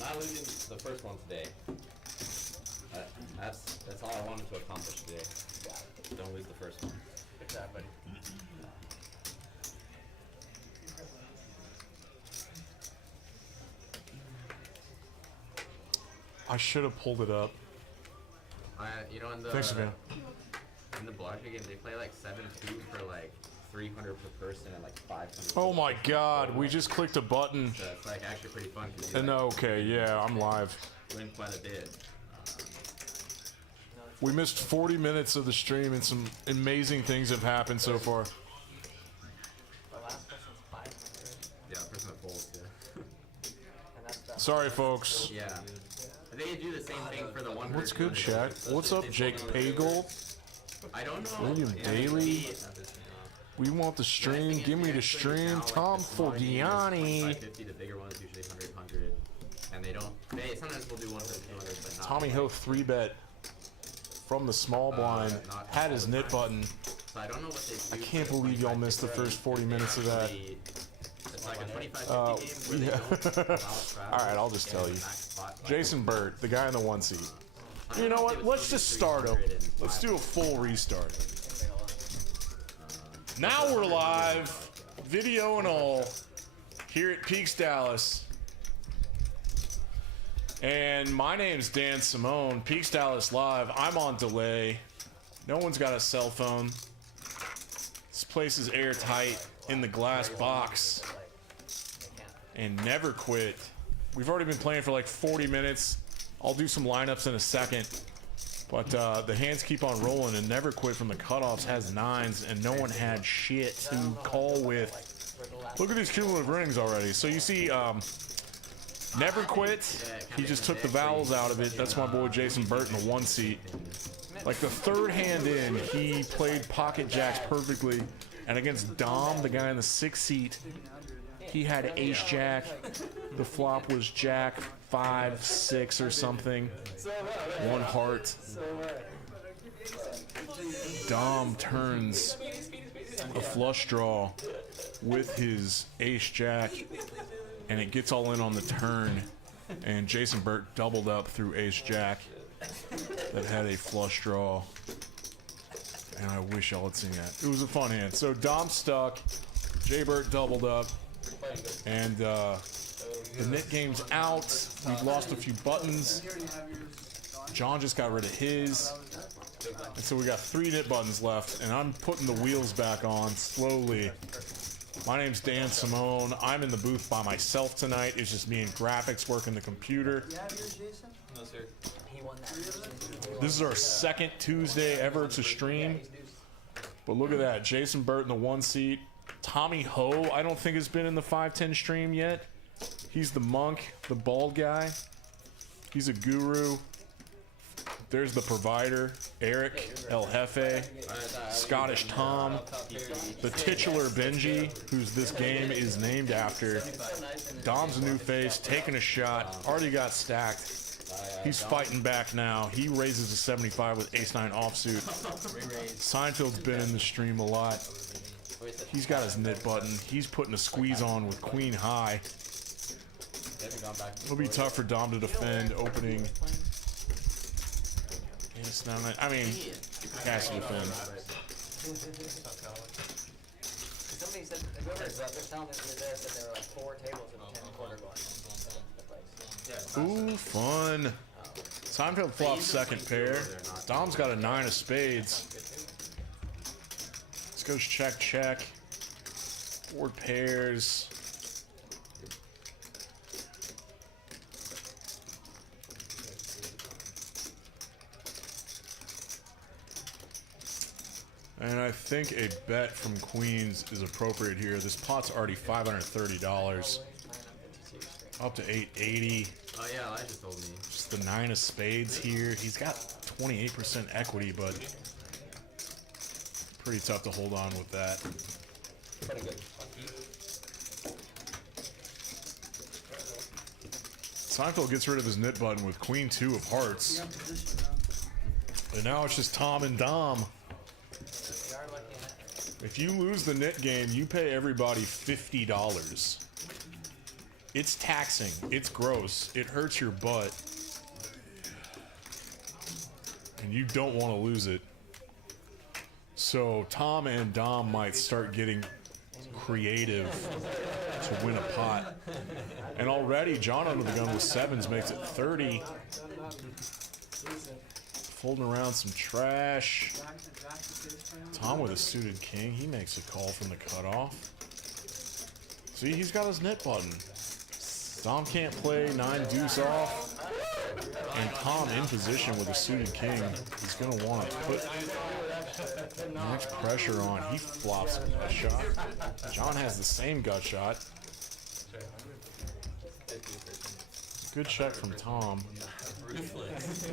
not losing the first one today. That's all I wanted to accomplish today. Don't lose the first one. Good job, buddy. I should have pulled it up. You know, in the Thanks, man. In the Blocker game, they play like 7-2 for like 300 per person and like 500. Oh my God! We just clicked a button. So it's like actually pretty fun. And okay, yeah, I'm live. Win quite a bit. We missed 40 minutes of the stream, and some amazing things have happened so far. The last person's 500. Yeah, person that folds. Yeah. And that's Sorry, folks. Yeah. They do the same thing for the one. What's good, chat? What's up, Jake Pagel? I don't know. William Daly. We want the stream. Give me the stream. Tom Forgiani. 550. The bigger ones usually 100. And they don't. They sometimes will do 100, 200, but not. Tommy Ho 3-bet from the small blind. Had his knit button. So I don't know what they do. I can't believe y'all missed the first 40 minutes of that. It's like a 25-50 game where yeah. Alright, I'll just tell you. Jason Burt, the guy in the 1 seat. You know what? Let's just start him. Let's do a full restart. Now we're live, video and all, here at Peaks Dallas. And my name's Dan Simone, Peaks Dallas Live. I'm on delay. No one's got a cell phone. This place is airtight in the glass box. And never quit. We've already been playing for like 40 minutes. I'll do some lineups in a second. But the hands keep on rolling, and Never Quit from the cutoffs has 9s, and no one had shit to call with. Look at these cumulative rings already. So you see, Never Quit, he just took the vowels out of it. That's my boy Jason Burt in the 1 seat. Like the third hand in, he played pocket jacks perfectly. And against Dom, the guy in the 6 seat, he had ace jack. The flop was jack 5, 6 or something. 1 heart. Dom turns a flush draw with his ace jack, and it gets all in on the turn. And Jason Burt doubled up through ace jack that had a flush draw. And I wish y'all had seen that. It was a fun hand. So Dom stuck, Jay Burt doubled up, and the knit game's out. We've lost a few buttons. John just got rid of his. And so we got 3 knit buttons left, and I'm putting the wheels back on slowly. My name's Dan Simone. I'm in the booth by myself tonight. It's just me and graphics working the computer. No, sir. This is our second Tuesday ever to stream. But look at that. Jason Burt in the 1 seat. Tommy Ho, I don't think has been in the 510 stream yet. He's the monk, the bald guy. He's a guru. There's the provider, Eric, El Jefe, Scottish Tom, the titular Benji, who's this game is named after. Dom's a new face, taking a shot, already got stacked. He's fighting back now. He raises a 75 with ace-9 offsuit. Seinfeld's been in the stream a lot. He's got his knit button. He's putting a squeeze on with queen high. It'll be tough for Dom to defend opening. I mean, has to defend. Somebody said, whoever's telling me there said there were like 4 tables in the 10 quarter going. Ooh, fun. Seinfeld flops second pair. Dom's got a 9 of spades. This goes check, check. 4 pairs. And I think a bet from Queens is appropriate here. This pot's already $530. Up to 880. Oh yeah, Elijah told me. Just the 9 of spades here. He's got 28% equity, but pretty tough to hold on with that. Seinfeld gets rid of his knit button with queen 2 of hearts. And now it's just Tom and Dom. If you lose the knit game, you pay everybody $50. It's taxing. It's gross. It hurts your butt. And you don't want to lose it. So Tom and Dom might start getting creative to win a pot. And already John under the gun with 7s makes it 30. Folding around some trash. Tom with a suited king. He makes a call from the cutoff. See, he's got his knit button. Dom can't play 9 deuce off. And Tom in position with a suited king. He's going to want to put max pressure on. He flops a gut shot. John has the same gut shot. Good check from Tom.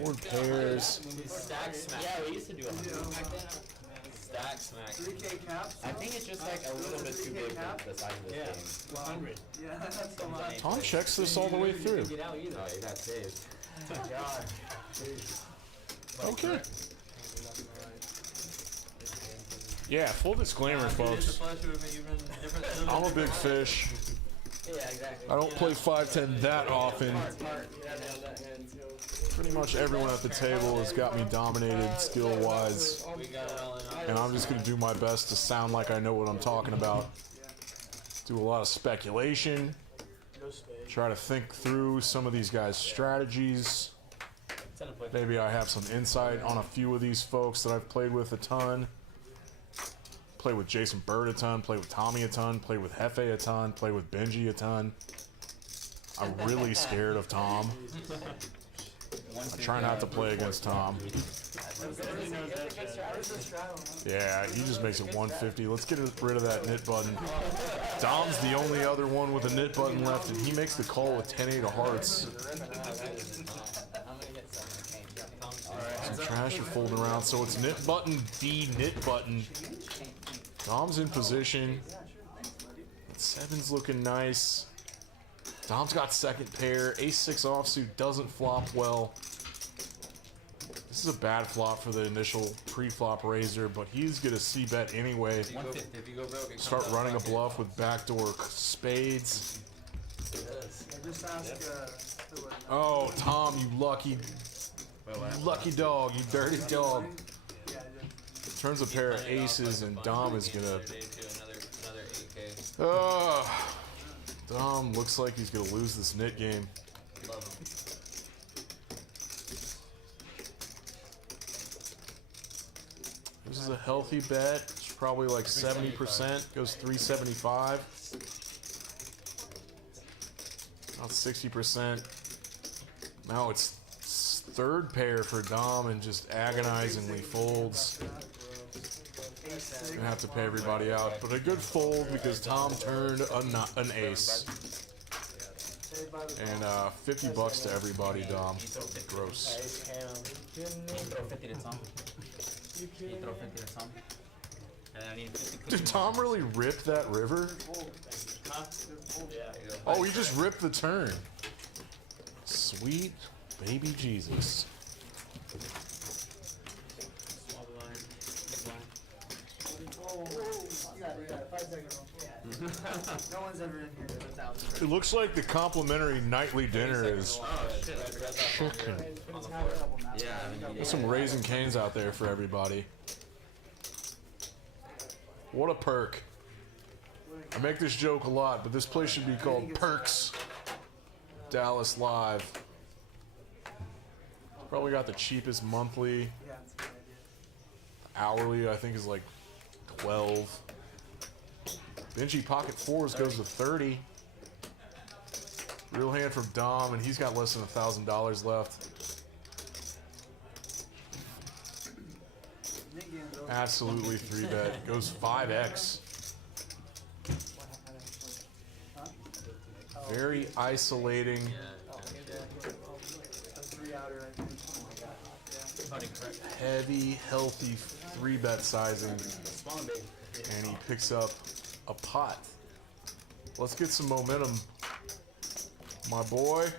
4 pairs. Stack smack. Yeah, we used to do a stack smack. 3K caps. I think it's just like a little bit too big for the size of this game. 100. Yeah, that's a lot. Tom checks this all the way through. Get out either. Oh, you got saved. God. Okay. Yeah, full disclaimer, folks. I'm a big fish. Yeah, exactly. I don't play 5-10 that often. Pretty much everyone at the table has got me dominated skill-wise. And I'm just going to do my best to sound like I know what I'm talking about. Do a lot of speculation. Try to think through some of these guys' strategies. Maybe I have some insight on a few of these folks that I've played with a ton. Play with Jason Bird a ton, play with Tommy a ton, play with Hefe a ton, play with Benji a ton. I'm really scared of Tom. I try not to play against Tom. Yeah, he just makes it 150. Let's get rid of that knit button. Dom's the only other one with a knit button left, and he makes the call with 10-8 of hearts. Some trash are folding around, so it's knit button D knit button. Dom's in position. 7's looking nice. Dom's got second pair. Ace-6 offsuit doesn't flop well. This is a bad flop for the initial pre-flop raiser, but he's gonna c-bet anyway. Start running a bluff with backdoor spades. Just ask, Oh, Tom, you lucky dog, you dirty dog. Turns a pair of aces, and Dom is gonna. Dom looks like he's gonna lose this knit game. This is a healthy bet. It's probably like 70%. Goes 375. About 60%. Now it's third pair for Dom and just agonizingly folds. Gonna have to pay everybody out, but a good fold because Tom turned an ace. And $50 to everybody, Dom. Gross. Did Tom really rip that river? Oh, he just ripped the turn. Sweet baby Jesus. no one's ever in here. It looks like the complimentary nightly dinner is chicken. There's some Raisin Canes out there for everybody. What a perk. I make this joke a lot, but this place should be called Perks Dallas Live. Probably got the cheapest monthly. Hourly, I think, is like 12. Benji Pocket 4s goes to 30. Real hand from Dom, and he's got less than $1,000 left. Absolutely 3-bet. Goes 5x. Very isolating. Heavy, healthy 3-bet sizing. And he picks up a pot. Let's get some momentum, my boy.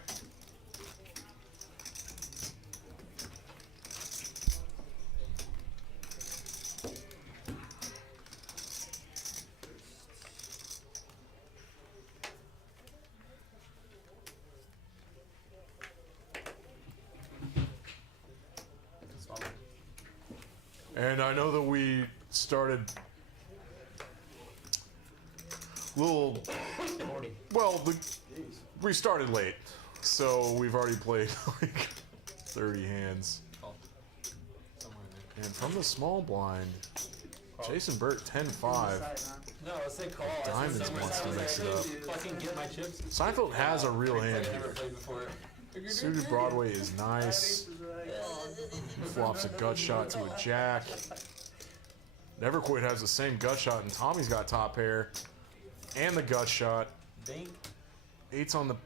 And I know that we started little. 40. Well, we started late, so we've already played like 30 hands. Call. Somewhere in there. And from the small blind, Jason Burt 10-5. Side, man. No, let's say call. Diamonds wants to mix it up. Fucking get my chips. Seinfeld has a real hand I've never here. played before. Suited Broadway is nice. Flops a gut shot to a jack. Never Quit has the same gut shot, and Tommy's got top pair and the gut shot. Bink. Eights on the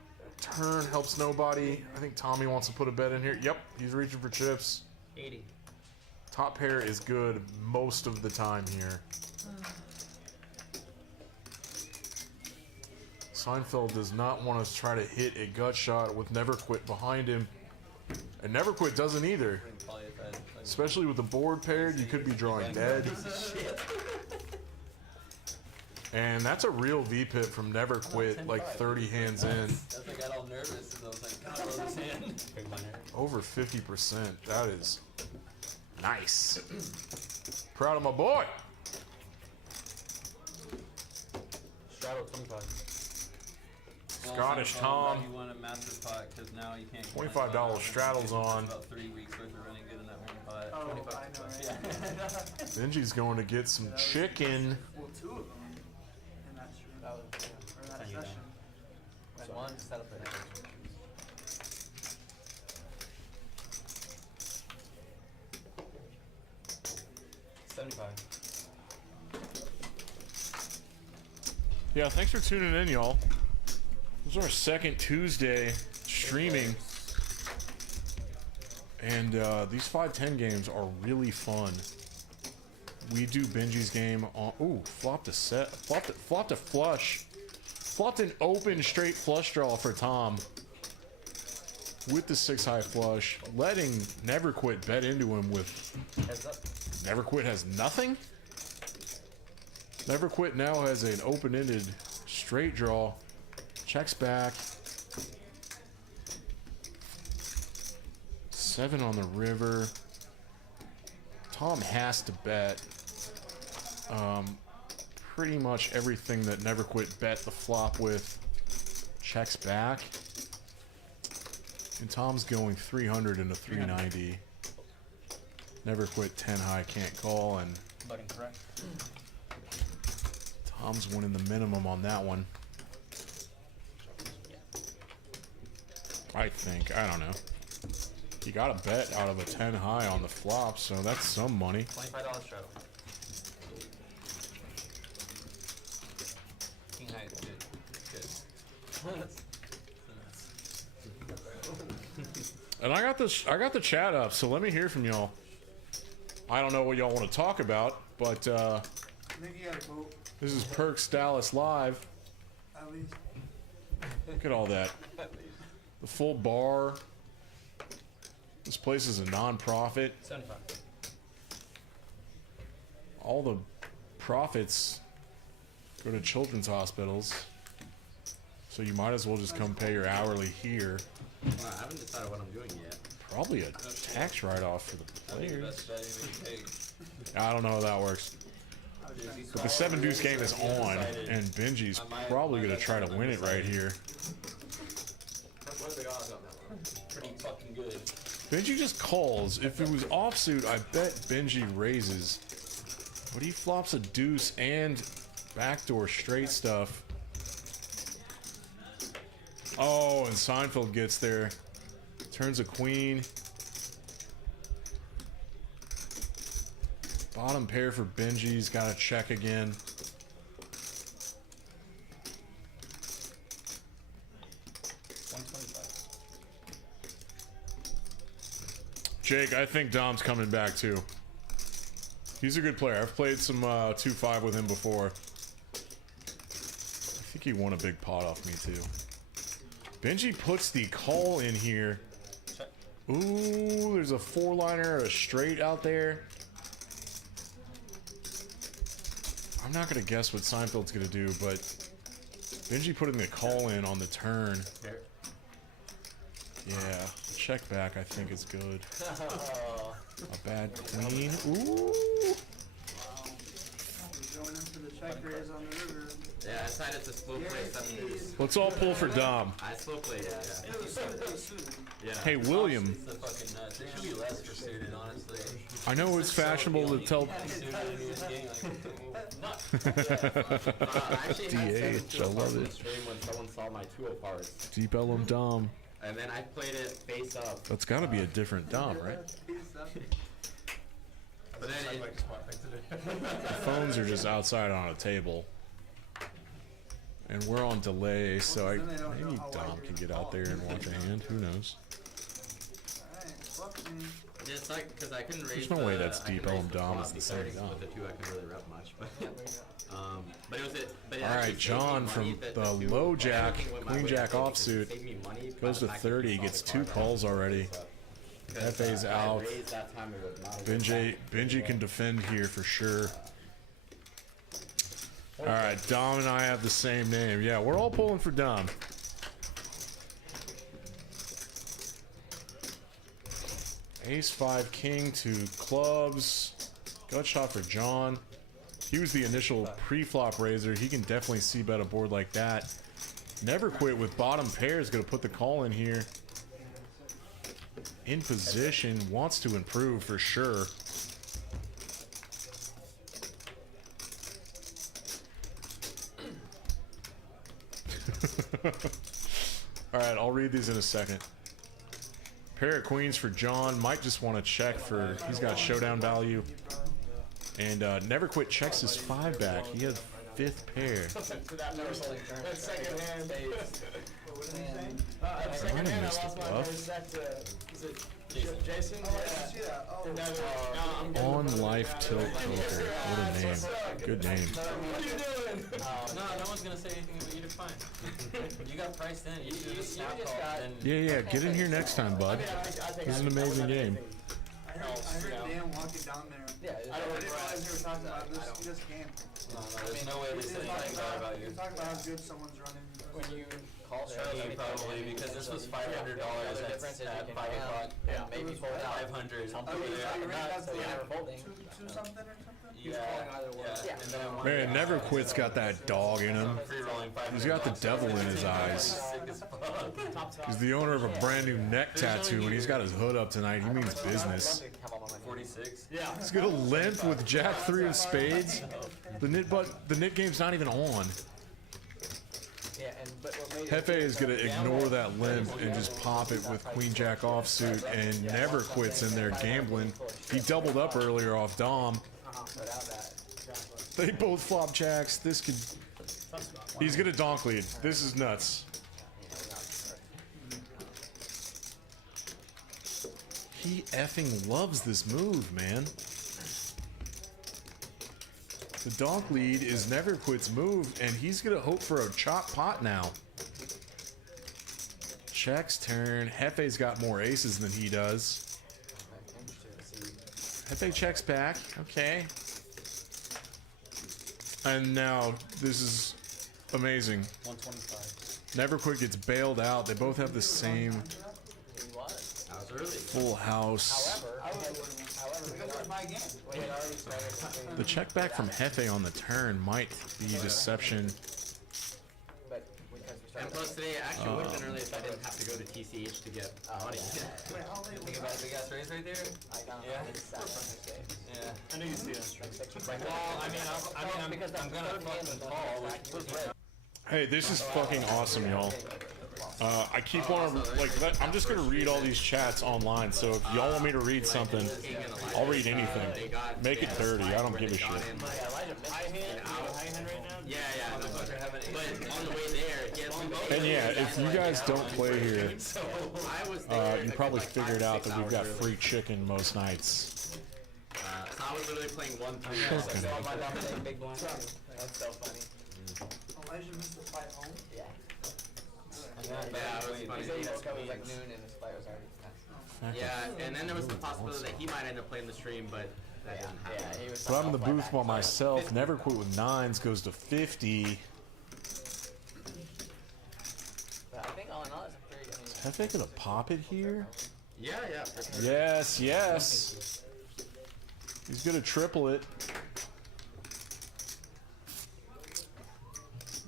turn helps nobody. I think Tommy wants to put a bet in here. Yep, he's reaching for chips. 80. Top pair is good most of the time here. Seinfeld does not want to try to hit a gut shot with Never Quit behind him. And Never Quit doesn't either. Especially with the board paired, you could be drawing dead. And that's a real V-pip from Never Quit, like 30 hands in. That's I got all nervous and I was like, God, I love this hand. Over 50%. That is nice. Proud of my boy. Straddle 25. Scottish Tom. You want a master pot because now you can't. $25 straddles on. About 3 weeks worth of running good in that one pot. Oh, 25 I know, Yeah. right? Benji's going to get some chicken. Well, two of them in that stream. That was, Or that Send you session. and one set up the next. 75. Yeah, thanks for tuning in, y'all. This is our second Tuesday streaming. And these 5-10 games are really fun. We do Benji's game on. Ooh, flopped a set. Flopped a flush. Flopped an open straight flush draw for Tom. With the 6-high flush. Letting Never Quit bet into him with. Heads up. Never Quit has nothing? Never Quit now has an open-ended straight draw. Checks back. 7 on the river. Tom has to bet pretty much everything that Never Quit bet the flop with. Checks back. And Tom's going 300 into 390. Never Quit 10 high, can't call, and Button correct. Tom's winning the minimum on that one. I think. I don't know. He got a bet out of a 10 high on the flop, so that's some money. $25 straddle. King high is good. Good. And I got the chat up, so let me hear from y'all. I don't know what y'all want to talk about, but I think you gotta vote, this is Perks Dallas Live. at least. Look at all that. The full bar. This place is a non-profit. 75. All the profits go to children's hospitals. So you might as well just come pay your hourly here. Well, I haven't decided what I'm doing yet. Probably a tax write-off for the That'd be the players. best bet anybody take. I don't know how that works. But the 7 deuce game is on, and Benji's probably going to try to win it right here. What are the odds on that one? Pretty fucking good. Benji just calls. If it was offsuit, I bet Benji raises. But he flops a deuce and backdoor straight stuff. Oh, and Seinfeld gets there. Turns a queen. Bottom pair for Benji's got to check again. Jake, I think Dom's coming back too. He's a good player. I've played some 2-5 with him before. I think he won a big pot off me too. Benji puts the call in here. Ooh, there's a 4-liner, a straight out there. I'm not going to guess what Seinfeld's going to do, but Benji putting the call in on the turn. Yeah, check back I think is good. A bad queen. Ooh. Wow. We're going in for the check raise on the river. Yeah, I decided to slow play 7 deuce. Let's all pull for Dom. I slow played it, yeah. It was suited. Yeah. Hey, William. It's the fucking nuts. They should be less for suited, honestly. I know it's fashionable to tell. Suited in this game, like, I actually had 7 DH, I love it. stream when someone saw my 2-0 cards. Deep Ellum Dom. And then I played it face up. That's got to be a different Dom, right? But then The phones are just outside on a table. And we're on delay, so maybe Dom can get out there and watch a hand. Who knows? Alright, fuck me. it's like, because I couldn't raise There's no way the- that's I Deep couldn't Ellum raise the Dom flop is the same because Dom. With the 2 I couldn't really rep much, but it was it. But it All right, actually saved me John money, from that the 2, low like, jack, everything went my queen way jack because it offsuit, saved me money by goes the to fact that 30, you gets saw the 2 card calls already. Because, FA's I out. raised that time, it would not have Benji can defend here for sure. All right, Dom and I have the same name. Yeah, we're all pulling for Dom. Ace 5 king to clubs. Gut shot for John. He was the initial pre-flop raiser. He can definitely see bet a board like that. Never quit with bottom pairs. Gonna put the call in here. In position, wants to improve for sure. All right, I'll read these in a second. Pair of queens for John. Might just want to check for, he's got showdown value. And Never Quit checks his 5 back. He has 5th pair. Second hand. I missed the bluff. Jason? On Life Tilt Poker. What a name. Good name. no one's gonna say anything, but you did fine. You got priced in. You did a snap call. And Yeah, get in here next time, bud. This is an amazing game. I heard Dan walking down there. Yeah, I didn't realize they were talking about this game. there's no way they said anything bad about you. They talk about how good someone's running. when you call You probably, because this was $500 at 5 o'clock. Yeah, maybe fold out. 500 Oh, over you there. raised that so you're to never folding. two something or something? Yeah, Yeah. and then I won. Man, Never Quit's got that dog in him. Free-rolling He's got the $500. devil in his eyes. Sick as fuck. He's the owner of a brand new neck tattoo, and he's got his hood up tonight. He means business. 46. He's gonna limp with Jack 3 of spades. The knit game's not even on. Yeah, but what made it Hefe is gonna ignore that limp and just pop it with Queen Jack offsuit, and Never Quit's in there gambling. He doubled up earlier off Dom. without that. They both flop jacks. This could. He's gonna donk lead. This is nuts. He effing loves this move, man. The donk lead is Never Quit's move, and he's gonna hope for a chop pot now. Checks turn. Hefe's got more aces than he does. Hefe checks back. Okay. And now this is amazing. 125. Never Quit gets bailed out. They both have the same He was. That was early. full house. However, we had already started something. The check back from Hefe on the turn might be deception. But because we And started. plus today, it actually would have been early if I didn't have to go to TCH to get money. Wait, how late Think about a big ass raise right there? I don't know. Yeah. It's 7 or 6. Yeah. I knew you'd see that. Well, I'm gonna fucking call with Hey, this is fucking awesome, y'all. I keep wanting to, like, I'm just gonna read all these chats online, so if y'all want me to read something, I'll read anything. Make it dirty, I don't give a shit. High hand? You have a high hand right now? Yeah, no, but on the way there, he had some And yeah, if you guys don't play here, I was there. you probably figured out that we've got free chicken most nights. So I was literally playing 1-3. Chicken. Oh, my dominating big blind. That's so funny. Elijah missed the flight home? Yeah. Yeah, it was funny. He said he woke up at like noon and his flight was already. Yeah, and then there was the possibility that he might end up playing the stream, but that didn't happen. Yeah, he was. But I'm in the booth by myself. Never Quit with 9s goes to 50. But I think all in all, it's a pretty. I mean, Hefe gonna pop it here? Yeah, for sure. Yes. He's gonna triple it.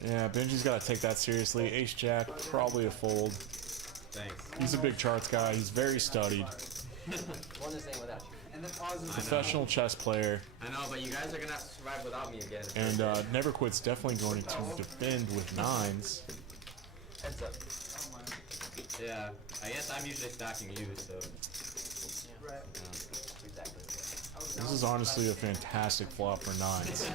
Yeah, Benji's gotta take that seriously. Ace Jack, probably a fold. Thanks. He's a big charts guy. He's very studied. Won this thing without you. And then pauses. Professional chess player. I know, but you guys are gonna have to survive without me again. And Never Quit's definitely going to defend with 9s. Heads up. Oh my. Yeah, I guess I'm usually stacking you, so. Right. Exactly. This is honestly a fantastic flop for 9s.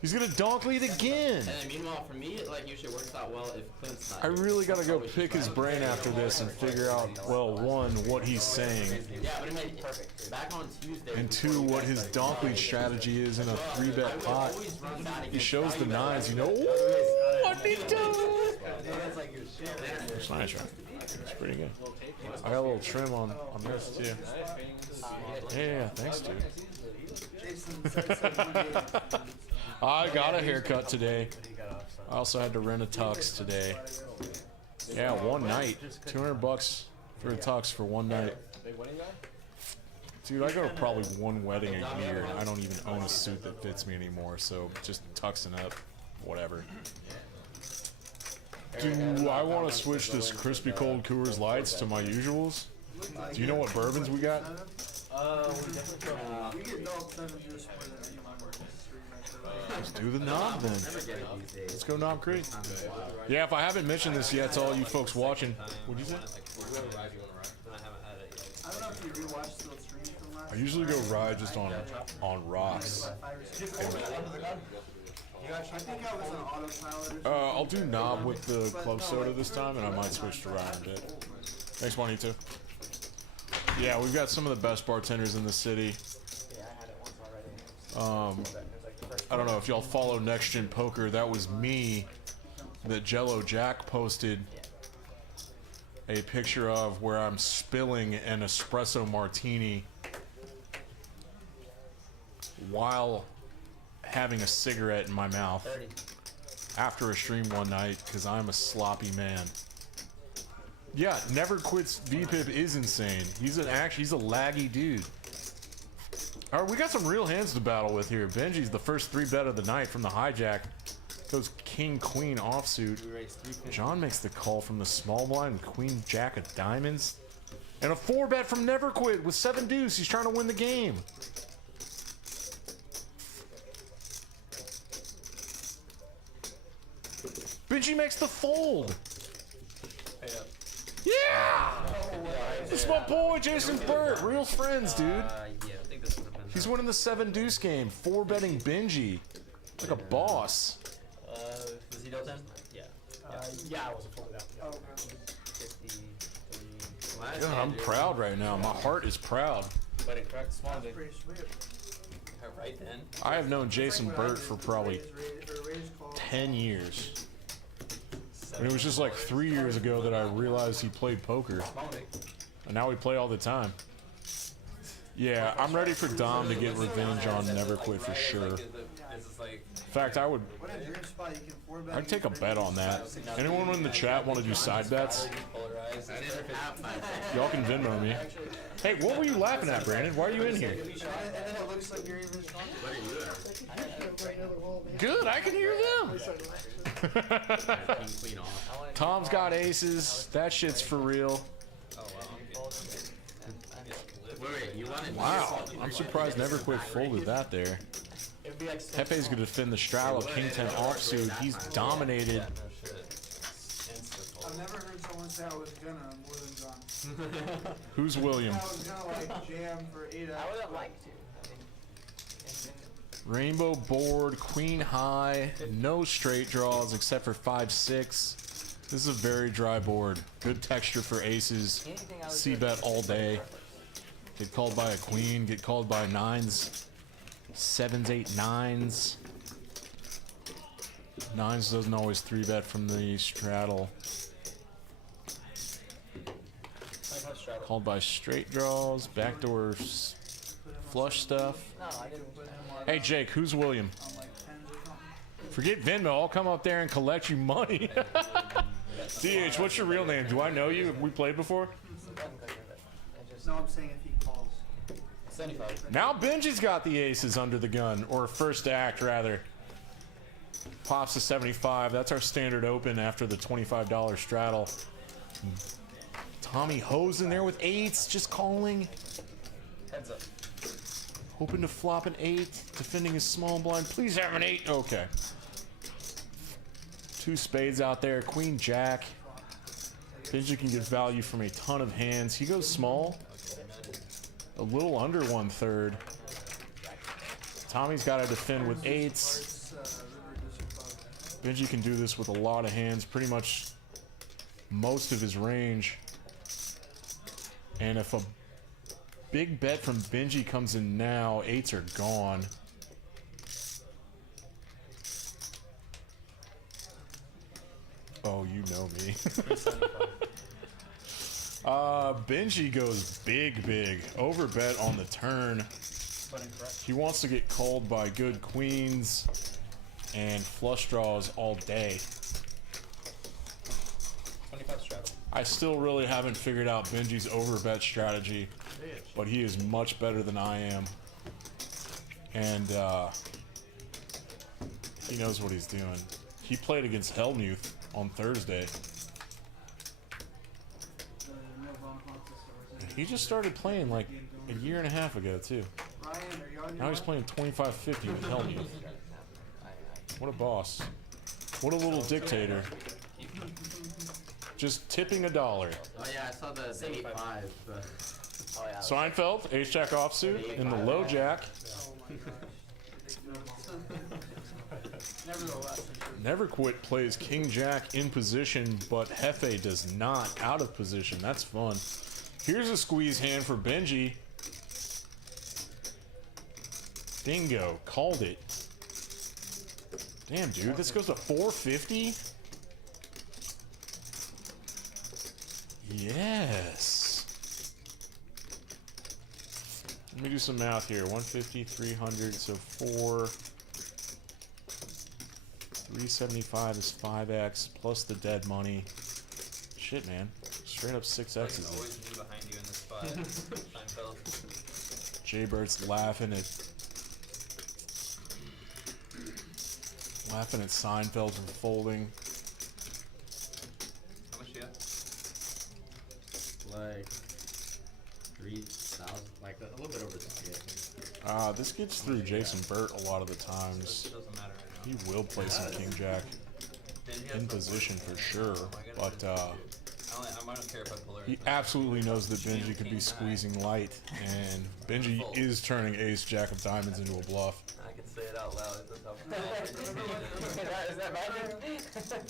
He's gonna donk lead again! And then meanwhile, for me, it like usually works out well if Clint's not. I really gotta go pick his brain after this and figure out, well, 1, what he's saying, Yeah, but it made perfect. Back on Tuesday. and 2, what his donk lead strategy is in a 3-bet pot. He shows the 9s, you know, ooh, what he do? It's nice, right? It's pretty good. I got a little trim on this, too. Yeah, thanks, dude. Jason said 180. I got a haircut today. I also had to rent a tux today. Yeah, one night. $200 for a tux for one night. Dude, I go to probably one wedding a year, and I don't even own a suit that fits me anymore, so just tuxing up, whatever. Do I want to switch this crispy cold Coors Lights to my usuals? Do you know what bourbons we got? We get dog 7 juice for the Let's do the knob then. Let's go knob creek. Yeah, if I haven't mentioned this yet to all you folks watching, what'd you say? I don't know if you rewatched the stream from last I usually go ride just on rocks. I think I was on autopilot or something. I'll do knob with the club soda this time, and I might switch to ride a bit. Thanks, Juanito. Yeah, we've got some of the best bartenders in the city. Yeah, I had it once already. I don't know if y'all follow Next Gen Poker. That was me that Jello Jack posted a picture of where I'm spilling an espresso martini while having a cigarette in my mouth after a stream one night because I'm a sloppy man. Yeah, Never Quit's VPIP is insane. He's a laggy dude. All right, we got some real hands to battle with here. Benji's the first 3-bet of the night from the hijack. Goes King Queen offsuit. John makes the call from the small blind with Queen Jack of diamonds. And a 4-bet from Never Quit with 7 deuce. He's trying to win the game. Benji makes the fold. Yeah! It's my boy Jason Burt. Real friends, dude. Yeah, I think this would have been. He's winning the 7 deuce game. 4-betting Benji. Like a boss. Was he Delta? Yeah. Yeah, I wasn't fully out. Oh, okay. 53. Yeah, I'm proud right now. My heart is proud. But it cracked small, dude. Pretty sweet. Right then. I have known Jason Burt for probably Raise call. 10 years. And it was just like 3 years ago that I realized he played poker. And now we play all the time. Yeah, I'm ready for Dom to get revenge on Never Quit for sure. In fact, What a dream spot. You can 4-bet. I'd take a bet on that. Anyone in the chat want to do side bets? Y'all can Venmo me. Hey, what were you laughing at, Brandon? Why are you in here? And then it looks like you're even stronger. Good, I can hear them. Tom's got aces. That shit's for real. Wait, you wanted Wow, I'm surprised Never Quit folded that there. Pepe's gonna defend the straddle, King 10 offsuit. He's dominated. I've never heard someone say I was gonna more than John. Who's William? I was gonna like jam for 8 I hours. would have liked to. Rainbow board, queen high, no straight draws except for 5-6. This is a very dry board. Good texture for aces. C-bet all day. Get called by a queen, get called by 9s. 7s, 8, 9s. 9s doesn't always 3-bet from the straddle. Called by straight draws, backdoor flush stuff. No, I didn't. Hey Jake, who's William? On like 10s or something. Forget Venmo, I'll come up there and collect you money. DH, what's your real name? Do I know you? Have we played before? No, I'm saying if he calls. 75. Now Benji's got the aces under the gun, or first act rather. Pops to 75. That's our standard open after the $25 straddle. Tommy Ho's in there with eights, just calling. Heads up. Hoping to flop an 8, defending his small blind. Please have an 8. Okay. 2 spades out there. Queen Jack. Benji can get value from a ton of hands. He goes small. A little under 1/3. Tommy's got to defend with 8s. Benji can do this with a lot of hands. Pretty much most of his range. And if a big bet from Benji comes in now, 8s are gone. Oh, you know me. Benji goes big. Overbet on the turn. He wants to get called by good queens and flush draws all day. 25 straddle. I still really haven't figured out Benji's overbet strategy, but he is much better than I am. And he knows what he's doing. He played against Helmuth on Thursday. And he just started playing like a year and a half ago too. Now he's playing 25-50 with Helmuth. What a boss. What a little dictator. Just tipping $1. Oh yeah, I saw the 8-5. But... Oh, yeah. Seinfeld, ace jack offsuit in the low jack. Never Quit plays king jack in position, but Hefe does not. Out of position. That's fun. Here's a squeeze hand for Benji. Bingo. Called it. Damn, dude. This goes to 450? Yes. Let me do some math here. 150, 300, so 4. 375 is 5x plus the dead money. Shit, man. Straight up 6x's. Like always me behind you in this spot. Seinfeld. Jaybird's laughing at Seinfeld from folding. How much you got? Like 3,000, like a little bit over 3, I think. This gets through Jason Burt a lot of the times. It doesn't matter right now. He will play some king jack in position for sure, but I don't care if I pull her. he absolutely knows that Benji could be squeezing light, and Benji is turning ace jack of diamonds into a bluff. I can say it out loud. It doesn't Is that bad?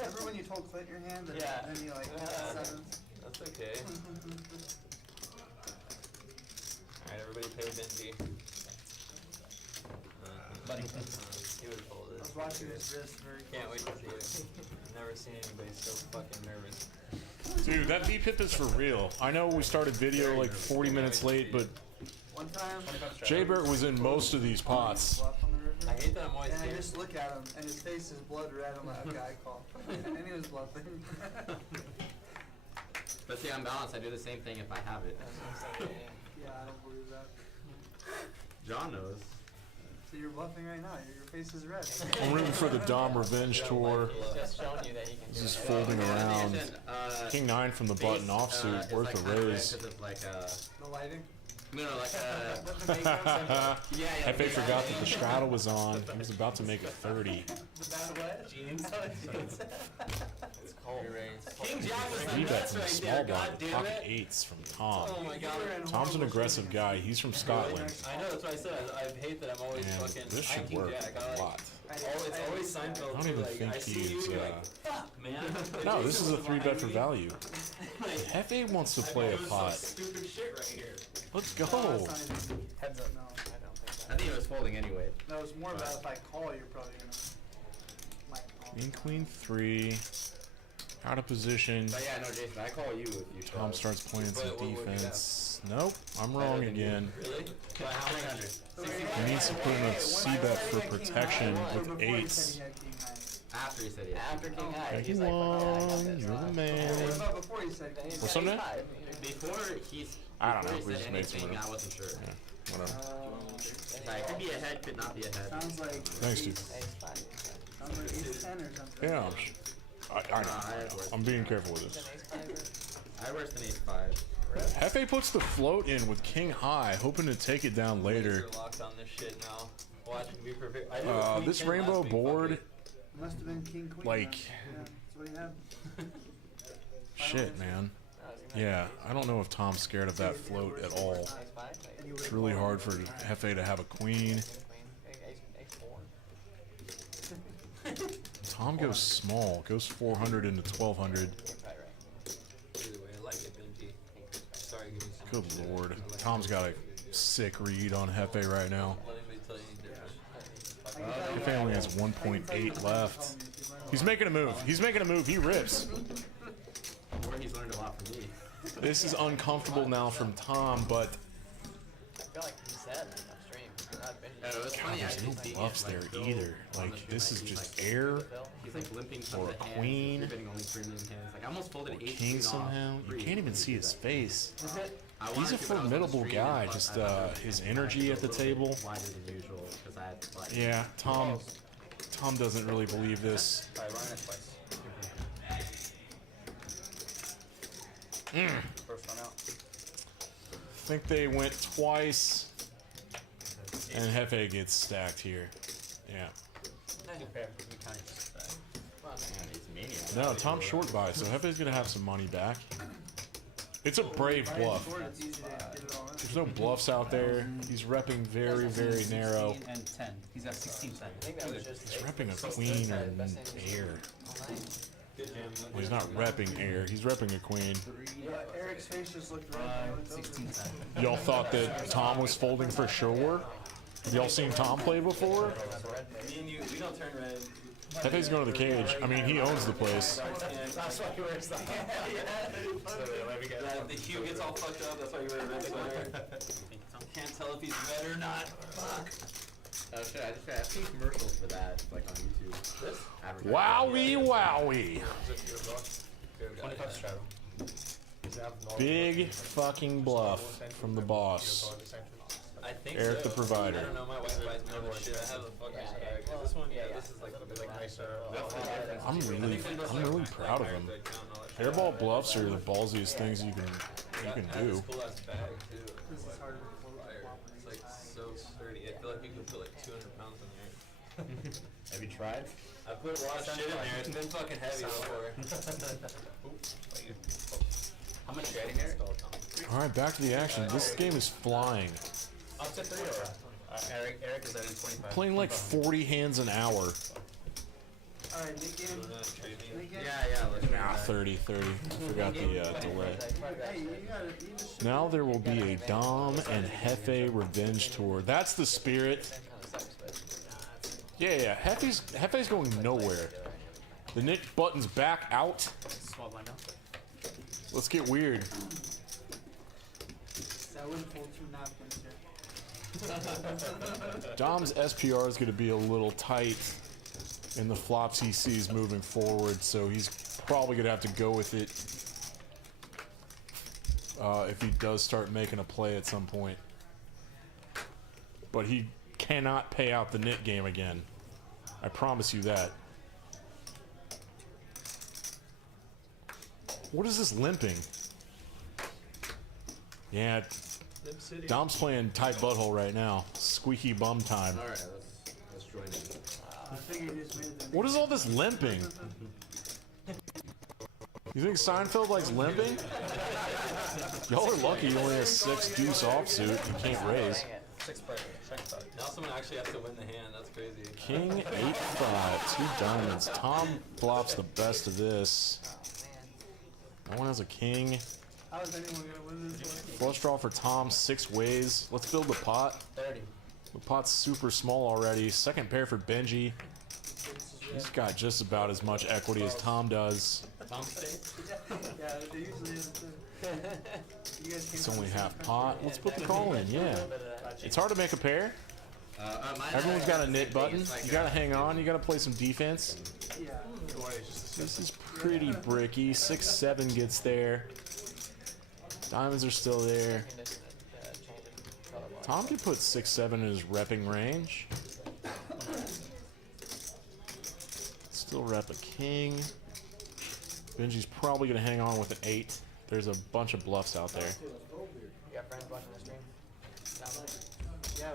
Remember when you told Clint your hand and Yeah. then you like sevens? That's okay. Alright, everybody pay Benji. Buddy. He would fold I it. was watching his wrist very Can't wait to closely. see it. I've never seen anybody so fucking nervous. Dude, that V-pip is for real. I know we started video like 40 minutes late, but One time, Jaybird was in most of these pots. bluff on the river. I hate that I'm always And I scared. just look at him, and his face is blood red. I'm like, okay, I call. And he was bluffing. But see, on balance, I do the same thing if I have it. Yeah, I don't believe that. John knows. So you're bluffing right now. Your face is red. I'm rooting for the Dom Revenge Tour. He's just showing you that he can do This is it. folding around. King King 9 from the button offsuit, worth a raise. Like, The lighting. no, like The makeup. yeah. Hefe forgot that the straddle was on. He was about to make a 30. The bad what? Jeans. It's cold. King Jack was Three my bets best in the right small there. God blind, damn pocket it. eights from Tom. Oh my god. Tom's an aggressive guy. He's from Scotland. I know, that's what I said. I hate that I'm always And fucking. this should King work Jack. a lot. It's always Seinfeld. I don't too, even like, think I see he's, you, you're like, fuck, man. No, this is a Jason 3 bet for behind me. value. Hefe wants to play a I'm doing pot. some stupid shit right here. Let's go. Heads up. No, I don't think I that. think it was folding anyway. No, it's more about if I call, you're probably gonna. Might call. Queen 3. Out of position. But yeah, no, Jason, I call you if you show. Tom starts playing some What would you defense. Nope, I'm wrong again. Really? But how many hundred? He needs to put in a C-bet for protection with eights. After he said yes. After King High, Peggy he's like, "Well, no, I got Wong, this." you're the What man. about before he said? What's up, man? Before I don't know, he we said just made some anything, room. I wasn't sure. Like, could be a head, could not be a head. Sounds like Thanks, dude. Ace 5. sounds like ace 10 or something. Yeah, I know. I'm being careful with this. I had worse than ace 5. Hefe puts the float in with king high, hoping to take it down later. You're locked on this shit now. Watch, be prepared. I did a queen This 10 rainbow last week, fuck board, it. Must have been king queen. like, then. Yeah, that's what he had. shit, man. Yeah, I don't know if Tom's scared of that float at all. Ace 5. It's really hard for Hefe to have a queen. Ace 4. Tom goes small, goes 400 into 1200. Either way, I like it, Benji. Sorry, give me some Good shit. lord. Tom's got a sick read on Hefe right now. Let anybody tell you any different. Hefe only has 1.8 left. He's making a move. He's making a move. He rips. Or he's learned a lot from me. This is uncomfortable now from Tom, but I feel like he said on stream. Not Benji. It was funny, I there's actually no seen bluffs it, there like, Bill either. on Like, the stream, this like, is he's, just like, air He's like limping some or of a the hands. queen. He's betting only premium hands. Like, I almost folded or ace king queen off. somehow. You Free. can't even see his face. I He's wanted a to, but I was on the formidable stream, guy. and plus Just I thought that his was energy a at the little bit table. wider than usual, 'cause I had, like, Yeah, Tom doesn't really believe this. Alright, run it twice. First one out. I think they went twice, and Hefe gets stacked here. Yeah. Prepare. We counted. man, he's maniac. No, Tom's short buy, so Hefe's gonna have some money back. It's a brave bluff. It's easy to get it all in. There's no bluffs out there. He's repping very, very narrow. 16 and 10. He's got 16 10. I think that was just He's repping a queen or an air. Well, he's not repping air. He's repping a queen. Yeah, Eric's face just looked red. when I looked over. 16 10. Y'all thought that Tom was folding for sure? Have y'all seen Tom play before? Me and you, we don't turn red. Hefe's going to the cage. I mean, he owns the place. That's why you wear stuff. The hue gets all fucked up, that's why you wear a red sweater. Can't tell if he's red or not. Fuck. Oh shit, I've seen commercials for that, like on YouTube. Advertising. Wowie, wowie. 25 straddle. Big fucking bluff from the boss. I think Eric so. the provider. I don't know, my wife buys me all this shit. I have a fucking this one, this is like nicer. I'm really proud of him. Airball bluffs are the ballsiest things you can do. Cool ass bag too. This is harder to fold. It's like so sturdy. I feel like you could put like 200 pounds in there. Have you tried? I put a lot of shit in there. It's been fucking heavy before. How much trading here? All right, back to the action. This game is flying. Up to 3 or Eric is at 25. Playing like 40 hands an hour. Alright, Nick game. Nick game. Yeah, let's try Ah, that. 30. I forgot the delay. Hey, you just Now there will be a Dom and Hefe revenge tour. That's the spirit. Yeah. Hefe's going nowhere. The Nick button's back out. Small blind now. Let's get weird. I wouldn't fold 2 napkins here. Dom's SPR is going to be a little tight in the flops he sees moving forward, so he's probably going to have to go with it if he does start making a play at some point. But he cannot pay out the Nick game again. I promise you that. What is this limping? Yeah, Dom's playing tight butthole right now. Squeaky bum time. Alright, let's join in. I figured you just made the What is all this limping? You think Seinfeld likes limping? Y'all are lucky he only has 6 deuce offsuit. He can't raise. 6 pressure. Now someone actually has to win the hand. That's crazy. King 8-5, 2 diamonds. Tom flops the best of this. No one has a king. How is anyone gonna win this one? Flush draw for Tom, 6 ways. Let's build the pot. 30. The pot's super small already. Second pair for Benji. He's got just about as much equity as Tom does. Tom states. Yeah, they usually is too. You guys It's came only from the half same pot. country. Let's put the call in, yeah. It's hard to make a pair. Everyone's got a knit button. You gotta hang on. You gotta play some defense. Yeah. This is pretty bricky. 6-7 gets there. Diamonds are still there. Tom can put 6-7 in his repping range. Still rep a king. Benji's probably going to hang on with an 8. There's a bunch of bluffs out there. You got friends watching the stream? Yeah.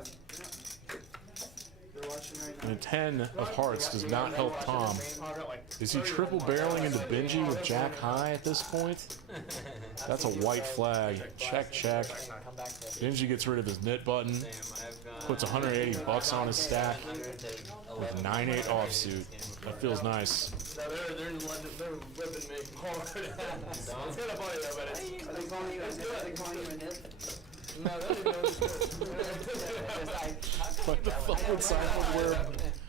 They're watching right now. And a 10 of hearts does not help Tom. Is he triple barreling into Benji with Jack high at this point? That's a white flag. Check, check. Come back to Benji gets rid of his knit button. Puts 180 bucks on his stack with 9-8 offsuit. That feels nice. No, they're whipping me hard. It's kind of funny though, but it's... Are they calling you a nip? No, they don't even know this Why the fuck would Seinfeld wear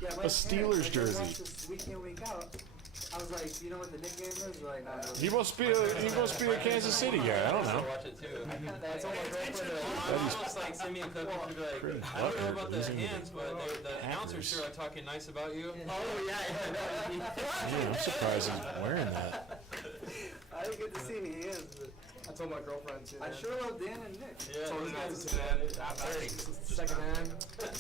Yeah, a Steelers jersey? Week in, week out. I was like, you know what the nickname is? They're like, nah, He must be a Kansas City guy. I don't know. Watch it too. That's all my girlfriend I just like send me a clip and be Pretty like, I don't know butthurt about the losing to hands, but the announcers sure are talking nice about you. Oh, yeah. Yeah, I'm surprised he's wearing that. I didn't get to see any hands, but I told my girlfriend too. I sure love Dan and Nick. Yeah, Told these her not to guys say that. Second hand.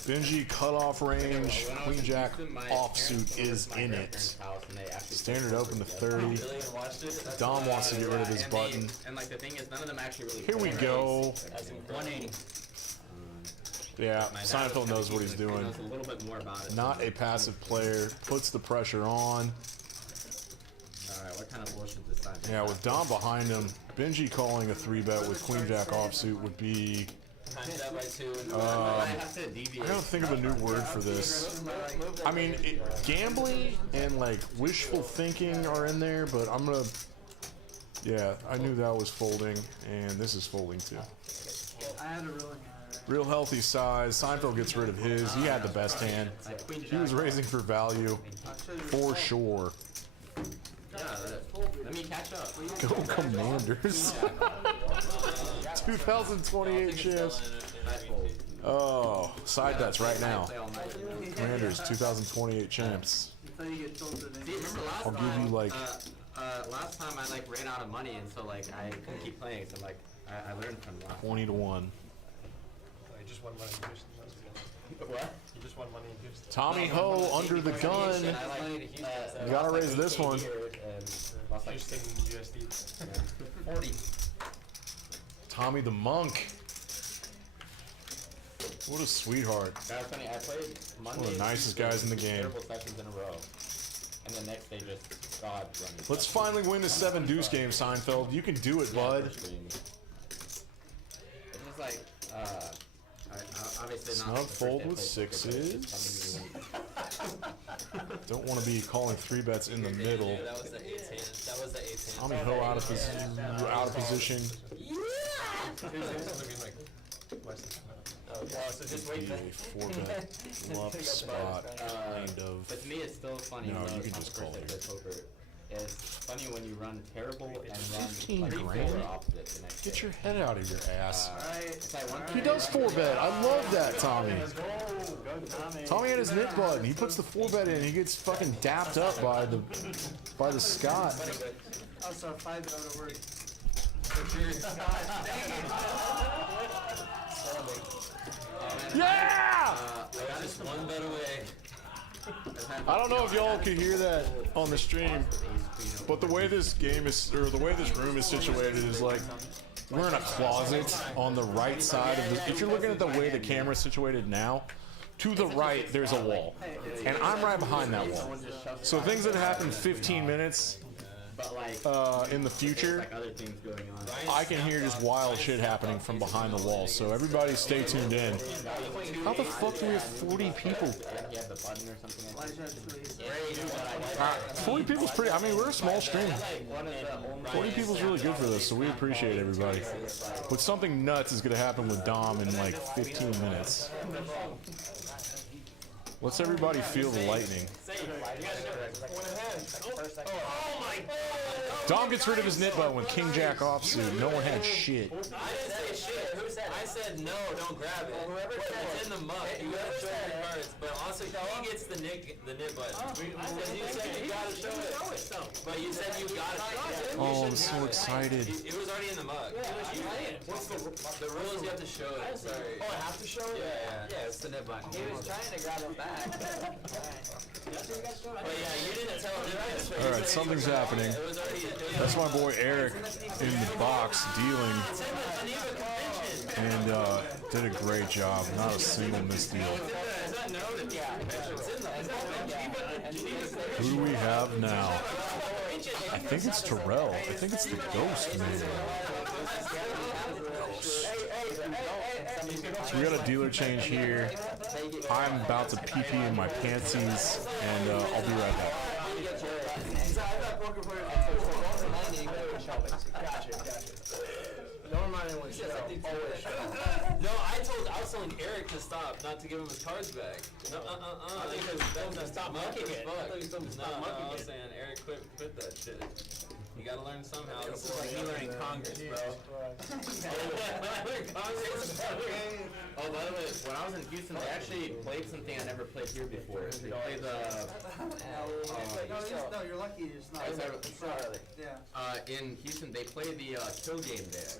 Benji cutoff range. When I was Queen Jack in Houston, my parents offsuit went is to my in grandparents' it. house and they actually Standard put open to together. 30. really watched it. Dom wants to get rid of his And button. and like the thing is, none of them actually really. Here we play go. race. That's 180. Yeah, My dad Seinfeld was knows what he's he doing. knows a little bit more about it. Not a passive player. Puts the pressure on. Alright, what kind of bullshit this time? Yeah, with Dom behind him, Benji calling a 3-bet with Queen Jack offsuit would be... Times that by 2. I have to deviate. I gotta think of a new word for this. I mean, gambling and like wishful thinking are in there, but I'm gonna... Yeah, I knew that was folding, and this is folding too. I had a really Real healthy size. Seinfeld gets rid of his. He had the best hand. Like Queen He was Jack. raising for value, for sure. Yeah, let me catch up. Go Commanders. 2028 shifts. Oh, side bets right now. Play all night. Commanders 2028 champs. until you get tilted in. See, remember last I'll give you, like- last time I like ran out of money and so like I couldn't keep playing, so like I learned from last. 20 to 1. You just won money in Houston. What? You just won money in Houston. Tommy Ho under the gun. You gotta raise this one. Houston USD. 40. Tommy the Monk. What a sweetheart. That was funny. I played Monday. One of the nicest guys in the game. Terrible sessions in a row, and the next day just God running. Let's finally win the 7 deuce game, Seinfeld. You can do it, bud. It's just like obviously Snug not. the first fold day I with played poker, but it's just sixes. funny when Don't want to be calling 3-bets in the middle. That was the 8th hand. That was the 8th hand. Tommy Ho out of position. so just Be wait. a 4-bet bluff spot, kind of. But to me, it's still funny. No, even though you it's can not just the first call day I here. played poker. It's funny when you run terrible and run 15 like grand? polar opposite the next Get day. your head out of your ass. It's like one He does 4-bet. I love that, Tommy. Tommy. Tommy had his knit button. He puts the 4-bet in. He gets fucking dapped up by the Scott. Also, 5 out of work. Yeah! I got just one bet away. I don't know if y'all could hear that on the stream, but the way this game is, or the way this room is situated is like, we're in a closet on the right side of the, if you're looking at the way the camera's situated now, to the right, there's a wall. And I'm right behind that wall. So things that happen 15 minutes but like in the future, like other things going on. I can hear just wild shit happening from behind the wall. So everybody stay tuned in. How the fuck do we have 40 people? You have the button or something like that. 40 people's pretty, I mean, we're a small stream. 40 people's really good for this, so we appreciate everybody. But something nuts is going to happen with Dom in like 15 minutes. Let's everybody feel the lightning. Dom gets rid of his knit button with King Jack offsuit. No one had shit. I didn't say shit. Who said? I said no, don't grab it. It's in the muck. You gotta show your cards. But also, he gets the nit button. Because you said you gotta show it. But you said you gotta show it. Oh, I'm so excited. It was already in the mug. What's the rules you have to show it? Sorry. Oh, I have to show it? Yeah, it's the nib button. He was trying to grab him back. But yeah, you didn't tell him. All right, something's happening. It was already. That's my boy Eric in the box dealing, and did a great job. Not a single misdeal. Who do we have now? I think it's Terrell. I think it's the Ghost Man. So we got a dealer change here. I'm about to pee-pee in my pantsies, and I'll be right back. Don't remind anyone to show. No, I was telling Eric to stop, not to give him his cards back. No, stop mucking it. No, I was saying, Eric, quit that shit. You gotta learn somehow. This is like me learning Congress, bro. Oh, by the way, when I was in Houston, they actually played something I never played here before. They played the. No, you're lucky it's not. It's not early. Yeah. In Houston, they play the kill game there.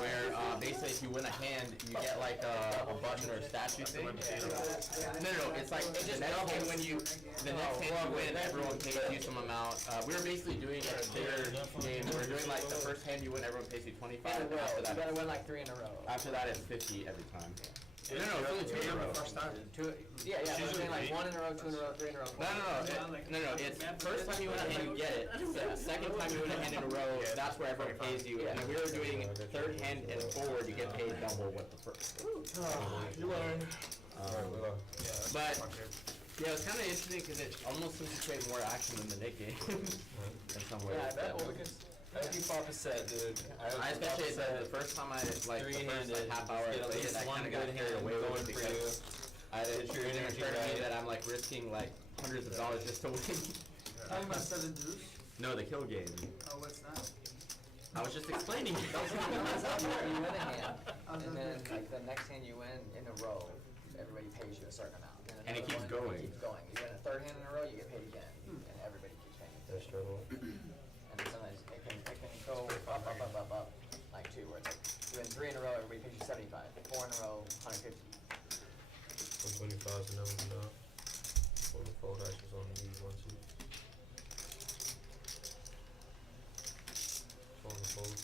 Where basically if you win a hand, you get like a button or a statue thing. No, it's like the next hand when you win, everyone pays you some amount. We were basically doing a bigger game. We're doing like the first hand you win, everyone pays you 25. After You that, gotta win like 3 in a row. after that it's 50 every time. No, it's only 2 in a row. Yeah, so you're doing like 1 in a row, 2 in a row, 3 in a row. No. It's first time you win a hand, you get it. Second time you win a hand in a row, that's where everyone pays you. And then we were doing third hand and forward, you get paid double what the first. You learn. But yeah, it was kind of interesting because it almost seems to create more action than the Nick game in some ways. Yeah, I bet. Well, because I keep off a set, dude. I especially said the first time I like the first half hour I played it, I kind of got carried away with it because it didn't occur to me that I'm like risking like hundreds of dollars just to win. Talking about 7 deuce? No, the kill game. Oh, what's that? I was just explaining. You win a hand, and then like the next hand you win in a row, everybody pays you a certain amount. And it another keeps one, going. It keeps going. You win a third hand in a row, you get paid again, and everybody keeps paying. That's trouble. And then sometimes it can go up, like 2, where it's like you win 3 in a row, everybody pays you 75. 4 in a row, 150. 125 is never enough. For the fold actions on the one two. On the fold.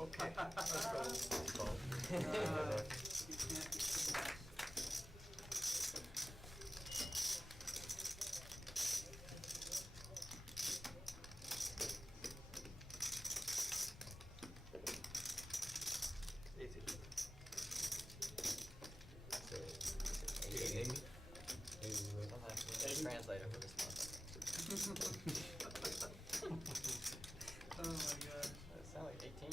Okay. Translator for this motherfucker. Oh my god. It sounds like 18.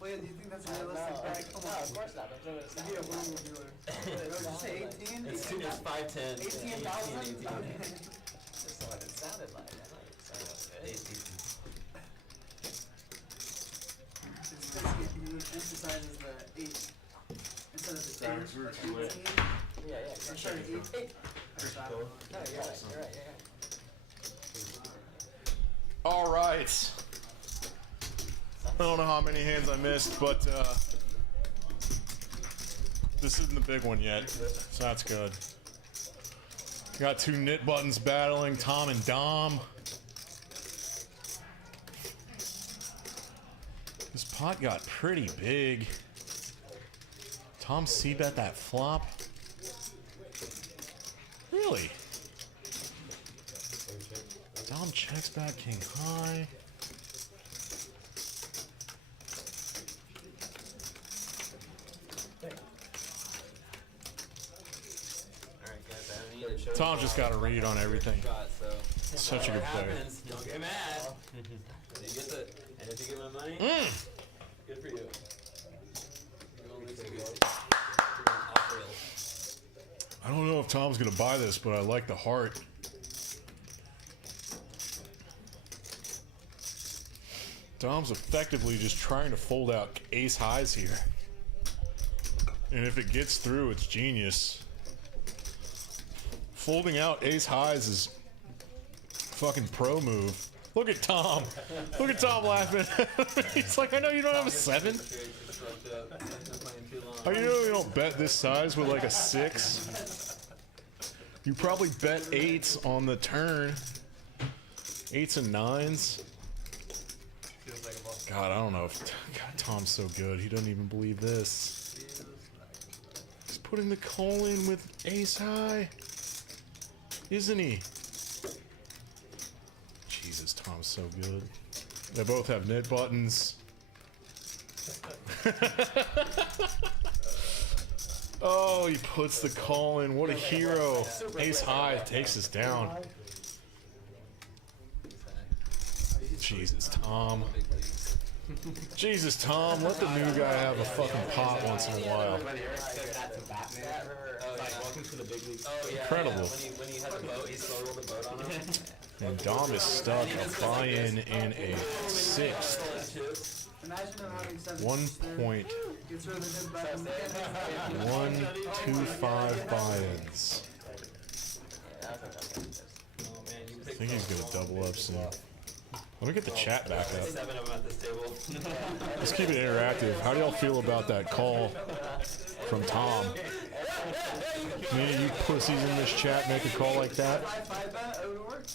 Wait, do you think that's No, realistic? Right? Come no, on. of course not. That's what it Be sounds a like. Google dealer. Did you say 18? It's 5'10". 18,000? That's what it sounded like. I know it sounded good. It's basically he emphasizes the 8 instead of the 18. Yeah. I'm sorry, 8. No, you're right. All right. I don't know how many hands I missed, but this isn't the big one yet, so that's good. Got 2 knit buttons battling, Tom and Dom. This pot got pretty big. Tom c-bet that flop. Really? Dom checks back king high. Alright, guys, I haven't either. Tom just got a read on everything. So, Such a good player. don't get mad. You get the, and if you get my money, good for you. You only get good. Off rails. I don't know if Tom's gonna buy this, but I like the heart. Dom's effectively just trying to fold out ace highs here. And if it gets through, it's genius. Folding out ace highs is fucking pro move. Look at Tom. Look at Tom laughing. He's like, I know you don't have a 7. How you know you don't bet this size with like a 6? You probably bet 8s on the turn. 8s and 9s. God, I don't know if God, Tom's so good. He doesn't even believe this. He's putting the call in with ace high, isn't he? Jesus, Tom's so good. They both have knit buttons. Oh, he puts the call in. What a hero. Ace high takes us down. Jesus, Tom. Jesus, Tom, let the new guy have a fucking pot once in a while. Welcome to the big leagues. Incredible. When he had the boat, he slowed rolled the boat on him. And Dom is stuck a buy-in in a 6th. Imagine him having 7. 1.125 Gets rid of the mid button. buy-ins. Yeah, that's okay. Oh man, you I picked think he's gonna double up soon. Let me get the chat back up. 7 of them at this table. Let's keep it interactive. How do y'all feel about that call from Tom? Meaning you pussies in this chat make a call like that? 5 bet, it would work.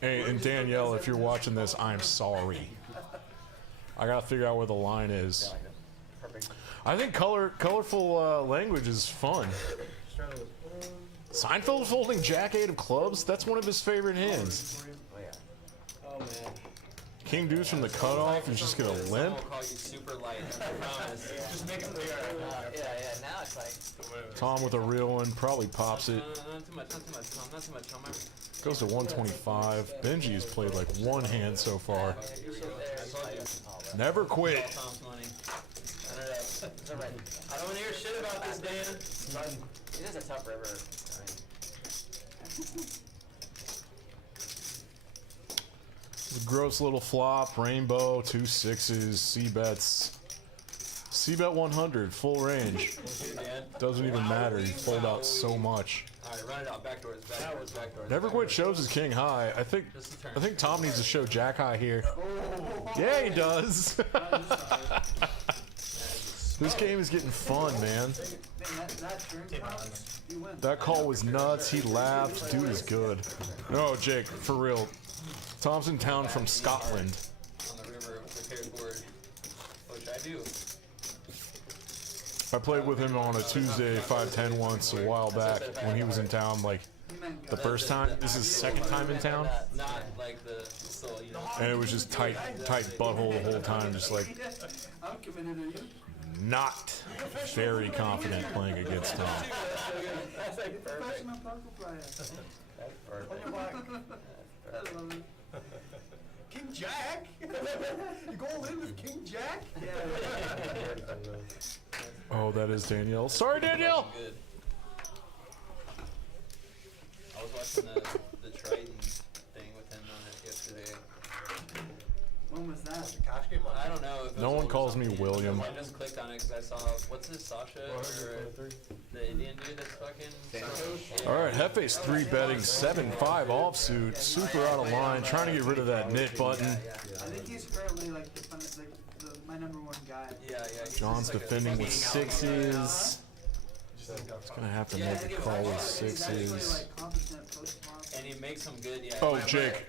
Hey, and Danielle, if you're watching this, I'm sorry. I gotta figure out where the line is. I think colorful language is fun. Seinfeld's holding Jack 8 of clubs. That's one of his favorite hands. Oh man. King Deuce from the cutoff is just gonna limp. I'll call you super light, I promise. Just make it clear. Yeah, now it's like. Tom with a real one probably pops it. Not too much, Tom, not too much, Tom. Goes to 125. Benji's played like one hand so far. Never quit. Tom's money. I don't want to hear shit about this, Dan. It is a tough river. Gross little flop, rainbow, 2 6s, C-bets. C-bet 100, full range. Doesn't even matter, you fold out so much. Alright, run it out, backdoors. Never quit shows his king high. I think Tom needs to show Jack high here. Yeah, he does. This game is getting fun, man. That call was nuts. He laughed. Dude is good. No, Jake, for real. Tom's in town from Scotland. On the river, prepared board. What should I do? I played with him on a Tuesday 5-10 once a while back when he was in town, like the first time. This is his second time in town. Not like the soul, you know. And it was just tight butthole the whole time, just like I'm committed to you. not very confident playing against Tom. That's like perfect. Professional poker player. That's perfect. I love it. King Jack? You go all in with King Jack? Oh, that is Danielle. Sorry, Danielle! Good. I was watching the Triton thing with him on it yesterday. When was that? I don't know. If it No was one over calls me something. William. I just clicked on it because I saw, what's his, Sasha? Or the Indian dude that's fucking... Alright, Hefe's 3-betting 7-5 offsuit. Super out of line, trying to get rid of that knit button. I think he's currently like my number 1 guy. Yeah. John's defending with 6s. He's gonna have to make a call with 6s. And he makes some good, yeah. Oh, Jake,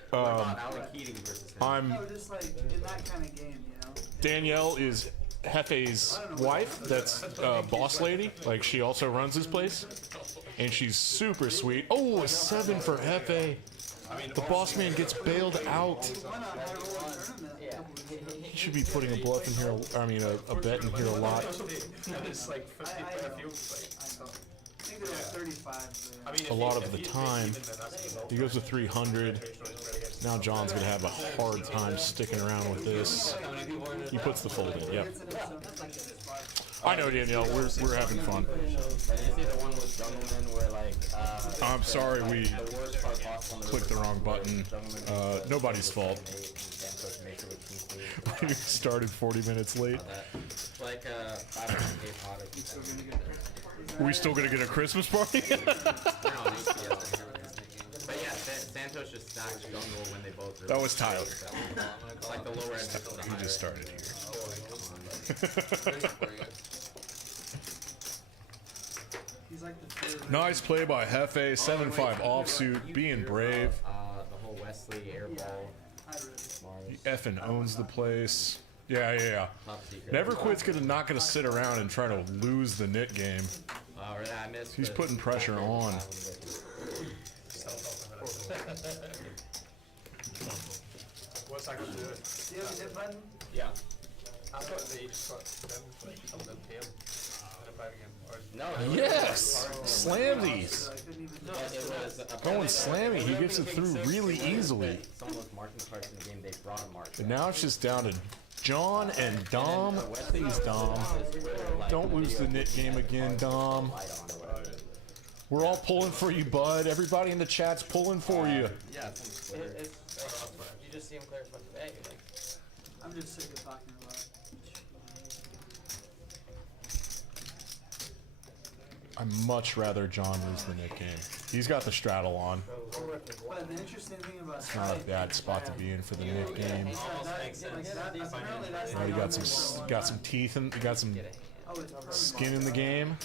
I'm... No, just like in that kind of game, you know? Danielle is Hefe's wife, that's boss lady, like she also runs this place, and she's super sweet. Oh, a 7 for Hefe. The boss man gets bailed out. He should be putting a bluff in here, I mean a bet in here a lot. A lot of the time. He goes to 300. Now John's gonna have a hard time sticking around with this. He puts the fold in, yep. I know, Danielle, we're having fun. I'm sorry we clicked the wrong button. Nobody's fault. We started 40 minutes late. Are we still gonna get a Christmas party? They're on ACS. But yeah, Santos just stacked jungle when they both. That was Tyler. Like the lower end of the He just started here. He's like the third. Nice play by Hefe. 7-5 offsuit. Being brave. The whole Wesley airball. He effing owns the place. Yeah. Never Quit's not gonna sit around and try to lose the knit game. I missed. He's putting pressure on. What's actually do it? Do you have a hit button? Yeah. I thought that you just got them like some of them tail. No. Yes! Slamsies! I couldn't even. Going slammy. He gets it through really easily. Some of those marking cards in the game, they brought a mark. And now it's just down to John and Dom. Please, Dom. Don't lose the knit game again, Dom. We're all pulling for you, bud. Everybody in the chat's pulling for you. Yeah, it's on Twitter. You just see him clear front of the bag, you're like, I'm just sick of talking about it. I'd much rather John lose the knit game. He's got the straddle on. But the interesting thing about It's not a bad spot to be in for the knit game. Now you got some teeth and you got some skin in the game.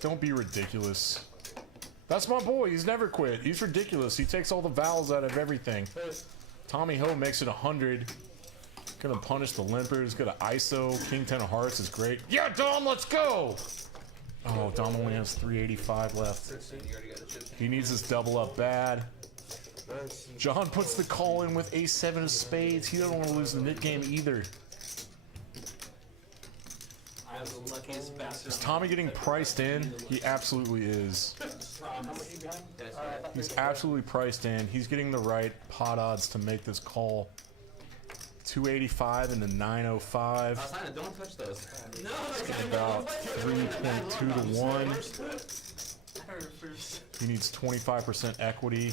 Don't be ridiculous. That's my boy. He's never quit. He's ridiculous. He takes all the vowels out of everything. Tommy Hill makes it 100. Gonna punish the limpers. Got an ISO. King 10 of hearts is great. Yeah, Dom, let's go! Oh, Dom only has 385 left. He needs this double up bad. John puts the call in with A7 of spades. He doesn't want to lose the knit game either. I'm the luckiest bastard. Is Tommy getting priced in? He absolutely is. He's absolutely priced in. He's getting the right pot odds to make this call. 285 into 905. Don't touch those. No, About 3.2 to 1. He needs 25% equity.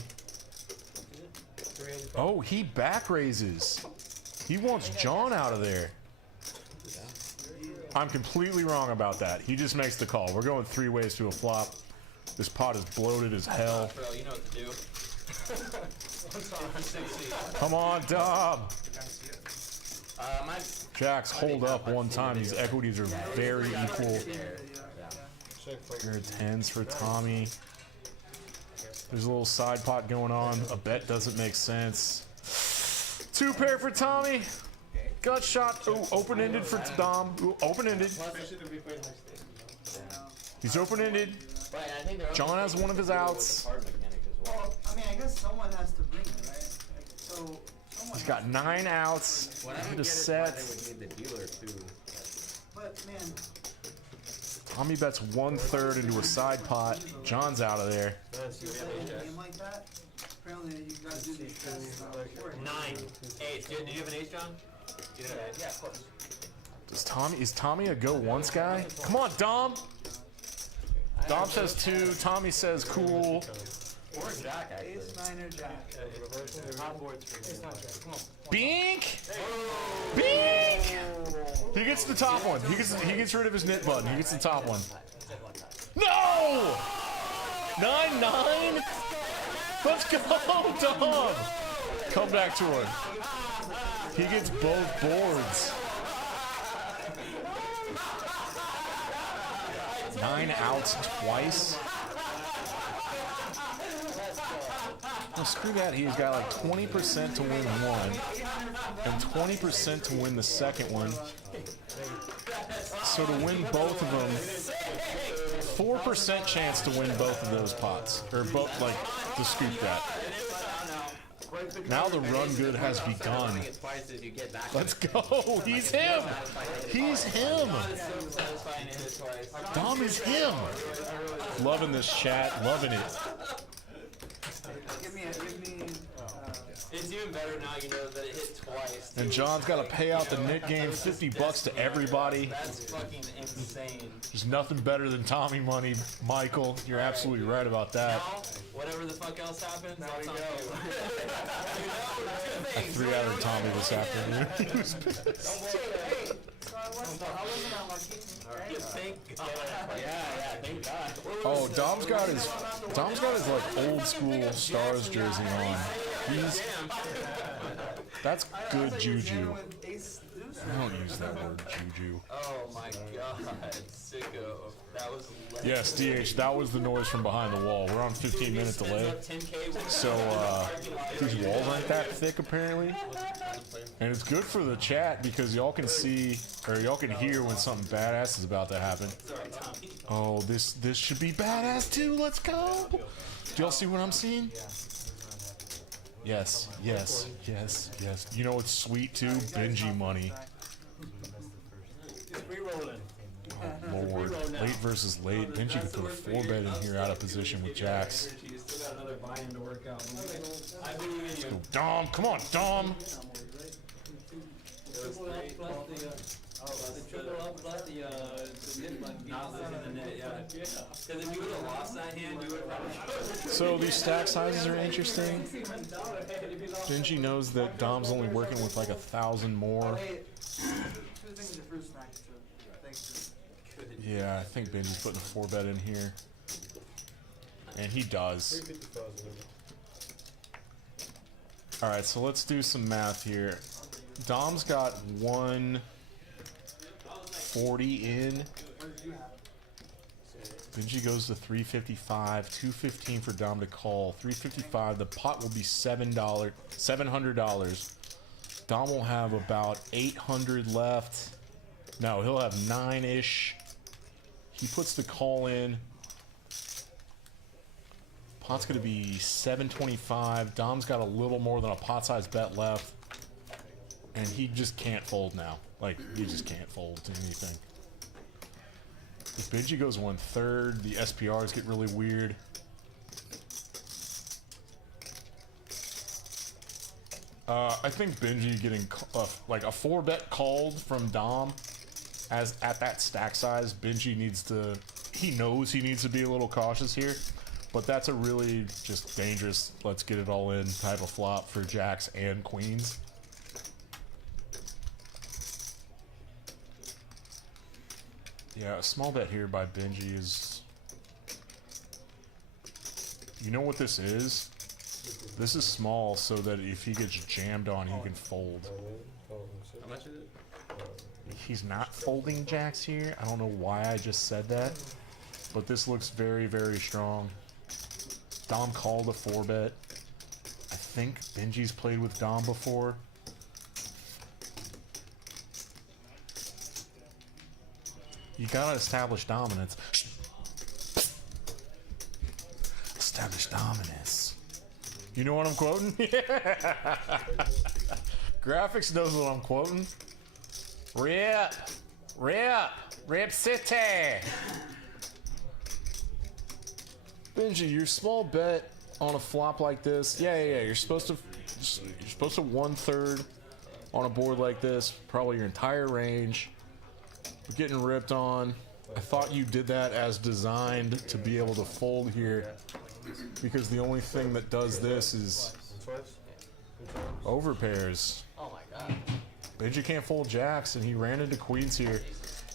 Oh, he back raises. He wants John out of there. I'm completely wrong about that. He just makes the call. We're going 3 ways to a flop. This pot is bloated as hell. Bro, you know what to do. Come on, Dom. My Jacks hold up one time. These equities are very equal. Here are 10s for Tommy. There's a little side pot going on. A bet doesn't make sense. 2 pair for Tommy. Gut shot. Ooh, open-ended for Dom. Ooh, open-ended. He's open-ended. John has one of his outs. Well, I mean, I guess someone has to bring it, right? Like, so He's got 9 outs. The set. But man, Tommy bets 1/3 into a side pot. John's out of there. a game like that, apparently you gotta do these tests. 9. Ace. Did you have an ace, John? yeah, of course. Is Tommy a go once guy? Come on, Dom. Dom says 2. Tommy says cool. Or Jack, actually. Ace, 9, or Jack. Bink! Bink! He gets the top one. He gets rid of his knit button. He gets the top one. No! 9-9? Let's go, Dom! Come back to him. He gets both boards. 9 outs twice. Well, screw that. He's got like 20% to win one and 20% to win the second one. So to win both of them, 4% chance to win both of those pots. Or both, like, to scoop that. Now the run good has begun. Let's go. He's him. He's him. Dom is him. Loving this chat. Loving it. Give me It's even better now you know that it hit twice. And John's got to pay out the knit game $50 to everybody. That's fucking insane. There's nothing better than Tommy money, Michael. You're absolutely right about that. Now, whatever the fuck else happens, that's on you. I 3 out of Tommy this afternoon. He was pissed. I wasn't on my team. Thank God. Yeah, thank God. Oh, Dom's got his like old school Stars jersey on. That's good juju. I don't use that word juju. Oh my God, sicko. That was. Yes, DH, that was the noise from behind the wall. We're on 15-minute delay. So, these walls aren't that thick apparently. And it's good for the chat because y'all can see, or y'all can hear when something badass is about to happen. Oh, this should be badass too. Let's go. Do y'all see what I'm seeing? Yes. You know what's sweet too? Benji money. Oh, Lord. Late versus late. Benji could put a 4-bet in here out of position with jacks. Let's go, Dom. Come on, Dom. So these stack sizes are interesting. Benji knows that Dom's only working with like 1,000 more. Yeah, I think Benji's putting a 4-bet in here. And he does. Alright, so let's do some math here. Dom's got 140 in. Benji goes to 355, 215 for Dom to call, 355. The pot will be $700. Dom will have about 800 left. No, he'll have 9-ish. He puts the call in. Pot's gonna be 725. Dom's got a little more than a pot-sized bet left. And he just can't fold now. Like, he just can't fold to anything. If Benji goes 1/3, the SPRs get really weird. I think Benji getting like a 4-bet called from Dom as at that stack size, Benji needs to, he knows he needs to be a little cautious here, but that's a really just dangerous, let's get it all in type of flop for jacks and queens. Yeah, a small bet here by Benji is... You know what this is? This is small so that if he gets jammed on, he can fold. How much is it? He's not folding jacks here. I don't know why I just said that. But this looks very, very strong. Dom called a 4-bet. I think Benji's played with Dom before. You gotta establish dominance. Establish dominance. You know what I'm quoting? Graphics knows what I'm quoting. Rip City. Benji, your small bet on a flop like this. Yeah. You're supposed to 1/3 on a board like this. Probably your entire range. We're getting ripped on. I thought you did that as designed to be able to fold here, because the only thing that does this is overpairs. Oh my God. Benji can't fold jacks, and he ran into queens here.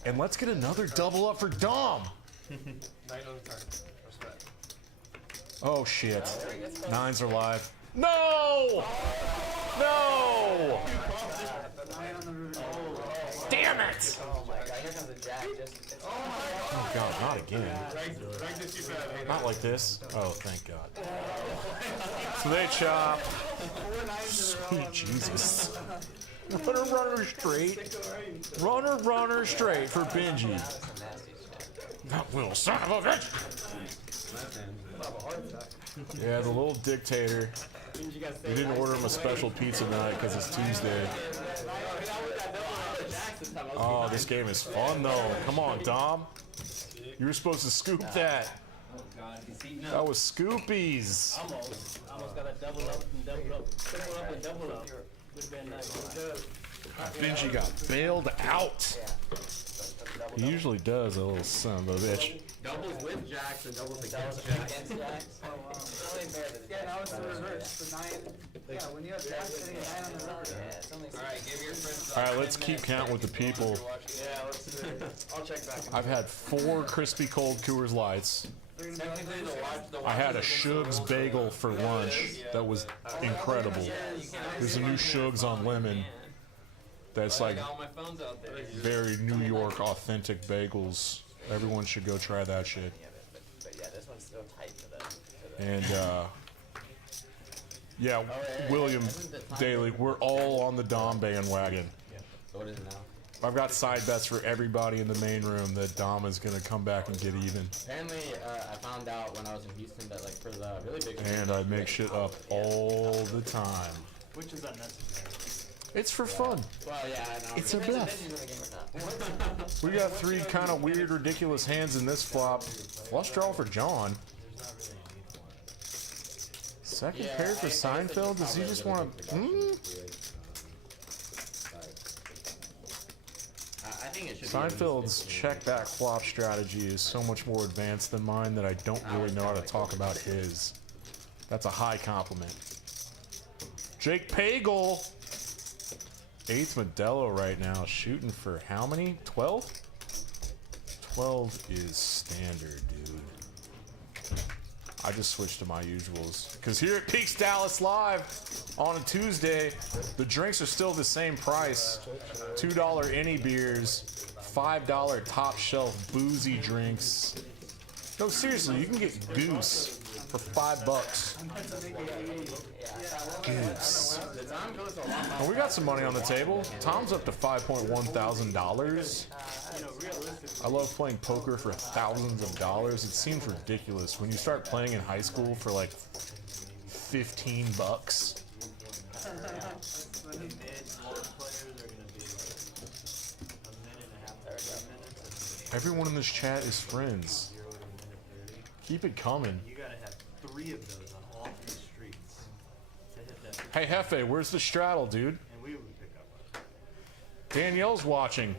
And let's get another double up for Dom. Oh shit. 9s are live. No! No! Damn it! Oh my God, here comes a jack. Oh god, not again. Not like this. Oh, thank god. So they chop. Sweet Jesus. Runner straight. Runner straight for Benji. That little son of a bitch. Yeah, the little dictator. We didn't order him a special pizza night because it's Tuesday. Oh, this game is fun though. Come on, Dom. You were supposed to scoop that. That was Scoopies. Almost got a double up and double up. Triple up and double up. Would have been nice. Benji got bailed out. double. He usually does, a little son of a bitch. Doubles with jacks and doubles Doubles against jacks. against jacks. Oh, wow. It's only fair that the Yeah, now it's the jacks reverse. The 9. Yeah, when you have jack sitting 9 on the river. Yeah, it's only Alright, give your friends. Alright, let's keep count with the people. Yeah, let's do it. I'll check back. I've had 4 crispy cold Coors Lights. Technically, the I had a Shug's bagel for lunch that was incredible. There's a new Shug's on lemon that's like all my phones out there. very New York authentic bagels. Everyone should go try that shit. But yeah, this one's still tight for the And yeah, William Daly, we're all on the Dom bandwagon. So what is it now? I've got side bets for everybody in the main room that Dom is gonna come back and get even. Apparently, I found out when I was in Houston that like for the really big. And I make shit up all the time. Which is unnecessary. It's for fun. Well, yeah, I know. It's a bluff. Benji's in the game or not. We got 3 kind of weird, ridiculous hands in this flop. Flush draw for John. Second pair for Seinfeld. Does he just want to? I think it should Seinfeld's check back flop strategy is so much more advanced than mine that I don't really know how to talk about his. That's a high compliment. Jake Pagel. 8th Modelo right now, shooting for how many? 12? 12 is standard, dude. I just switched to my usuals. Because here at Peaks Dallas Live on a Tuesday, the drinks are still the same price. $2 any beers, $5 top shelf boozy drinks. No, seriously, you can get Goose for $5. Goose. And we got some money on the table. Tom's up to $5.1 thousand. I love playing poker for thousands of dollars. It seems ridiculous when you start playing in high school for like $15. Everyone in this chat is friends. Keep it coming. You gotta have 3 of those on all 3 streets to hit that. Hey Hefe, where's the straddle, dude? And we would pick up Danielle's watching.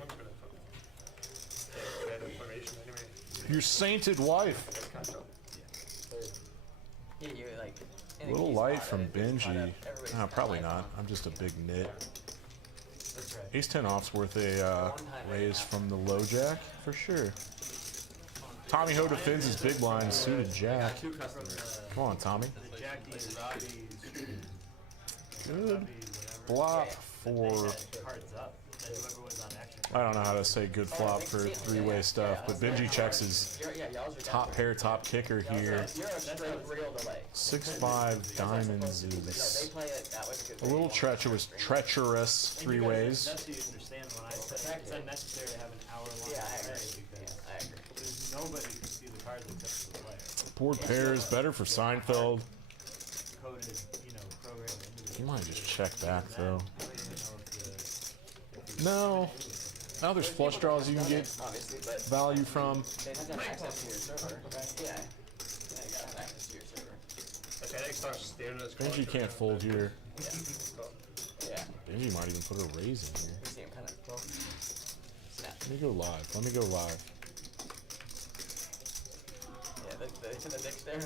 Your sainted wife. Yeah, you like. A little light from Benji. Nah, probably not. I'm just a big nit. Ace 10 off's worth a raise from the low jack for sure. Tommy Ho defends his big blind suited jack. Come on, Tommy. the Jack D. Robbie's. Good flop for. Cards up. And whoever was on action. I don't know how to say good flop for 3-way stuff, but Benji checks his top pair, top kicker here. You're a straight real delay. 6-5 diamonds They is play it that way too. a little treacherous 3 ways. That's so you understand when I say it's unnecessary to have an hour-long Yeah, I delay agree. because I agree. there's nobody can see the cards except for the player. Board pairs better for Seinfeld. Coded, programmed into He might just check back though. I don't even know if No. Now there's flush draws you can get Obviously, but value from. they have to have access to your server, right? Yeah. Yeah, you gotta have access to your server. Benji can't fold here. Yeah. Benji might even put a raise in here. You see him kind of snap. Let me go live. Let me go live. Yeah, the dick's there.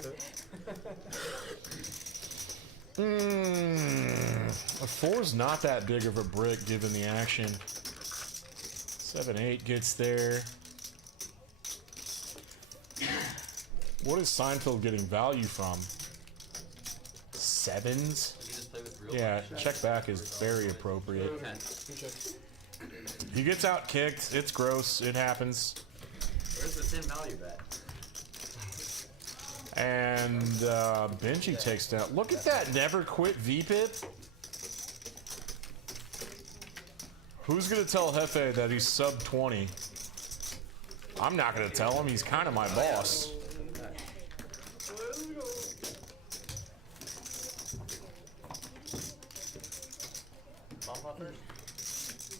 A 4's not that big of a brick given the action. 7-8 gets there. What is Seinfeld getting value from? 7s? You just play with real Yeah, check back is very appropriate. He gets out kicked. It's gross. It happens. Where's the 10 value bet? And Benji takes down. Look at that never quit V-pip. Who's gonna tell Hefe that he's sub 20? I'm not gonna tell him. He's kind of my boss. Bomb poppers?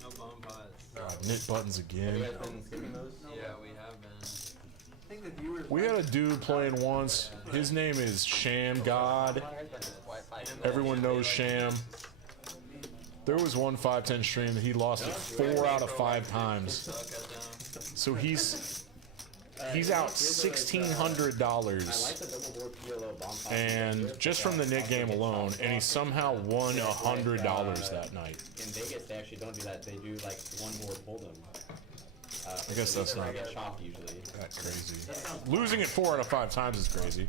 No bomb pots. Knit buttons again. You guys been skipping those? Yeah, we have been. I think the viewers. We had a dude playing once. His name is Sham God. Everyone knows Sham. There was one 5-10 stream that he lost it 4 out of 5 times. So he's out $1,600, I like the double board PLO bomb pop. and just from the Nick game alone, and he somehow won $100 that night. In Vegas, they actually don't do that. They do like one board pull them. I guess that's not get chopped usually. that crazy. Losing it 4 out of 5 times is crazy.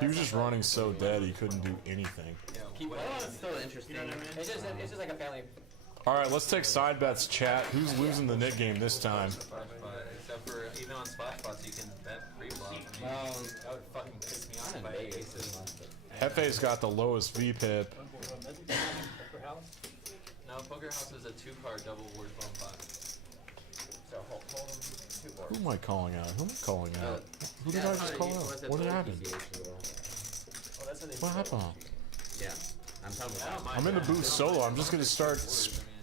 He was just running so dead he couldn't do anything. Well, it's still interesting. It's just like a family. All right, let's take side bets, chat. Who's losing the Nick game this time? Except for even on spot spots, you can bet pre-flop. Well, That would fucking piss me off I'm if in I Vegas. aces. Hefe's got the lowest VPIP. No, Poker House is a 2-card double board bomb pot. So hold them 2 boards. Who am I calling out? Who am I calling out? Who did I just call out? What happened? Oh, that's what they What happened? Yeah, I'm talking about. I'm in the booth solo. I'm just gonna start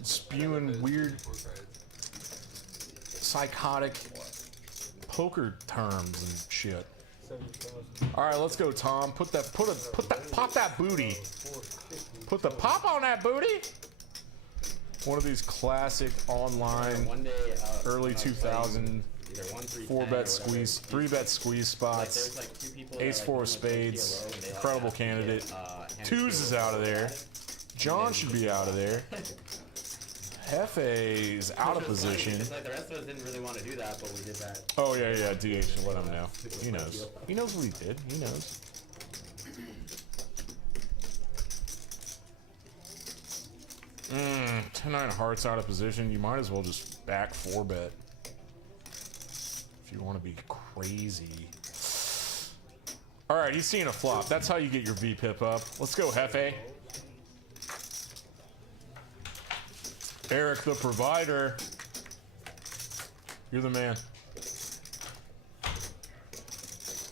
spewing weird, psychotic poker terms and shit. All right, let's go, Tom. Pop that booty. Put the pop on that booty. One of these classic online One day, early when I was 2000 either 1, 3, 4-bet squeeze, 3-bet squeeze spots. There's like 2 people Ace that, 4 like, of spades, PLO and they, like, incredible have to candidate. get, hand Twos is PLO out of there. that. John should be out of there. Hefe is out of position. It's like the rest of us didn't really want to do that, but we did that. Oh yeah, DH, let him know. He knows. He knows what he did. He knows. 10-9 hearts out of position. You might as well just back 4-bet if you want to be crazy. All right, he's seeing a flop. That's how you get your VPIP up. Let's go, Hefe. Eric, the provider. You're the man.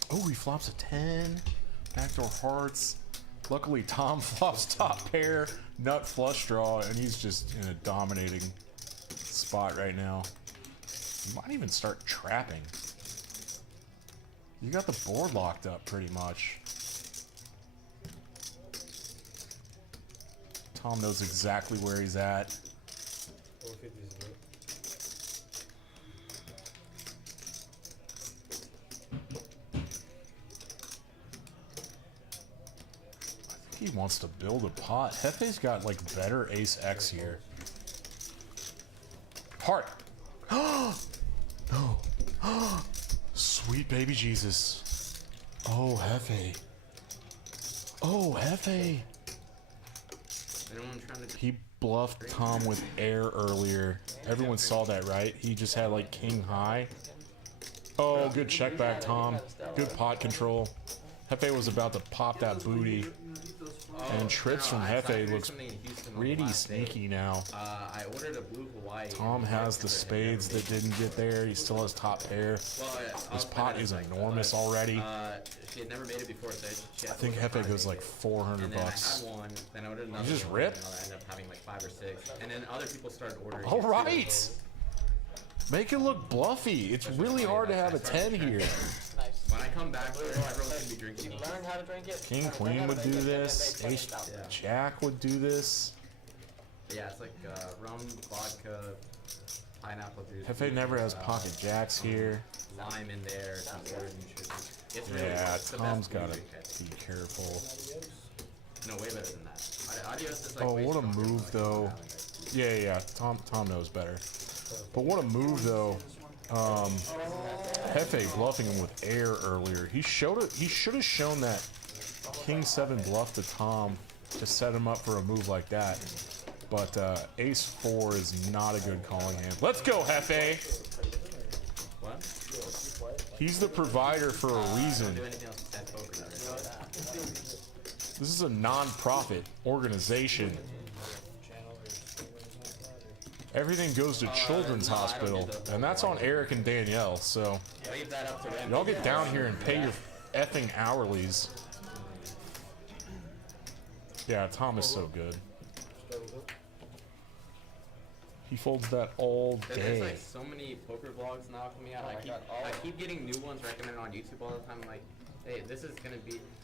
Oh, he flops a 10. Backdoor hearts. Luckily, Tom flops top pair, nut flush draw, and he's just in a dominating spot right now. You might even start trapping. You got the board locked up pretty much. Tom knows exactly where he's at. 450 is good. He wants to build a pot. Hefe's got like better ace X here. Heart. No. Sweet baby Jesus. Oh, Hefe. Oh, Hefe. Anyone trying to... He bluffed Tom with air earlier. Everyone saw that, right? He just had like king high. Oh, good check back, Tom. Good pot control. Hefe was about to pop that booty. And trips from Hefe looks pretty sneaky now. I ordered a blue Hawaii. Tom has the spades that didn't get there. He still has top pair. His pot is enormous already. She had never made it before, so she I think Hefe goes like 400 and then bucks. I had one, then I ordered another. You just one, rip? and I ended up having like 5 or 6, and then other people started ordering. All it, too. right. Make it look bluffy. It's really hard to have a 10 here. Nice. When I come back, everyone's gonna be drinking. You learn how to drink it. King, queen would do this. Ace, jack would do this. Yeah, it's like rum, vodka, pineapple juice. Hefe never has pocket jacks here. Lime in there, some orange. It's really Yeah, it's the Tom's best gotta blue drink. be careful. No, way better than that. Adios is like Oh, way what a stronger, move like, though. Yeah. Tom knows better. But what a move though. Hefe bluffing him with air earlier. He should have shown that King 7 bluff to Tom to set him up for a move like that. But Ace 4 is not a good calling hand. Let's go, Hefe. What? He's the provider for a reason. Do anything else besides poker, right? This is a non-profit organization. Everything goes to Children's Hospital, and that's on Eric and Danielle, so Leave that up to them. y'all get down here and pay your effing hourlies. Yeah, Tom is so good. He folds that all There's day. like so many poker vlogs now coming out. I keep getting new ones recommended on YouTube all the time. Like, Hey, this is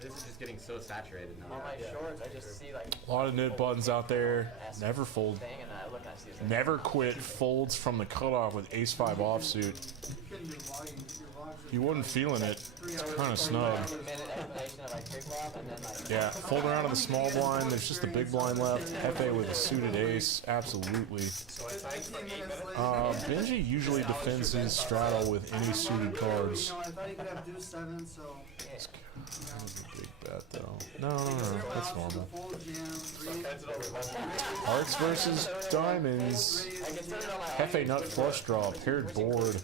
just getting so saturated now. On my shorts, I just see like A lot of nit buttons out there. Never fold. thing, and I look and I see it's Never quit folds from the cutoff with ace 5 offsuit. You couldn't do vlogging. Your vlogs He wasn't feeling it. It's kind of snug. a minute explanation of like big flop, and then like Yeah, fold around to the small blind. There's just the big blind left. Hefe with a suited ace. Absolutely. 15 minutes later. Benji usually defends his straddle with any suited cards. You know, I thought he could have deuce 7, so. Big bet though. No, that's normal. Full jam, Hearts versus diamonds. I can turn it on my Hefe nut flush draw. Paired board.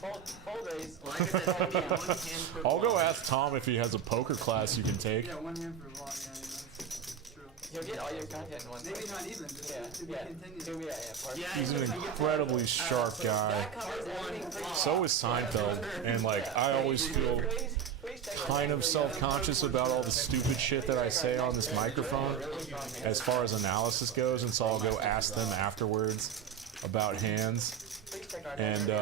fold raise. Like I said, it's gonna be 1 hand per I'll go ball. ask Tom if he has a poker class you can take. Yeah, 1 hand for vlog. Yeah, that's true. You'll get all your content in one Maybe place. not even. Just Yeah, to be yeah. continued. Yeah. Yeah, He's an it's- incredibly sharp guy. That covers everything. So is Seinfeld. And like, I always feel Please take kind of self-conscious about all the stupid shit that I say on this microphone as far as analysis goes, and so I'll go ask them afterwards about hands. Please take our And turn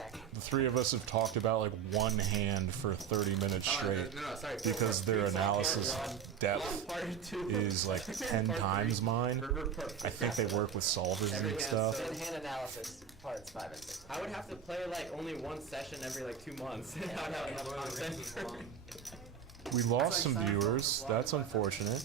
action. the three of us have talked about like one hand for 30 minutes straight No, sorry. because their analysis depth is like 10 times mine. I think they work with solvers and stuff. Then hand analysis parts 5 and 6. I would have to play like only one session every like 2 months. I would have enough content. We lost some viewers. That's unfortunate.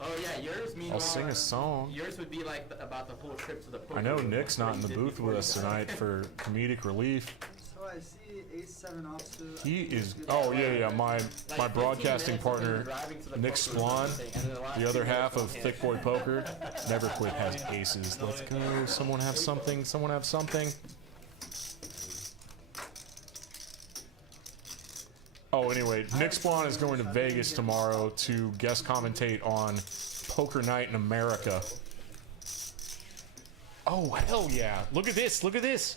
Oh yeah, yours means. I'll sing a song. Yours would be like about the whole trip to the. I know Nick's not in the booth with us tonight for comedic relief. So I see ace 7 offsuit. He is. Oh yeah. My broadcasting partner, Nick Splon, the other half of Thick Boy Poker, never quit, has aces. Let's go. Someone have something. Someone have something. Oh, anyway, Nick Splon is going to Vegas tomorrow to guest commentate on Poker Night in America. Oh, hell yeah. Look at this. Look at this.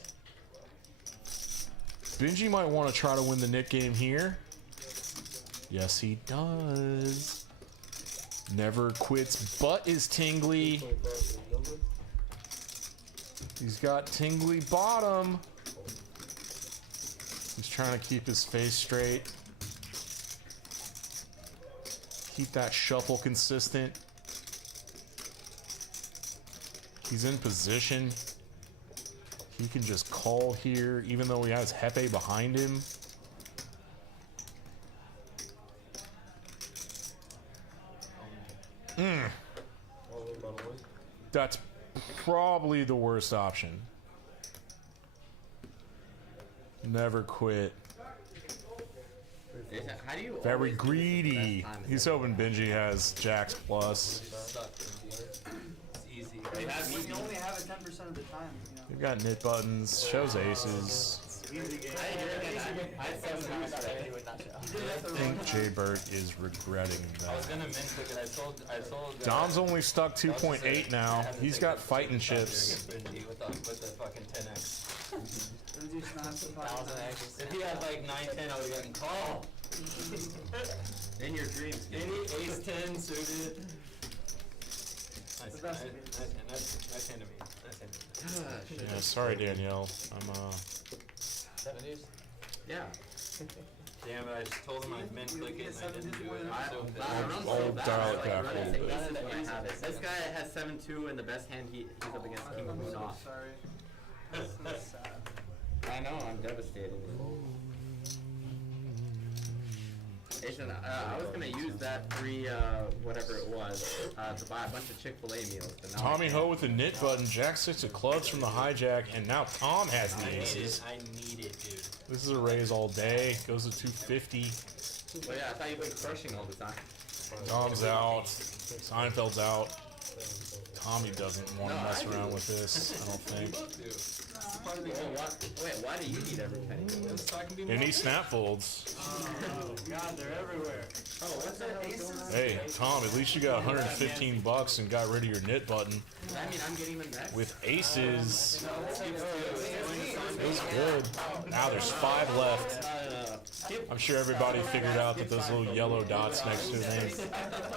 Benji might want to try to win the Nick game here. Yes, he does. Never quits, but is tingly. He's got tingly bottom. He's trying to keep his face straight. Keep that shuffle consistent. He's in position. He can just call here, even though he has Hefe behind him. That's probably the worst option. Never quit. How do you Very always do this greedy. the best time? He's hoping Benji has Jacks plus. It's easy. You only have it 10% of the time, you know. They've got knit buttons, shows aces. I had 7 moves today. I think Jay Burt is regretting I was that. gonna mint click it. I sold. Dom's only stuck 2.8 now. He's got fighting chips. With the fucking 10x. Don't do snaps and 1,000 actions. If he had like 9-10, I would've gotten called. In your dreams. Any ace 10 suited. Nice, The best nice, of it. nice hand to me. Nice hand to me. Yeah, sorry Danielle. I'm 7 deuce. Yeah. Damn it, I just told him I'd mint click it and I didn't do it. I'm so pissed. I run I'll so bad. dial I it like back run a into little bit. aces when I have it. This guy has 7-2 and the best hand he's up against King of Moon off. Sorry. That's so sad. I know, I'm devastated. Jason, I was gonna use that free, whatever it was, to buy a bunch of Chick-fil-A meals. But now Tommy Ho with the knit button, Jack 6 of clubs from the hijack, and now Tom has the aces. I need it, dude. This is a raise all day. Goes to 250. Well, yeah, I thought you've been crushing all the time. Dom's out. Seinfeld's out. Tommy doesn't want to mess around with this, I don't think. Wait, why do you need every penny? So I can be Any snap folds. God, they're everywhere. Oh, what's that? Hey, Tom, at least you got 115 bucks and got rid of your knit button. I mean, I'm getting them next. With aces. Feels good. Now there's 5 left. I'm sure everybody figured out that those little yellow dots next to their name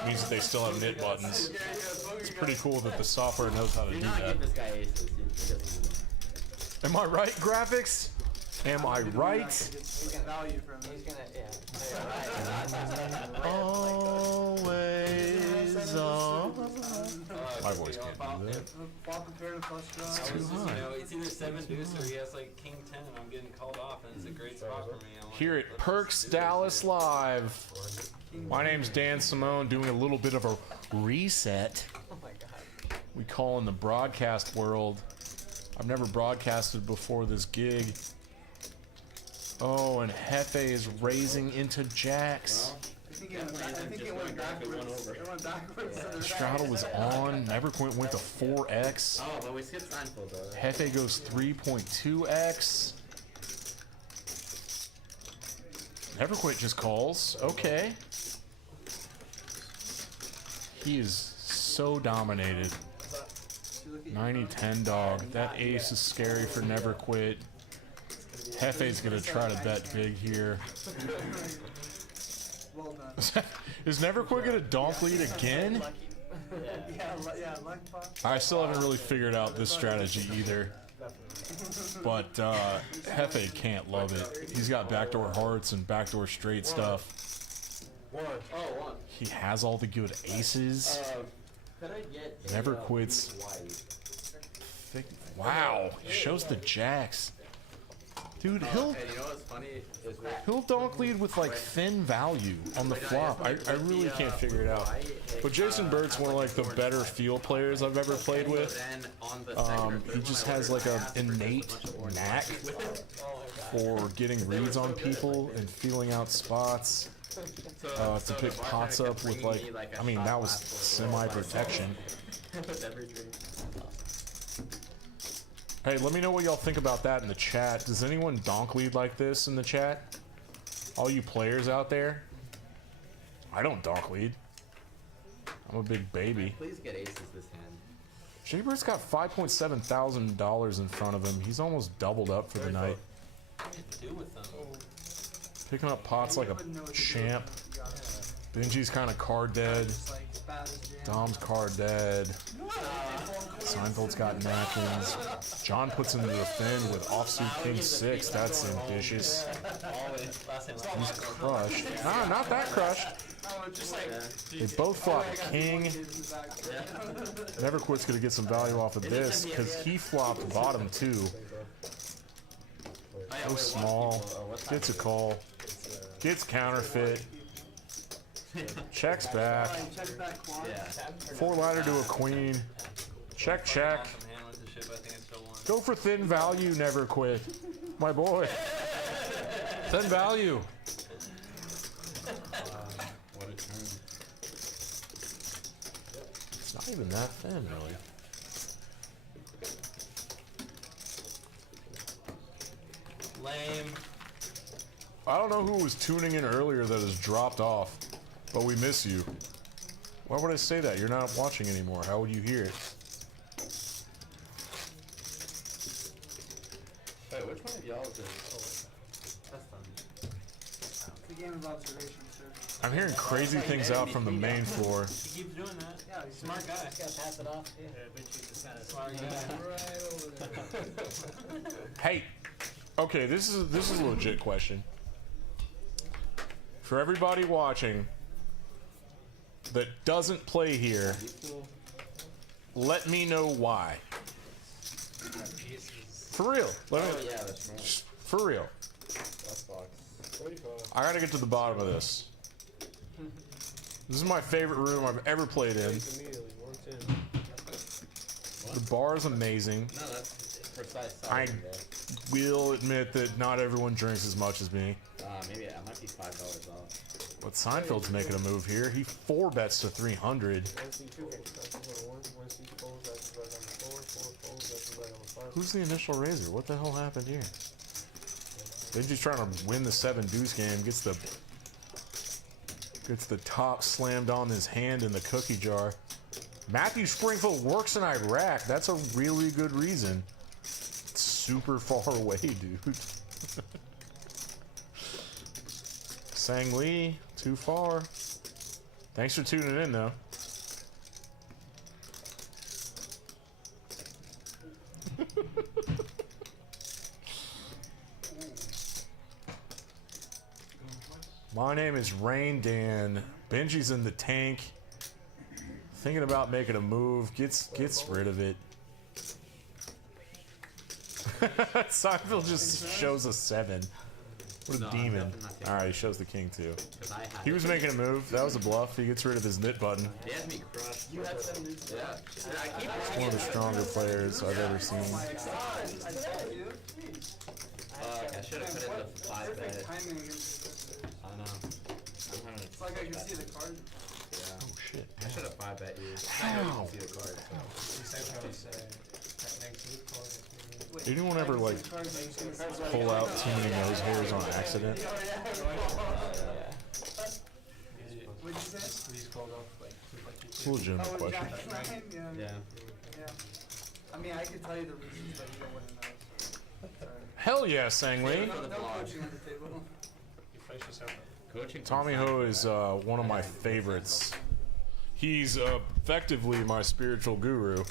means that they still have knit buttons. It's pretty cool that the software knows how to Do do not that. give this guy aces. Am I right, graphics? Am I right? He's gonna value from He's it. gonna, yeah. Yeah, right. Always on. My voice can't do that. Flop comparative plus draw. too high. You know, it's either 7 deuce or he has like king 10 and I'm getting called off and it's a great spot for me. I'm like, Here at let's Perks do this. Dallas Live. My name's Dan Simone, doing a little bit of a reset. Oh my god. We call in the broadcast world. I've never broadcasted before this gig. Oh, and Hefe is raising into jacks. I think it went backwards. It went backwards. Straddle was on. Neverquint went to 4x. Oh, but we skipped Seinfeld though. Hefe goes 3.2x. Neverquit just calls. Okay. He is so dominated. 90-10 dog. That ace is scary for Neverquit. Hefe's gonna try to bet big here. Well done. Is Neverquit gonna donk lead again? Yeah, luck pop. I still haven't really figured out this strategy either. But Hefe can't love it. He's got backdoor hearts and backdoor straight stuff. He has all the good aces. Never quits. Wow, he shows the jacks. Dude, You know what's funny is he'll donk lead with like thin value on the flop. I really can't figure it out. But Jason Burt's one of like the better field players I've ever played with. He just has like a innate knack for getting reads on people and feeling out spots. To pick pots up with like, I mean, that was semi-protection. Hey, let me know what y'all think about that in the chat. Does anyone donk lead like this in the chat? All you players out there? I don't donk lead. I'm a big baby. Please get aces this hand. Jaybird's got $5.7 thousand in front of him. He's almost doubled up for the night. What do you do with them? Picking up pots like a champ. Benji's kind of card dead. Dom's card dead. Seinfeld's got napkins. John puts into the thin with offsuit king 6. That's ambitious. He's crushed. Nah, not that crushed. They both flop king. Neverquit's gonna get some value off of this because he flopped bottom 2. Go small. Gets a call. Gets counterfeit. Checks back. 4 ladder to a queen. Check, check. Go for thin value, Neverquit. My boy. Thin value. It's not even that thin, really. Lame. I don't know who was tuning in earlier that has dropped off, but we miss you. Why would I say that? You're not watching anymore. How would you hear it? Wait, which one of y'all is It's a game of observation, sir. I'm hearing crazy things out from the main floor. He keeps doing that. Yeah, he's Smart guy. Just gotta pass it off. Smart guy. Hey, okay, this is a legit question. For everybody watching that doesn't play here, let me know why. For real. For real. I gotta get to the bottom of this. This is my favorite room I've ever played in. The bar is amazing. No, that's precise. I will admit that not everyone drinks as much as me. Maybe I might be $5 off. But Seinfeld's making a move here. He 4 bets to 300. Who's the initial raiser? What the hell happened here? Benji's trying to win the 7 deuce game. Gets the top slammed on his hand in the cookie jar. Matthew Springfield works in Iraq. That's a really good reason. It's super far away, dude. Sang Lee, too far. Thanks for tuning in, though. My name is Rain Dan. Benji's in the tank. Thinking about making a move. Gets rid of it. Seinfeld just shows a 7. What a No, I'm demon. definitely not taking Alright, he shows the king too. 'Cause I had He was making a move. That was a bluff. He gets rid of his knit button. He has me crushed. You had 7 dudes. Yeah. I keep One of the stronger players I've ever seen. I told you. Fuck, I should have put in the 5 Perfect bet. timing against the I know. I'm having a It's like I can see the card. Yeah. Oh shit. I should have 5 bet you. How? I know you can see the card. So. Did anyone ever like pull out too many nose hairs on accident? What'd you say? It's a legitimate Oh, question. Jack Ryan? Yeah. Yeah. I mean, I could tell you the reasons, but you don't want to know. Hell yeah, Sang Lee. No coaching on the table. Coaching Tommy Ho is one of my favorites. He's effectively my spiritual guru.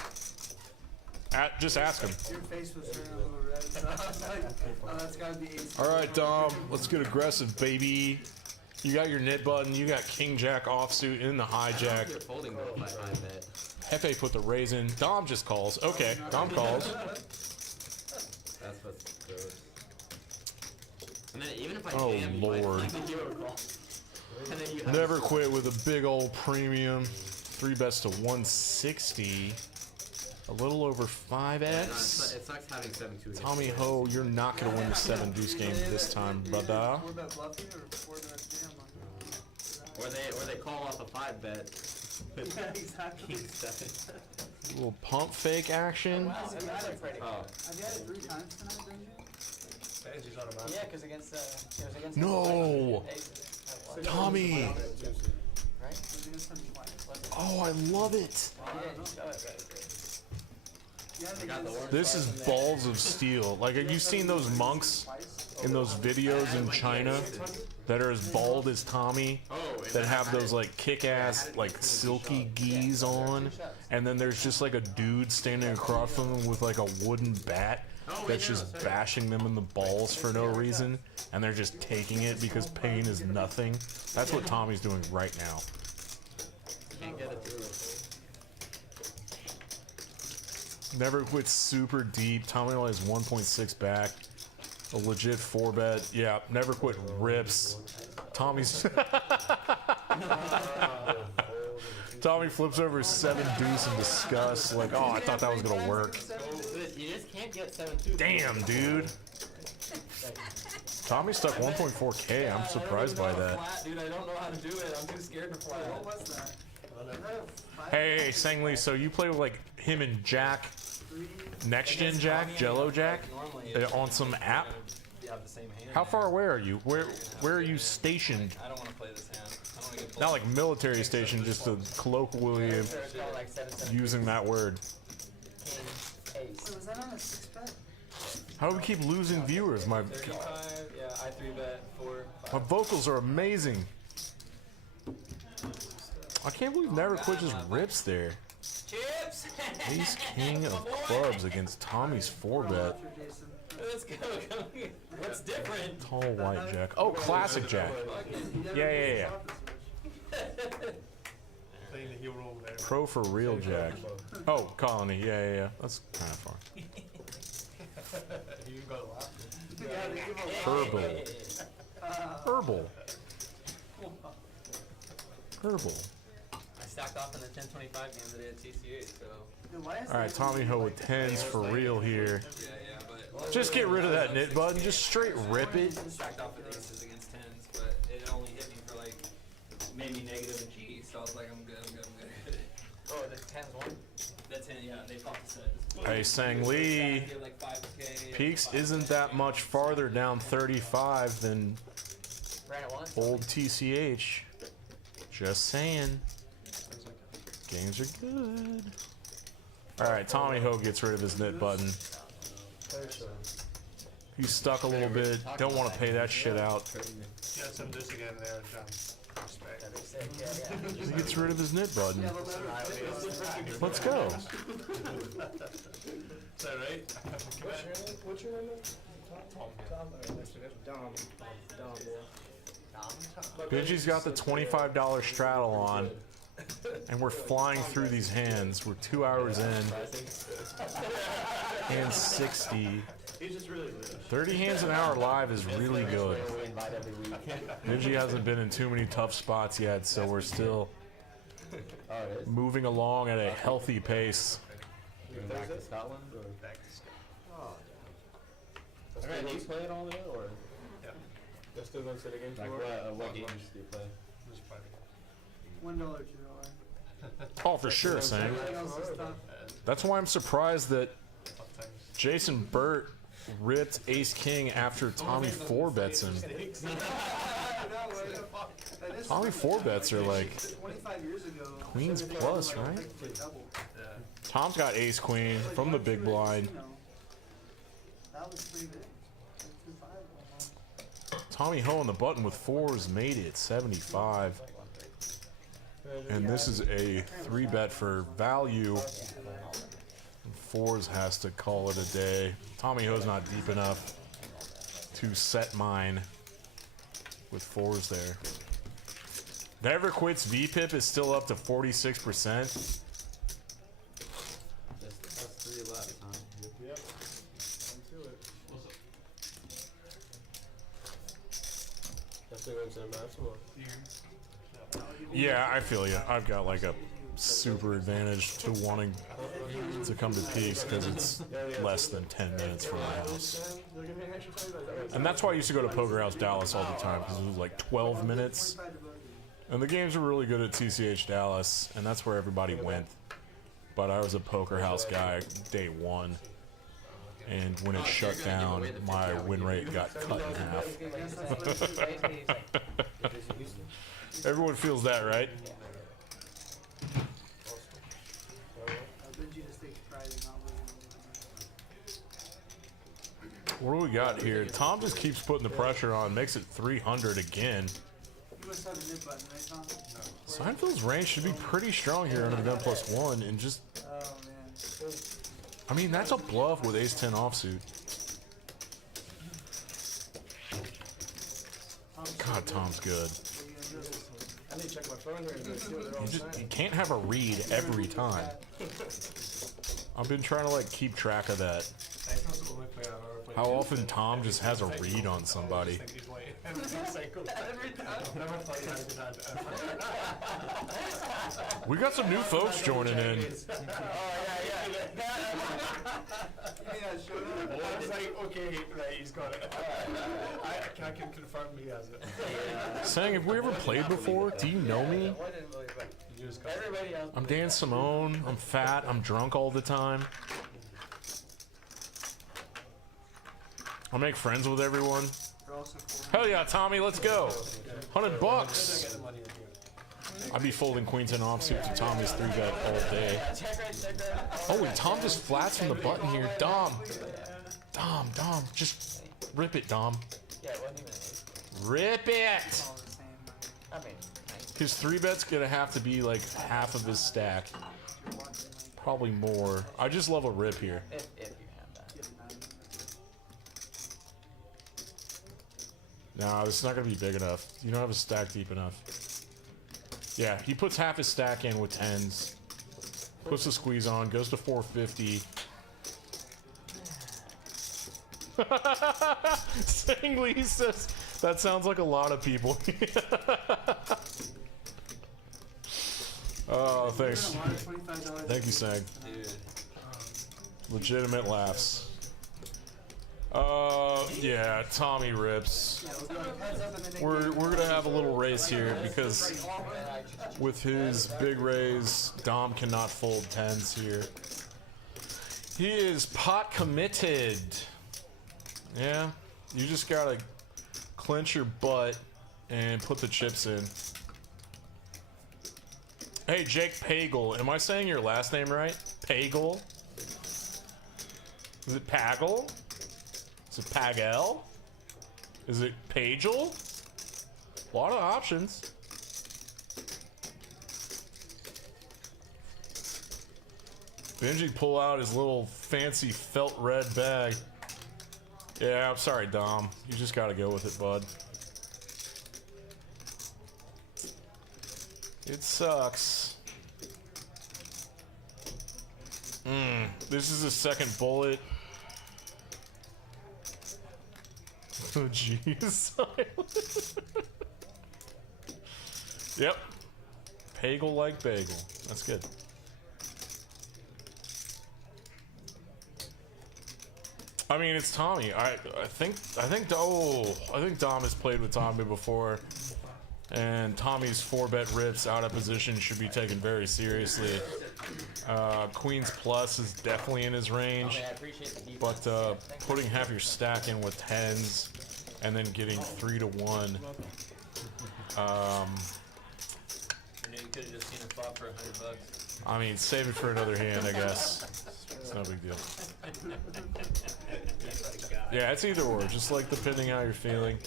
Just ask him. Your face was turning a little red, so I was like, oh, that's gotta be ace. All right, Dom, let's get aggressive, baby. You got your knit button. You got King Jack offsuit in the hijack. You're folding though by 5 bet. Hefe put the raise in. Dom just calls. Okay, Dom calls. That's what's good. And then even if I Oh, jam, Lord. then you would call. And then you have Never quit with a big old premium. 3 bets to 160. A little over 5x. It sucks having 7-2. Tommy Ho, you're not going to win the 7 deuce game this time, brother. 4-bet bluffing or 4-bet jam? Or they call off a 5 bet. Yeah, exactly. King 7. A little pump fake action. Wow, I've had it pretty. Oh. Have you had it 3 times tonight, Benji? Yeah, because against it was against No! Tommy! Right? It was against him twice. Oh, I love it. Yeah, I got the orange This is bars in there. balls of steel. Like, have you seen those monks in those videos in China that are as bald as Tommy? That have those, like, kick-ass, like, silky geese on? And then there's just, like, a dude standing across from them with, like, a wooden bat that's just bashing them in the balls for no reason. And they're just taking it because pain is nothing. That's what Tommy's doing right now. Can't get it through. Never quit super deep. Tommy only has 1.6 back. A legit 4-bet. Yeah, never quit rips. Tommy's... Tommy flips over 7 deuce in disgust. Like, oh, I thought that was gonna work. You just can't get 7-2. Damn, dude. Tommy stuck 1.4K. I'm surprised by that. Flat, dude, I don't know how to do it. I'm too scared to flat. What was that? Hey, Sang Lee, so you play with, like, him and Jack, Next Gen Jack, Jello Jack, on some app? You have the same hand. How far away are you? Where are you stationed? I don't want to play this hand. I don't want to get Not like military station, just a colloquially using that word. So was that on a 6-bet? How do we keep losing viewers? My 35, yeah, I 3-bet, 4, 5. my vocals are amazing. I can't believe Never Quit just rips there. Chips! Ace King of Clubs against Tommy's 4-bet. Let's go. What's different? Tall white Jack. Oh, classic Jack. Yeah. Playing the hero over there. Pro for real Jack. Oh, Colony. Yeah. That's kind of far. You got a laugh. Herbal. I stacked off in the 10-25 game today at TCH, so All right, Tommy Ho with 10s for real here. yeah, but Just get rid of that knit button. Just straight rip it. stacked off with aces against 10s, but it only hit me for like maybe negative a G, so I was like, I'm good. Oh, the 10's one? The 10, yeah, they popped the set. Hey, Sang Lee. Give like 5K. Peaks isn't that much farther down 35 than Ran it once? old TCH. Just saying. Games are good. Alright, Tommy Ho gets rid of his knit button. He's stuck a little bit. Don't want to pay that shit out. You got some this again there, John. Respect. That'd be sick, yeah. He gets rid of his knit button. Let's go. Is that right? What's your name? Benji's got the $25 straddle on, and we're flying through these hands. We're 2 hours in. Hand 60. 30 hands an hour live is really good. Benji hasn't been in too many tough spots yet, so we're still moving along at a healthy pace. Back to Scotland? Or? Back to Scotland. Alright, do you play it all there, or? Yeah. They're still going to the game Like, tomorrow? what games do you play? Just private. $1, $2. Oh, for sure, Sang. Everything else is tough. That's why I'm surprised that Jason Burt ripped Ace King after Tommy 4-bets him. Tommy 4-bets are like 25 years ago. Queens plus, right? Tom's got Ace Queen from the big blind. That was pretty big. 2-5. Tommy Ho on the button with 4s made it 75. And this is a 3-bet for value. 4s has to call it a day. Tommy Ho's not deep enough to set mine with 4s there. Never Quits VPIP is still up to 46%. That's 3 left, huh? Yep. Into it. That's still going to the maximum. Yeah, I feel you. I've got like a super advantage to wanting to come to Peaks because it's less than 10 minutes from my house. And that's why I used to go to Poker House Dallas all the time, because it was like 12 minutes. And the games were really good at TCH Dallas, and that's where everybody went. But I was a Poker House guy day one. And when it shut down, my win rate got cut in half. Everyone feels that, right? Benji just takes pride in not losing. What do we got here? Tom just keeps putting the pressure on, makes it 300 again. You must have a mid button, right, Tom? Seinfeld's range should be pretty strong here under the gun +1, and just, Oh, man. I mean, that's a bluff with Ace-10 offsuit. God, Tom's good. I need to check my phone here and see what they're all saying. You can't have a read every time. I've been trying to like keep track of that. How often Tom just has a read on somebody. We got some new folks joining in. I was like, okay, right, he's got it. I can confirm he has it. Saying, have we ever played before? Do you know me? I'm Dan Simone. I'm fat. I'm drunk all the time. I make friends with everyone. Hell yeah, Tommy, let's go. $100. I'd be folding Queen 10 offsuit to Tommy's 3-bet all day. Oh, and Tom just flats from the button here. Dom, just rip it, Dom. Rip it. His 3-bet's gonna have to be like half of his stack. Probably more. I just love a rip here. If you have that. No, it's not gonna be big enough. You don't have a stack deep enough. Yeah, he puts half his stack in with 10s. Puts the squeeze on, goes to 450. Singly says, that sounds like a lot of people. Oh, thanks. Thank you, Sang. Legitimate laughs. Yeah, Tommy rips. We're gonna have a little race here because with his big raise, Dom cannot fold 10s here. He is pot committed. Yeah, you just gotta clench your butt and put the chips in. Hey, Jake Pagel, am I saying your last name right? Pagel? Is it Pagel? Is it Pagel? Is it Pagel? A lot of options. Benji pull out his little fancy felt red bag. Yeah, I'm sorry, Dom. You just gotta go with it, bud. It sucks. This is the second bullet. Oh, jeez. Yep. Pagel like bagel. That's good. I mean, it's Tommy. I think Dom has played with Tommy before, and Tommy's 4-bet rips out of position should be taken very seriously. Queens plus is definitely in his range, but putting half your stack in with 10s and then getting 3 to 1. You could have just seen a flop for $100. I mean, save it for another hand, I guess. It's no big deal. Yeah, it's either or, just like depending how you're feeling.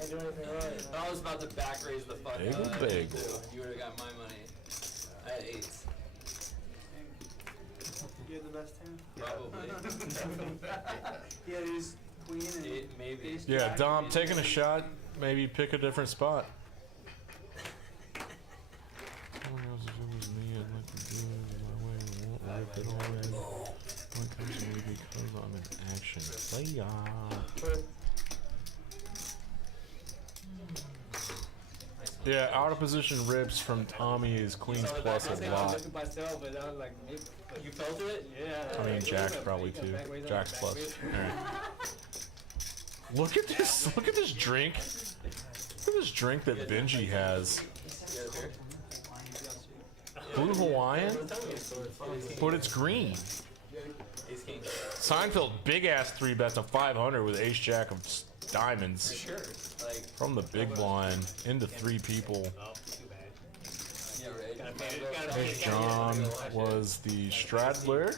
I was about to back raise the fuck Bagel, bagel. You would have got my money. I had 8s. You had the best hand? Probably. Yeah, he's queen and maybe. Yeah, Dom, taking a shot, maybe pick a different spot. Because I'm in action. Yeah, out of position rips from Tommy is queens plus a lot. You felt it? Yeah. I mean, Jack's probably too. Jack's plus. Alright. Look at this! Look at this drink! Look at this drink that Benji has. Blue Hawaiian? But it's green. Seinfeld big ass 3-bet to 500 with ace jack of diamonds. Sure. Like, From the big blind into 3 people. yeah, right. There's John was the straddler.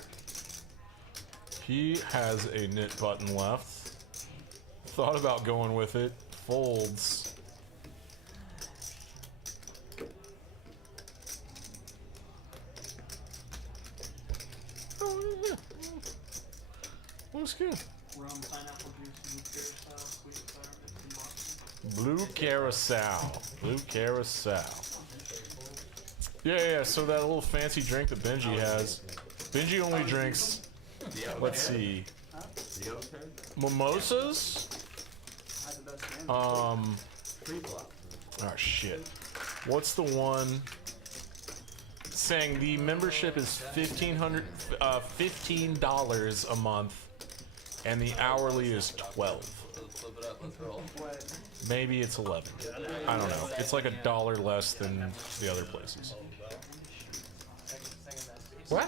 He has a knit button left. Thought about going with it. Folds. Oh, yeah. Looks good. rum, pineapple juice, blue carousel, Blue carousel. Blue carousel. Yeah, so that little fancy drink that Benji has. Benji only drinks, let's see, mimosas? Oh shit. What's the one saying the membership is $15 a month and the hourly is 12? Flip it up, let's roll. Maybe it's 11. I don't know. It's like $1 less than the other places. What?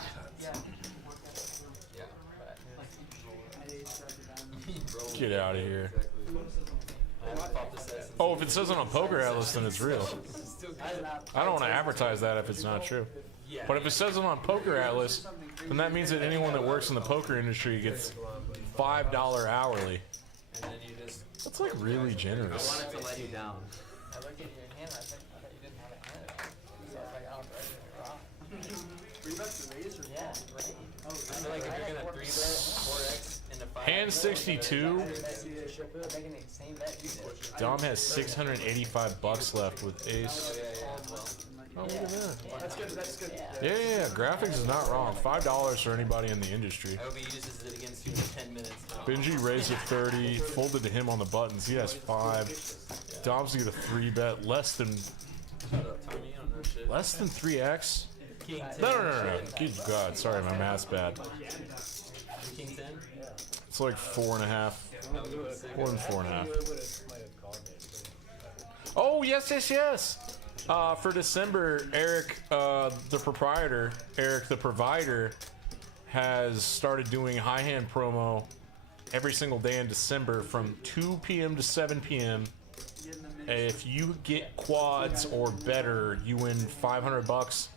Get out of here. Oh, if it says it on Poker Atlas, then it's real. I don't want to advertise that if it's not true. But if it says it on Poker Atlas, then that means that anyone that works in the poker industry gets $5 hourly. That's like really generous. I wanted to let you down. I looked at your hand, I thought you didn't have it handed out. So I was like, oh, right, you're wrong. 3 bets to raise or Yeah, right. Oh, I feel like if you're gonna 3-bet 4x into 5. Hand 62. Making the same bet you did. Dom has $685 left with ace. Oh, look at that. That's good, that's good. Yeah, graphics is not wrong. $5 for anybody in the industry. I hope he uses it against you in 10 minutes. Benji raised at 30, folded to him on the buttons. He has 5. Dom's get a 3-bet, less than 3x. No. Good God, sorry, my math's bad. King 10? It's like 4.5. More than 4.5. Oh yes. For December, Eric, the proprietor, Eric the provider, has started doing high hand promo every single day in December from 2 p.m. to 7 p.m. If you get quads or better, you win $500,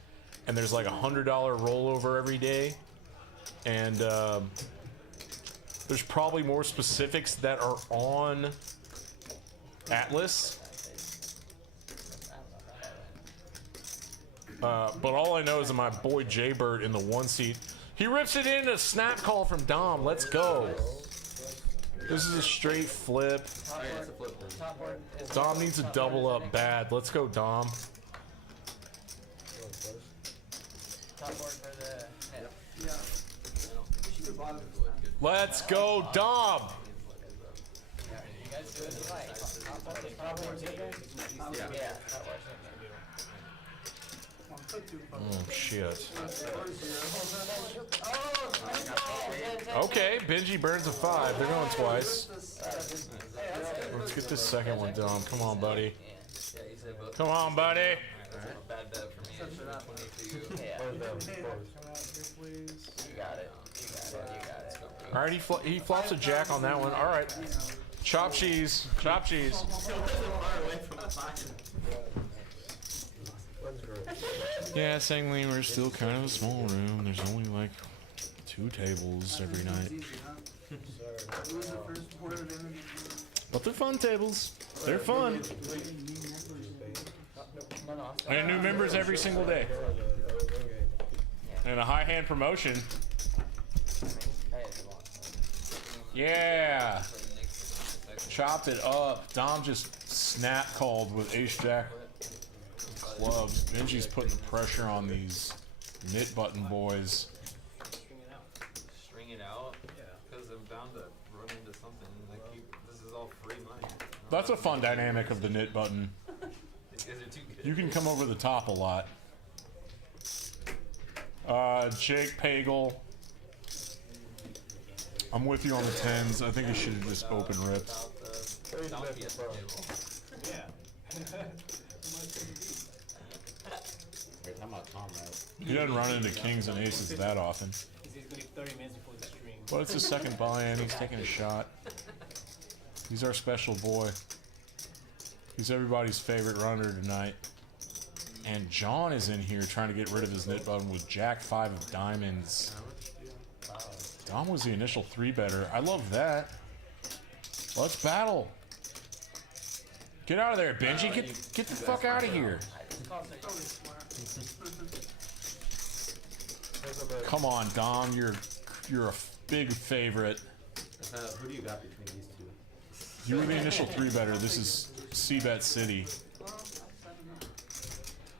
and there's like $100 rollover every day. And there's probably more specifics that are on Atlas. But all I know is that my boy Jaybird in the 1 seat, he rips it in a snap call from Dom. Let's go. This is a straight flip. Alright, that's a flip one. Top board is Dom needs a double up bad. Let's go, Dom. top board for the net. Yeah. She could bottom this time. Let's go, Dom. Yeah, you guys do it as you like. Top board's good, guys? Yeah. Yeah, top board's good. Come on, put 2 bucks. Oh, shit. Oh, Okay, Benji burns a 5. They're going twice. Let's get this second one, Dom. Come on, buddy. Yeah, you said both. Come on, buddy. Alright, that's a bad bet for me. Except for that one. 20 for you. yeah. Come out here, please. You got it. You got it. You got it. All right, he flops a jack on that one. All right. You know. Chop cheese. Chop cheese. Yeah, Sangling, we're still kind of a small room. There's only like 2 tables every night. Easy, huh? Who was the first quarter of the interview? But they're fun tables. They're fun. And new members every single day. And a high hand promotion. Yeah. Chopped it up. Dom just snap called with ace jack clubs. Benji's putting the pressure on these knit button boys. String it out? Yeah. Because I'm bound to run into something. Like, this is all free money. That's a fun dynamic of the knit button. These guys are too good. You can come over the top a lot. Jake Pagel. I'm with you on the 10s. I think he should have just open ripped. About the donkey at the table. We're talking about Tom, right? He doesn't run into kings and aces that often. He's gonna be 30 minutes before the stream. But it's his second buy-in. He's taking a shot. He's our special boy. He's everybody's favorite runner tonight. And John is in here trying to get rid of his knit button with Jack 5 of diamonds. Dom was the initial 3-better. I love that. Let's battle. Get out of there, Benji. Get the fuck out of here. Come on, Dom. You're a big favorite. Who do you got between these two? You were the initial 3-better. This is C-Bet City.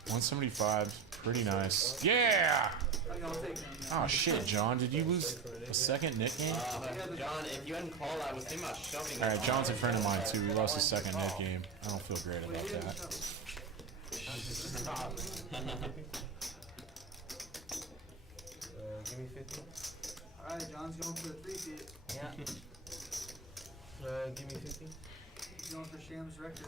175. Pretty nice. Yeah! Oh shit, John. Did you lose a second knit game? John, if you hadn't called, I was thinking about shoving. Alright, John's a friend of mine too. We lost a second knit game. I don't feel great about that. Give me 50. Alright, John's going for the 3 feet. Yeah. Give me 50. He's going for Sham's record.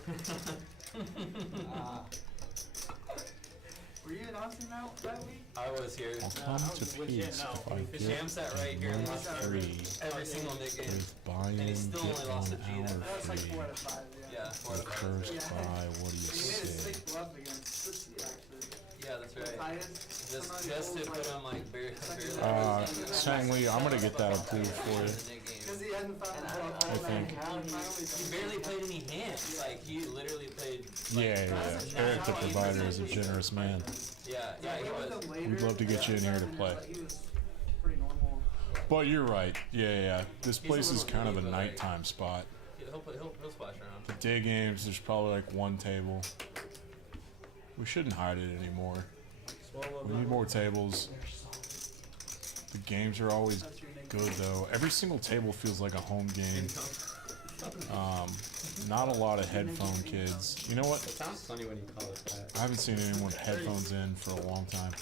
Were you in Austin that week? I was here. I'll come to peace if I get Sham sat right here and lost free every single nick game. with buy-in, And he still get only lost a G 1 that hour night. That was like free. 4 out of 5, yeah. Yeah, 4 The out of 5. first Yeah. buy, what do you He made a say? sick bluff against Sissy, actually. Yeah, that's right. Highest. Just somebody to holds, put him like barely. Sang Lee, I'm gonna get that approved for you. Because he hadn't found the bluff I all think. night. He barely played any hands. Like he literally played. Yeah. Eric the provider is a generous man. Yeah, he was. We'd love to get you in here to play. He was pretty normal. But you're right. Yeah. This place is kind of a nighttime spot. He'll splash around. The day games, there's probably like 1 table. We shouldn't hide it anymore. We need more tables. The games are always good though. Every single table feels like a home game. Not a lot of headphone kids. You know what? It sounds funny when you call it that. I haven't seen anyone with headphones in for a long time.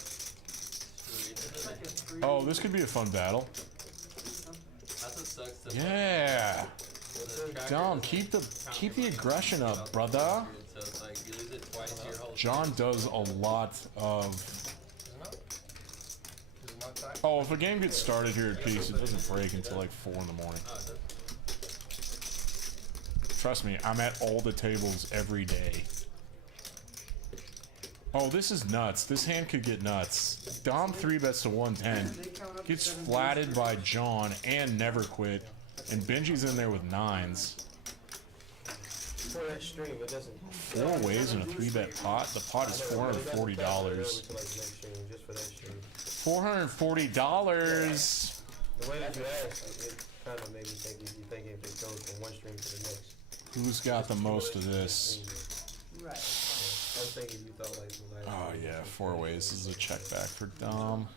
Oh, this could be a fun battle. That's what sucks. To Yeah. Dom, keep the aggression up, brother. So it's like you lose it twice, your whole John does a lot of. Oh, if a game gets started here at peace, it doesn't break until like 4 in the morning. Trust me, I'm at all the tables every day. Oh, this is nuts. This hand could get nuts. Dom 3-bets to 110. Gets flatted by John and never quit. And Benji's in there with 9s. For that stream, it doesn't. 4 ways in a 3-bet pot. The pot is $440. Just for that stream. $440. The way that you asked, it kind of made me think if you thinking if it goes from one stream to the next. Who's got the most of this? Right. I was thinking you thought like the last Oh yeah, 4 ways. This is a check back for Dom.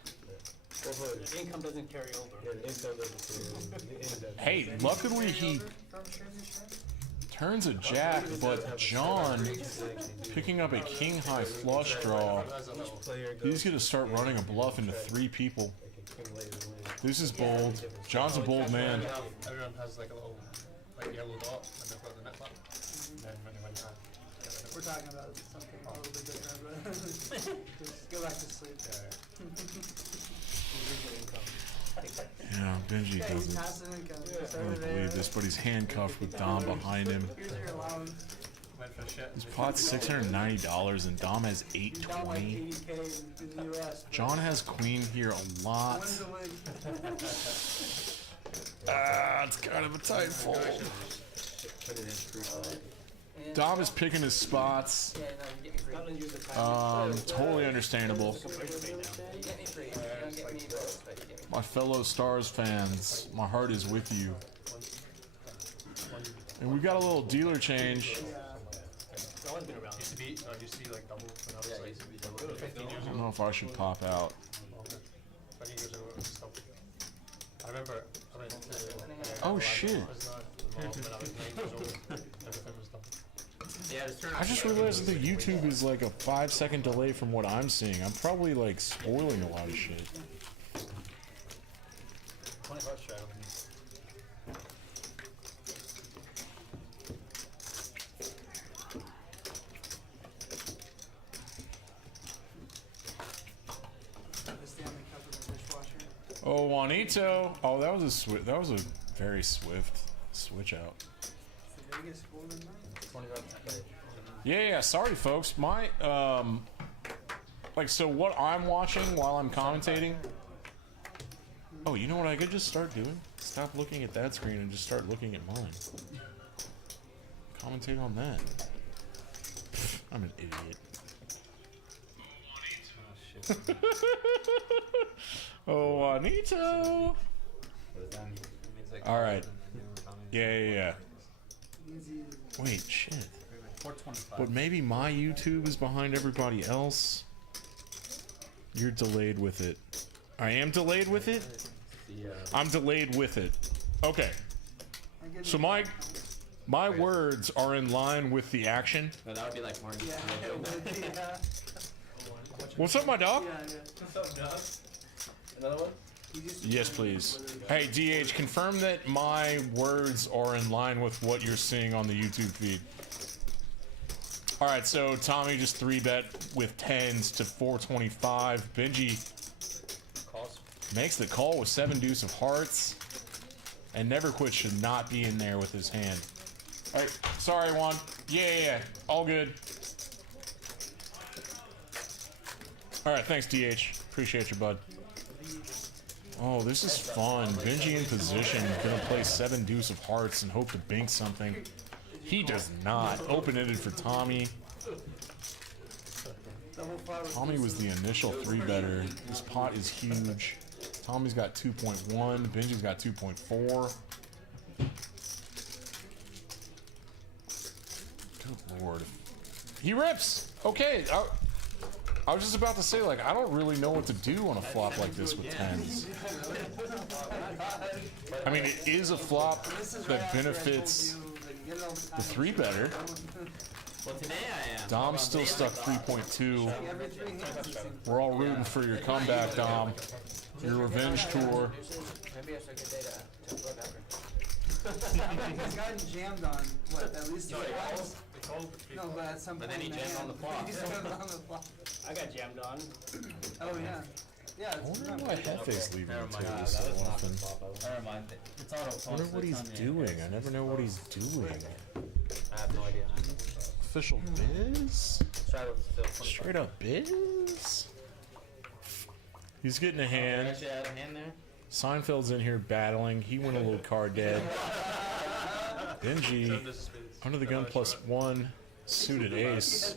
The income doesn't carry over. Yeah, the income doesn't Hey, luckily he turns a jack, but John picking up a king high flush draw. He's gonna start running a bluff into 3 people. This is bold. John's a bold man. Everyone has like a little yellow dot and they've got the net flap. And then when they went high. We're talking about something a little bit different, but just go back to sleep. Yeah, Benji Yeah, he's doesn't passive income. really believe this, but he's handcuffed with Dom behind him. Here's your allowance. Went for shit. His pot's $690 and Dom has Down like 820. 80K in the US. John has queen here a lot. When's the win? It's kind of a tight fold. Dom is picking his spots. Yeah, no, you get me free. Totally understandable. You get me free. You don't get me votes, but you get me. My fellow Stars fans, my heart is with you. And we got a little dealer change. No one's been around. Used to be, used to be like double when I was Yeah, like used to be double. 15 years I ago. don't know if I should pop out. 20 years ago it was double. I remember, I mean, Oh shit. when I was 9 years old, everything was double. Yeah, just turn I just realized that the YouTube is like a 5-second delay from what I'm seeing. I'm probably like spoiling a lot of shit. 20 bucks try with me. The Stanley Cup in the dishwasher. Oh, Juanito. Oh, that was a very swift switch out. It's the Vegas Golden Knights. 20 votes. Yeah, sorry folks. My like so what I'm watching while I'm commentating. Oh, you know what I could just start doing? Stop looking at that screen and just start looking at mine. Commentate on that. I'm an idiot. Oh, Juanito. All right. Yeah. Easy. Wait, shit. But maybe my YouTube is behind everybody else. You're delayed with it. I am delayed with it? I'm delayed with it. Okay. So my words are in line with the action. No, that would be like more. Yeah, it would be, yeah. What's up, my dog? Yeah. What's up, John? Another one? Yes, please. Hey, DH, confirm that my words are in line with what you're seeing on the YouTube feed. Alright, so Tommy just 3-bet with 10s to 425. Benji makes the call with 7 deuce of hearts. And Never Quit should not be in there with his hand. Alright, sorry, Juan. Yeah. All good. Alright, thanks, DH. Appreciate you, bud. Oh, this is fun. Benji in position. Gonna play 7 deuce of hearts and hope to bink something. He does not. Open-ended for Tommy. Tommy was the initial 3-better. This pot is huge. Tommy's got 2.1. Benji's got 2.4. Good lord. He rips! Okay, I was just about to say, like, I don't really know what to do on a flop like this with 10s. I mean, it is a flop that benefits the 3-better. Well, today I am. Dom's still stuck 3.2. We're all rooting for your comeback, Dom. Your revenge tour. Maybe I should get data to look after. He's gotten jammed on, what, at least twice? No, but at some point. But then he jammed on the flop. He jammed on the flop. I got jammed on. Oh, yeah. Yeah, I it's wonder why Hefe's leaving the table so often. Never mind. It's auto. I wonder what he's doing. I never know what he's doing. I have no idea. Official biz? Try to fill Straight up biz? He's getting a hand. Actually, I have a hand there. Seinfeld's in here battling. He went a little card dead. Benji, under the gun +1, suited ace.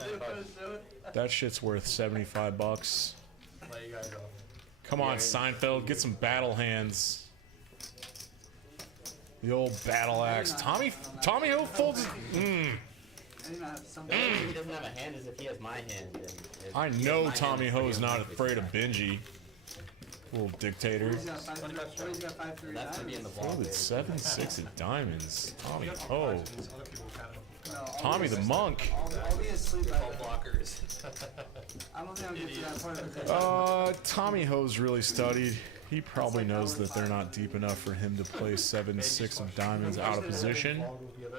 That shit's worth 75 bucks. Let you guys off. Come on, Seinfeld, get some battle hands. The old battle axe. Tommy Ho folds. I do not have some. The only reason he doesn't have a hand is if he has my hand. I know Tommy Ho is not afraid of Benji. Little dictator. He's got 5-3. He's got 5-3. That's gonna be in the ball. Folded 7-6 of diamonds. Tommy Ho. Other people kind of. No, Tommy the monk. I'll be asleep by then. Blockers. I don't think I'll get to that part of the day. Tommy Ho's really studied. He probably knows that they're not deep enough for him to play 7-6 of diamonds out of position.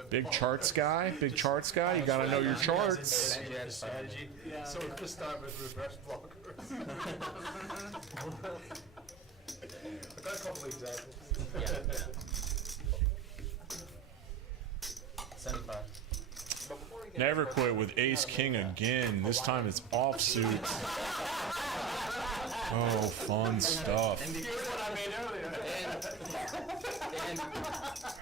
Big charts guy. Big charts guy. You gotta know your charts. Strategy. So we're gonna start with reverse blockers. I got a couple of examples. Yeah. 75. Never quit with ace king again. This time it's offsuit. Oh, fun stuff. And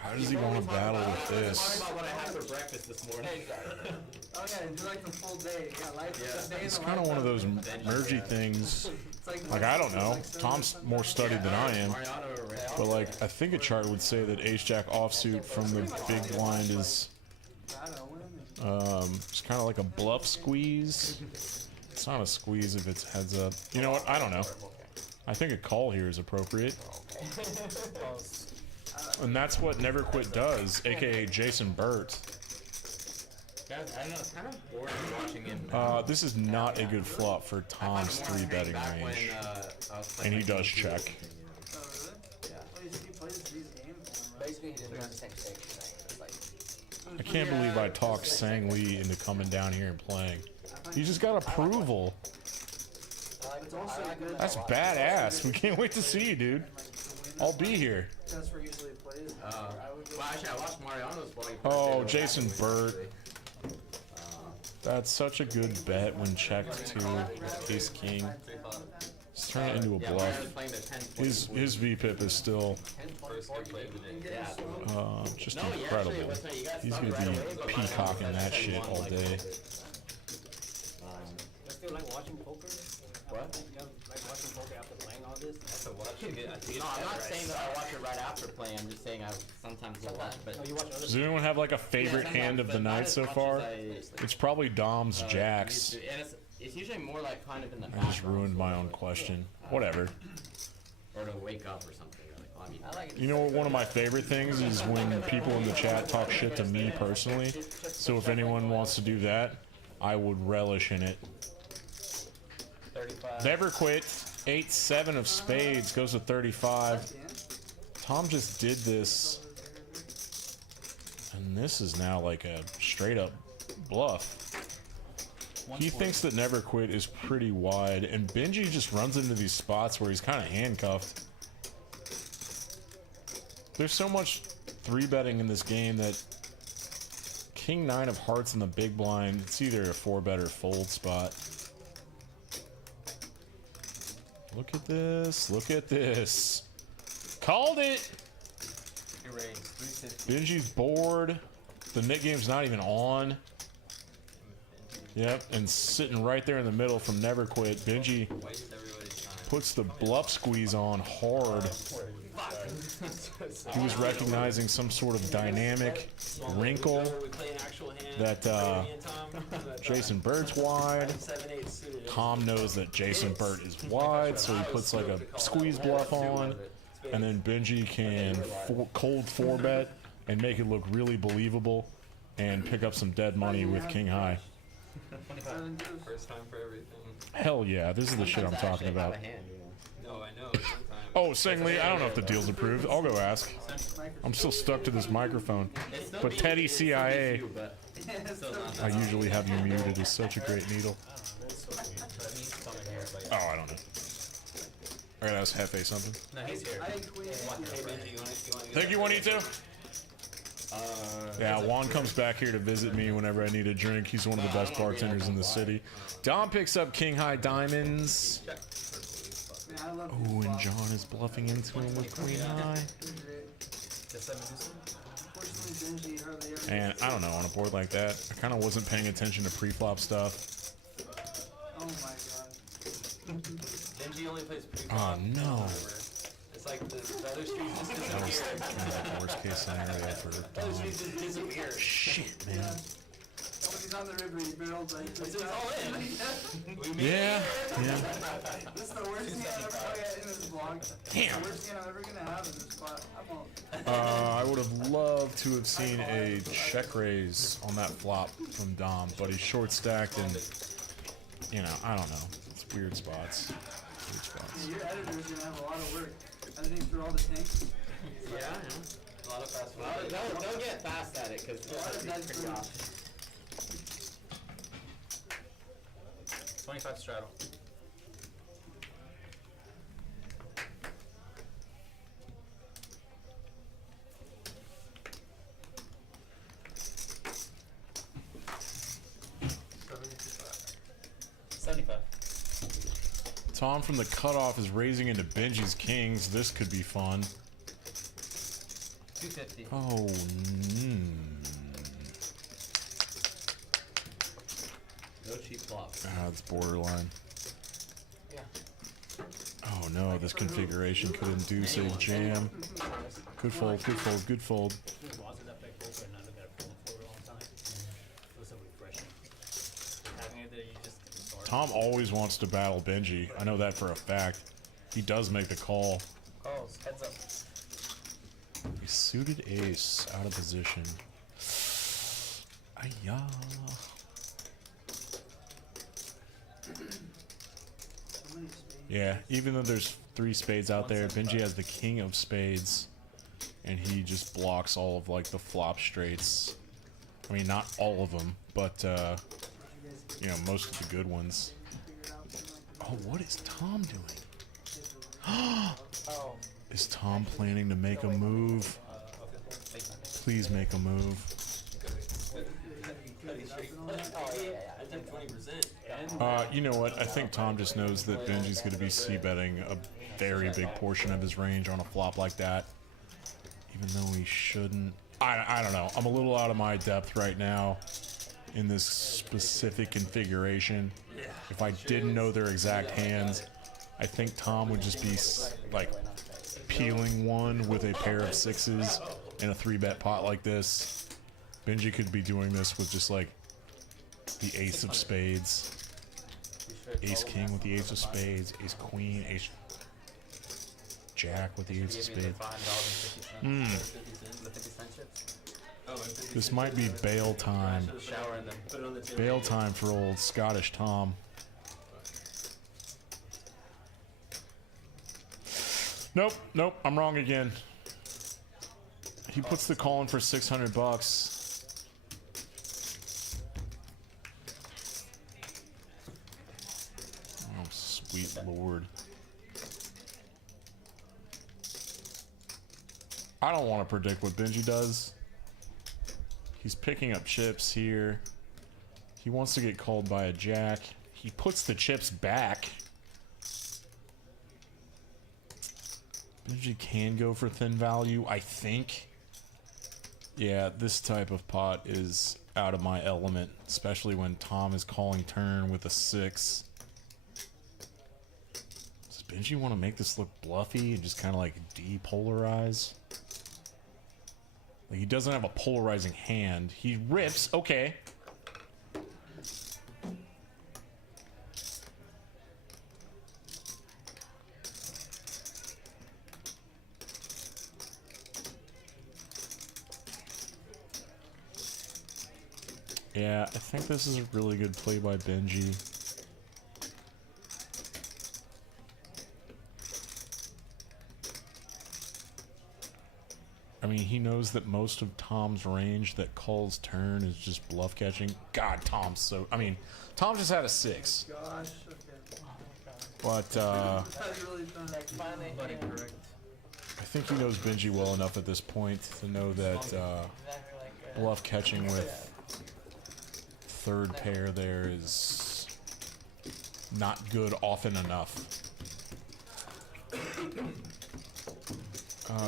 How does he want to battle with this? about what I had for breakfast this morning. Oh yeah, do like the full day. Yeah, life. Day in It's the kind of life. one of those mergy things. It's Like, I don't know. Tom's more studied than I am. But, like, I think a chart would say that ace-jack offsuit from the big blind is, it's kind of like a bluff squeeze. It's not a squeeze if it's heads up. You know what? I don't know. I think a call here is appropriate. And that's what Never Quit does, aka Jason Burt. Guys, I don't know, it's kind of bored of watching him. This is not a good flop for Tom's 3-betting range. And he does check. Oh, really? He plays these games. Basically, he didn't do the same mistake. It's like, I can't believe I talked Sang Lee into coming down here and playing. You just got approval. It's also good. That's badass. We can't wait to see you, dude. I'll be here. That's where usually it plays. Well, actually, I watched Mariano's while he Oh, played. Jason Burt. That's such a good bet when checked to ace king. Just turn it into a Yeah, bluff. Mariano's playing the 10. His VPIP is still First game played today. Yeah. just No, he actually incredible. was saying you guys He's started gonna right away, be but peacocking Mariano that had shit won, all like, day. a little bit. I still like watching poker. What? You know, like watching poker after playing all this. So watch it. No, I'm not saying that I watch it right after playing. I'm just saying I sometimes will watch. But Oh, you watch other. Does anyone have like a favorite hand of the night so far? It's probably Dom's jacks. And it's usually more like kind of in the I background. just ruined my own question. Whatever. Or to wake up or something. Like, I mean, I like it. You know what one of my favorite things is when people in the chat talk shit to me personally. So if anyone wants to do that, I would relish in it. 35. Never quit. 8-7 of spades goes to 35. Tom just did this. And this is now like a straight up bluff. He thinks that Never Quit is pretty wide, and Benji just runs into these spots where he's kind of handcuffed. There's so much 3-betting in this game that King 9 of hearts in the big blind, it's either a 4-bet or fold spot. Look at this. Look at this. Called it! Benji's bored. The Nick game's not even on. Yep, and sitting right there in the middle from Never Quit. Benji Waste everybody's time. puts the bluff squeeze on hard. He was recognizing some sort of dynamic wrinkle We play an actual hand. that Jason Burt's wide. 7-8 suited. Tom knows that Jason Burt is wide, so he puts like a squeeze bluff on, and then Benji can cold 4-bet and make it look really believable and pick up some dead money with King High. First time for everything. Hell yeah, this is the shit I'm talking about. No, I know. Sometimes. Oh, Sang Lee, I don't know if the deal's approved. I'll go ask. I'm still stuck to this microphone. But Teddy CIA, I usually have you muted, is such a great needle. Oh, I don't know. I gotta ask Hefe something. No, he's here. I think Queen. Hey, Benji, you wanna Thank you, Juanito. Yeah, Juan comes back here to visit me whenever I need a drink. He's one of the best bartenders in the city. Dom picks up King High Diamonds. Man, I love Ooh, and John is bluffing into him with Queen High. Unfortunately, Benji hardly ever. And I don't know, on a board like that, I kind of wasn't paying attention to pre-flop stuff. Oh my god. Benji only plays pre Oh no. It's like the other streets just That was disappear. kind of the worst case scenario for The other Dom. streets just disappear. Shit, man. When he's on the river, he barrels like It's all in. We made Yeah, it. yeah. This is the worst thing I've ever got in this vlog. Damn. The worst thing I'm ever gonna have in this spot. I'm all. I would have loved to have seen a check raise on that flop from Dom, but he's short stacked and, you know, I don't know. It's weird spots. Weird spots. Your editor's gonna have a lot of work editing through all the tanks. Yeah, yeah. A lot of fast forward. Don't get fast at it, because it's pretty off. 25 straddle. Tom from the cutoff is raising into Benji's kings. This could be fun. 250. Oh, No cheap flops. That's borderline. Yeah. Oh no, this configuration could induce a jam. Good fold, good fold, good fold. There's lots of that big poker and none of that phone for a long time. It was so refreshing. Having it there, you just start. Tom always wants to battle Benji. I know that for a fact. He does make the call. Calls, heads up. A suited ace out of position. Ayah. Yeah, even though there's 3 spades out there, Benji has the king of spades, and he just blocks all of like the flop straights. I mean, not all of them, but you know, most of the good ones. Oh, what is Tom doing? Oh. Is Tom planning to make a move? Please make a move. I think 20%. You know what? I think Tom just knows that Benji's going to be c-betting a very big portion of his range on a flop like that. Even though he shouldn't. I don't know. I'm a little out of my depth right now in this specific configuration. If I didn't know their exact hands, I think Tom would just be like peeling one with a pair of 6s in a 3-bet pot like this. Benji could be doing this with just like the ace of spades. Ace king with the ace of spades, ace queen, ace jack with the ace of spades. This might be bail time. Bail time for old Scottish Tom. Nope, nope, I'm wrong again. He puts the call in for 600 bucks. Oh, sweet lord. I don't want to predict what Benji does. He's picking up chips here. He wants to get called by a jack. He puts the chips back. Benji can go for thin value, I think. Yeah, this type of pot is out of my element, especially when Tom is calling turn with a 6. Does Benji want to make this look bluffy and just kind of like depolarize? Like, he doesn't have a polarizing hand. He rips, okay. Yeah, I think this is a really good play by Benji. I mean, he knows that most of Tom's range that calls turn is just bluff catching. God, Tom's so... I mean, Tom just had a 6. Gosh, okay. But, That's really fun. I think he knows Benji well enough at this point to know that, bluff catching with third pair there is not good often enough.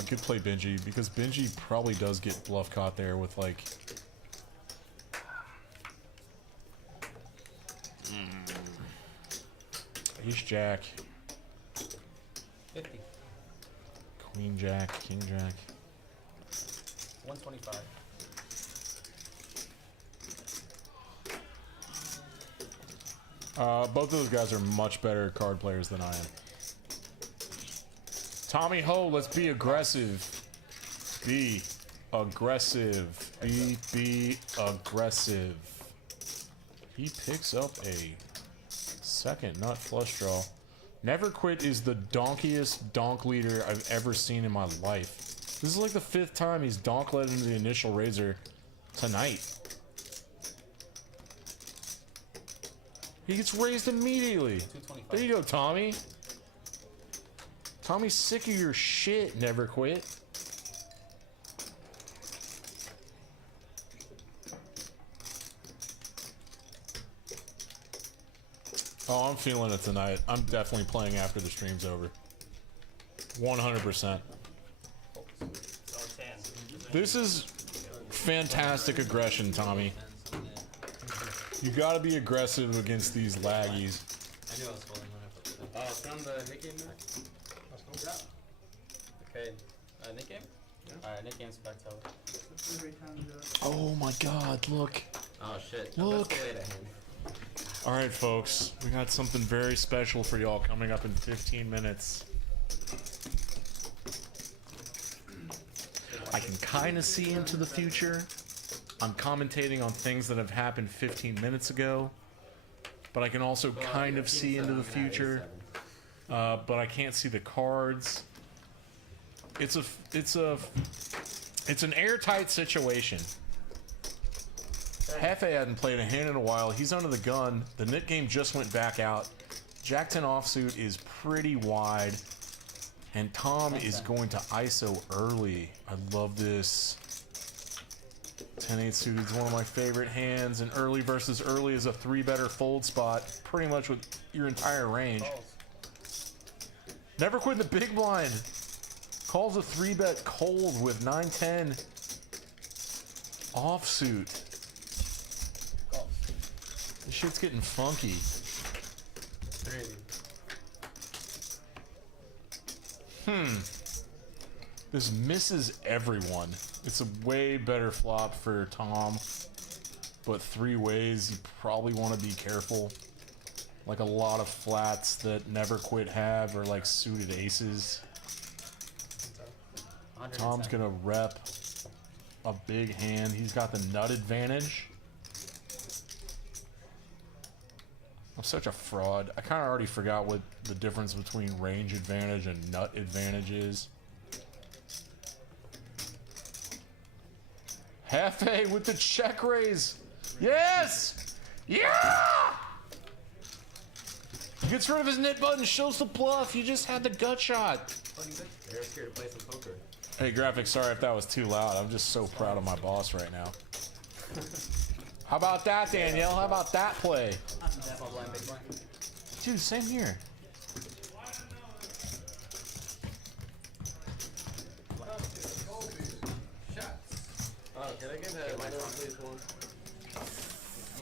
Good play, Benji, because Benji probably does get bluff caught there with like... Ace jack. 50. Queen Jack, King Jack. 125. Both of those guys are much better card players than I am. Tommy Ho, let's be aggressive. Be aggressive. Be aggressive. He picks up a second nut flush draw. Never Quit is the donkiest donk leader I've ever seen in my life. This is like the 5th time he's donk led into the initial razor tonight. He gets raised immediately. There you go, Tommy. Tommy's sick of your shit, Never Quit. Oh, I'm feeling it tonight. I'm definitely playing after the stream's over. 100%. This is fantastic aggression, Tommy. You gotta be aggressive against these laggies. I knew I was falling when I put it. Oh, it's on the Nick game back? Okay. Nick game? Alright, Nick game's back to Oh my god, look. Oh shit. Look. That's the way to hand. Alright, folks. We got something very special for y'all coming up in 15 minutes. I can kind of see into the future. I'm commentating on things that have happened 15 minutes ago. But I can also kind of see into the future. But I can't see the cards. It's an airtight situation. Hefe hadn't played a hand in a while. He's under the gun. The Nick game just went back out. Jack 10 offsuit is pretty wide. And Tom is going to ISO early. I love this. 10-8 suited is one of my favorite hands. And early versus early is a 3-better fold spot. Pretty much with your entire range. Never Quit in the big blind. Calls a 3-bet cold with 9-10 offsuit. This shit's getting funky. This misses everyone. It's a way better flop for Tom. But 3 ways, you probably want to be careful. Like a lot of flats that Never Quit have are like suited aces. Tom's gonna rep a big hand. He's got the nut advantage. I'm such a fraud. I kind of already forgot what the difference between range advantage and nut advantage is. Hefe with the check raise. Yes! Yeah! He gets rid of his knit button, shows the bluff. You just had the gut shot. Eric's here to play some poker. Hey, Graphics, sorry if that was too loud. I'm just so proud of my boss right now. How about that, Danielle? How about that play? Dude, same here. Oh, can I get a my phone, please, one?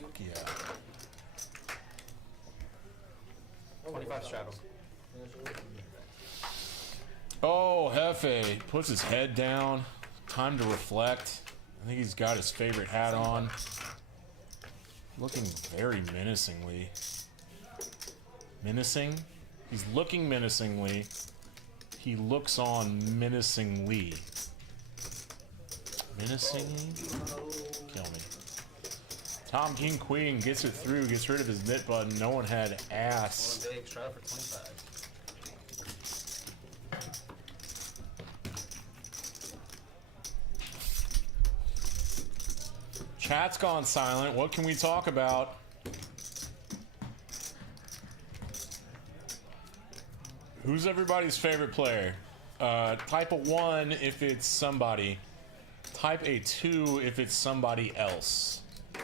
Fuck yeah. 25 straddle. Oh, Hefe puts his head down. Time to reflect. I think he's got his favorite hat on. Looking very menacingly. Menacing? He's looking menacingly. He looks on menacingly. Menacingly? Kill me. Tom King Queen gets it through, gets rid of his knit button. No one had ass. One big straddle for 25. Chat's gone silent. What can we talk about? Who's everybody's favorite player? Type a 1 if it's somebody. Type a 2 if it's somebody else. I'm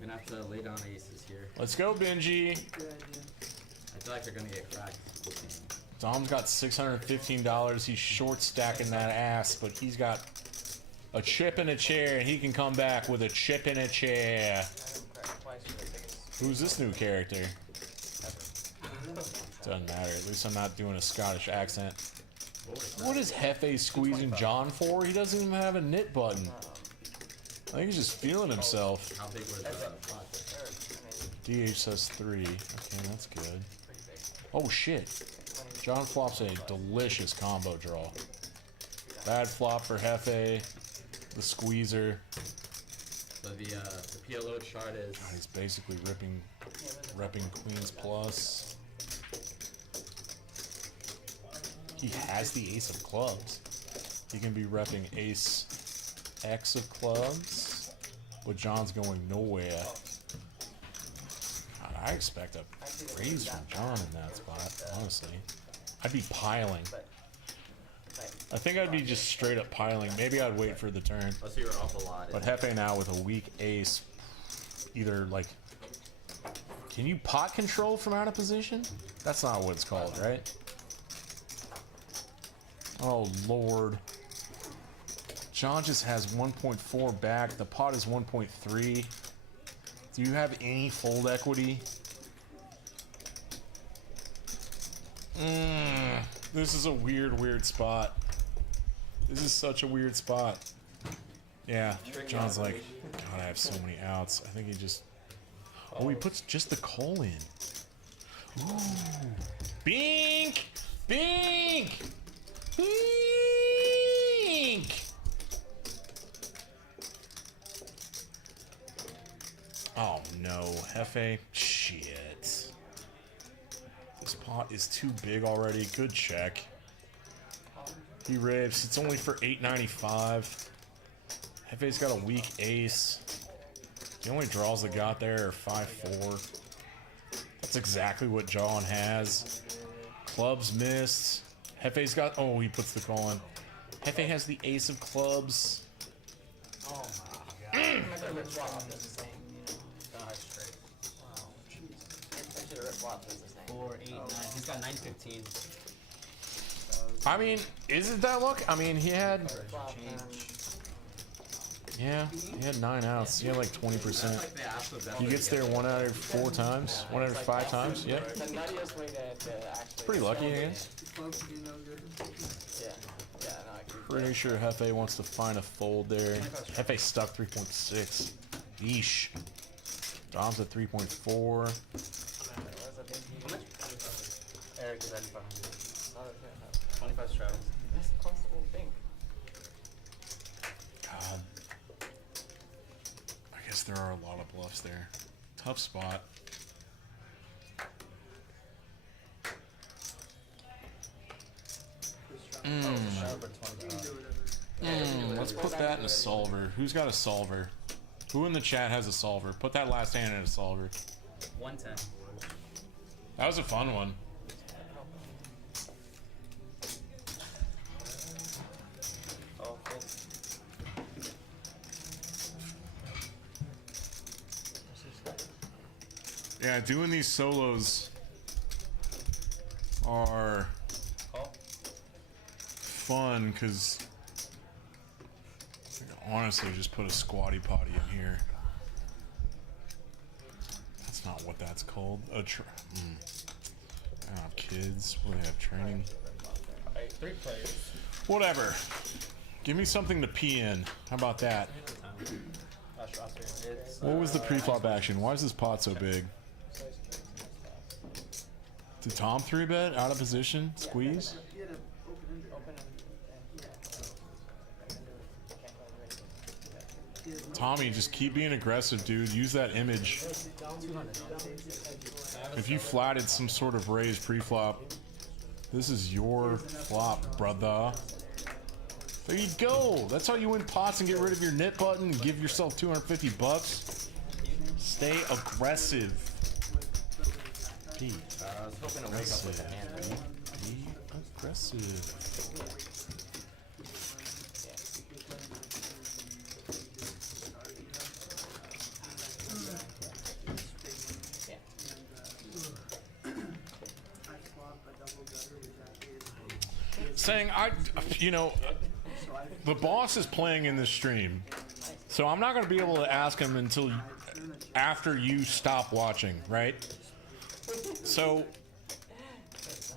gonna have to lay down aces here. Let's go, Benji. I feel like they're gonna get cracked. Dom's got $615. He's short stacking that ass, but he's got a chip in a chair, and he can come back with a chip in a chair. Who's this new character? Doesn't matter. At least I'm not doing a Scottish accent. What is Hefe squeezing John for? He doesn't even have a knit button. I think he's just feeling himself. How big was That's that? a pot. I mean, DH says 3. Okay, that's good. pretty big. Oh shit. John flops a delicious combo draw. Bad flop for Hefe. The squeezer. So the PLO chart is. God, he's basically repping Queens Plus. He has the ace of clubs. He can be repping ace X of clubs, but John's going nowhere. God, I expect a raise from John in that spot, honestly. I'd be piling. I think I'd be just straight up piling. Maybe I'd wait for the turn. Let's see, you're off a lot. But Hefe now with a weak ace, either like, can you pot control from out of position? That's not what it's called, right? Oh Lord. John just has 1.4 back. The pot is 1.3. Do you have any fold equity? This is a weird spot. This is such a weird spot. Yeah, John's like, God, I have so many outs. I think he just... Oh, he puts just the call in. Ooh. Bink! Bink! Bink! Oh no, Hefe. Shit. This pot is too big already. Good check. He rips. It's only for $8.95. Hefe's got a weak ace. The only draws that got there are 5-4. That's exactly what John has. Clubs missed. Hefe's got... Oh, he puts the call in. Hefe has the ace of clubs. Oh my god. I could have ripped flop off as the same, you know. God, straight. Wow. I should have ripped flop as the same. 4, 8, 9. He's got 915. I mean, is it that luck? I mean, he had... Flop, Yeah, he had 9 outs. He had like 20%. Like the absolute He gets there 1 out of 4 times. 1 out of 5 times. Yep. the nuttiest way to actually... Pretty lucky, I guess. Clubs do no good. Yeah. Yeah, no, I agree. Pretty sure Hefe wants to find a fold there. Hefe stuck 3.6. Yeesh. Dom's at 3.4. Eric is at 500. 25 straddles. That's the possible thing. God. I guess there are a lot of bluffs there. Tough spot. Let's put that in a solver. Who's got a solver? Who in the chat has a solver? Put that last hand in a solver. 110. That was a fun one. Oh, cool. Yeah, doing these solos are fun because honestly just put a squatty potty in here. That's not what that's called. I don't have kids. What do they have, training? 3 players. Whatever. Give me something to pee in. How about that? It's, What was the pre-flop action? Why is this pot so big? Did Tom 3-bet? Out of position? Squeeze? He had an open-ended. Tommy, just keep being aggressive, dude. Use that image. If you flatted some sort of raise pre-flop, this is your flop, brother. There you go. That's how you win pots and get rid of your knit button and give yourself 250 bucks. Stay aggressive. Be I was hoping to wake up with a hand. Be aggressive. Saying the boss is playing in this stream, so I'm not going to be able to ask him until after you stop watching, right? So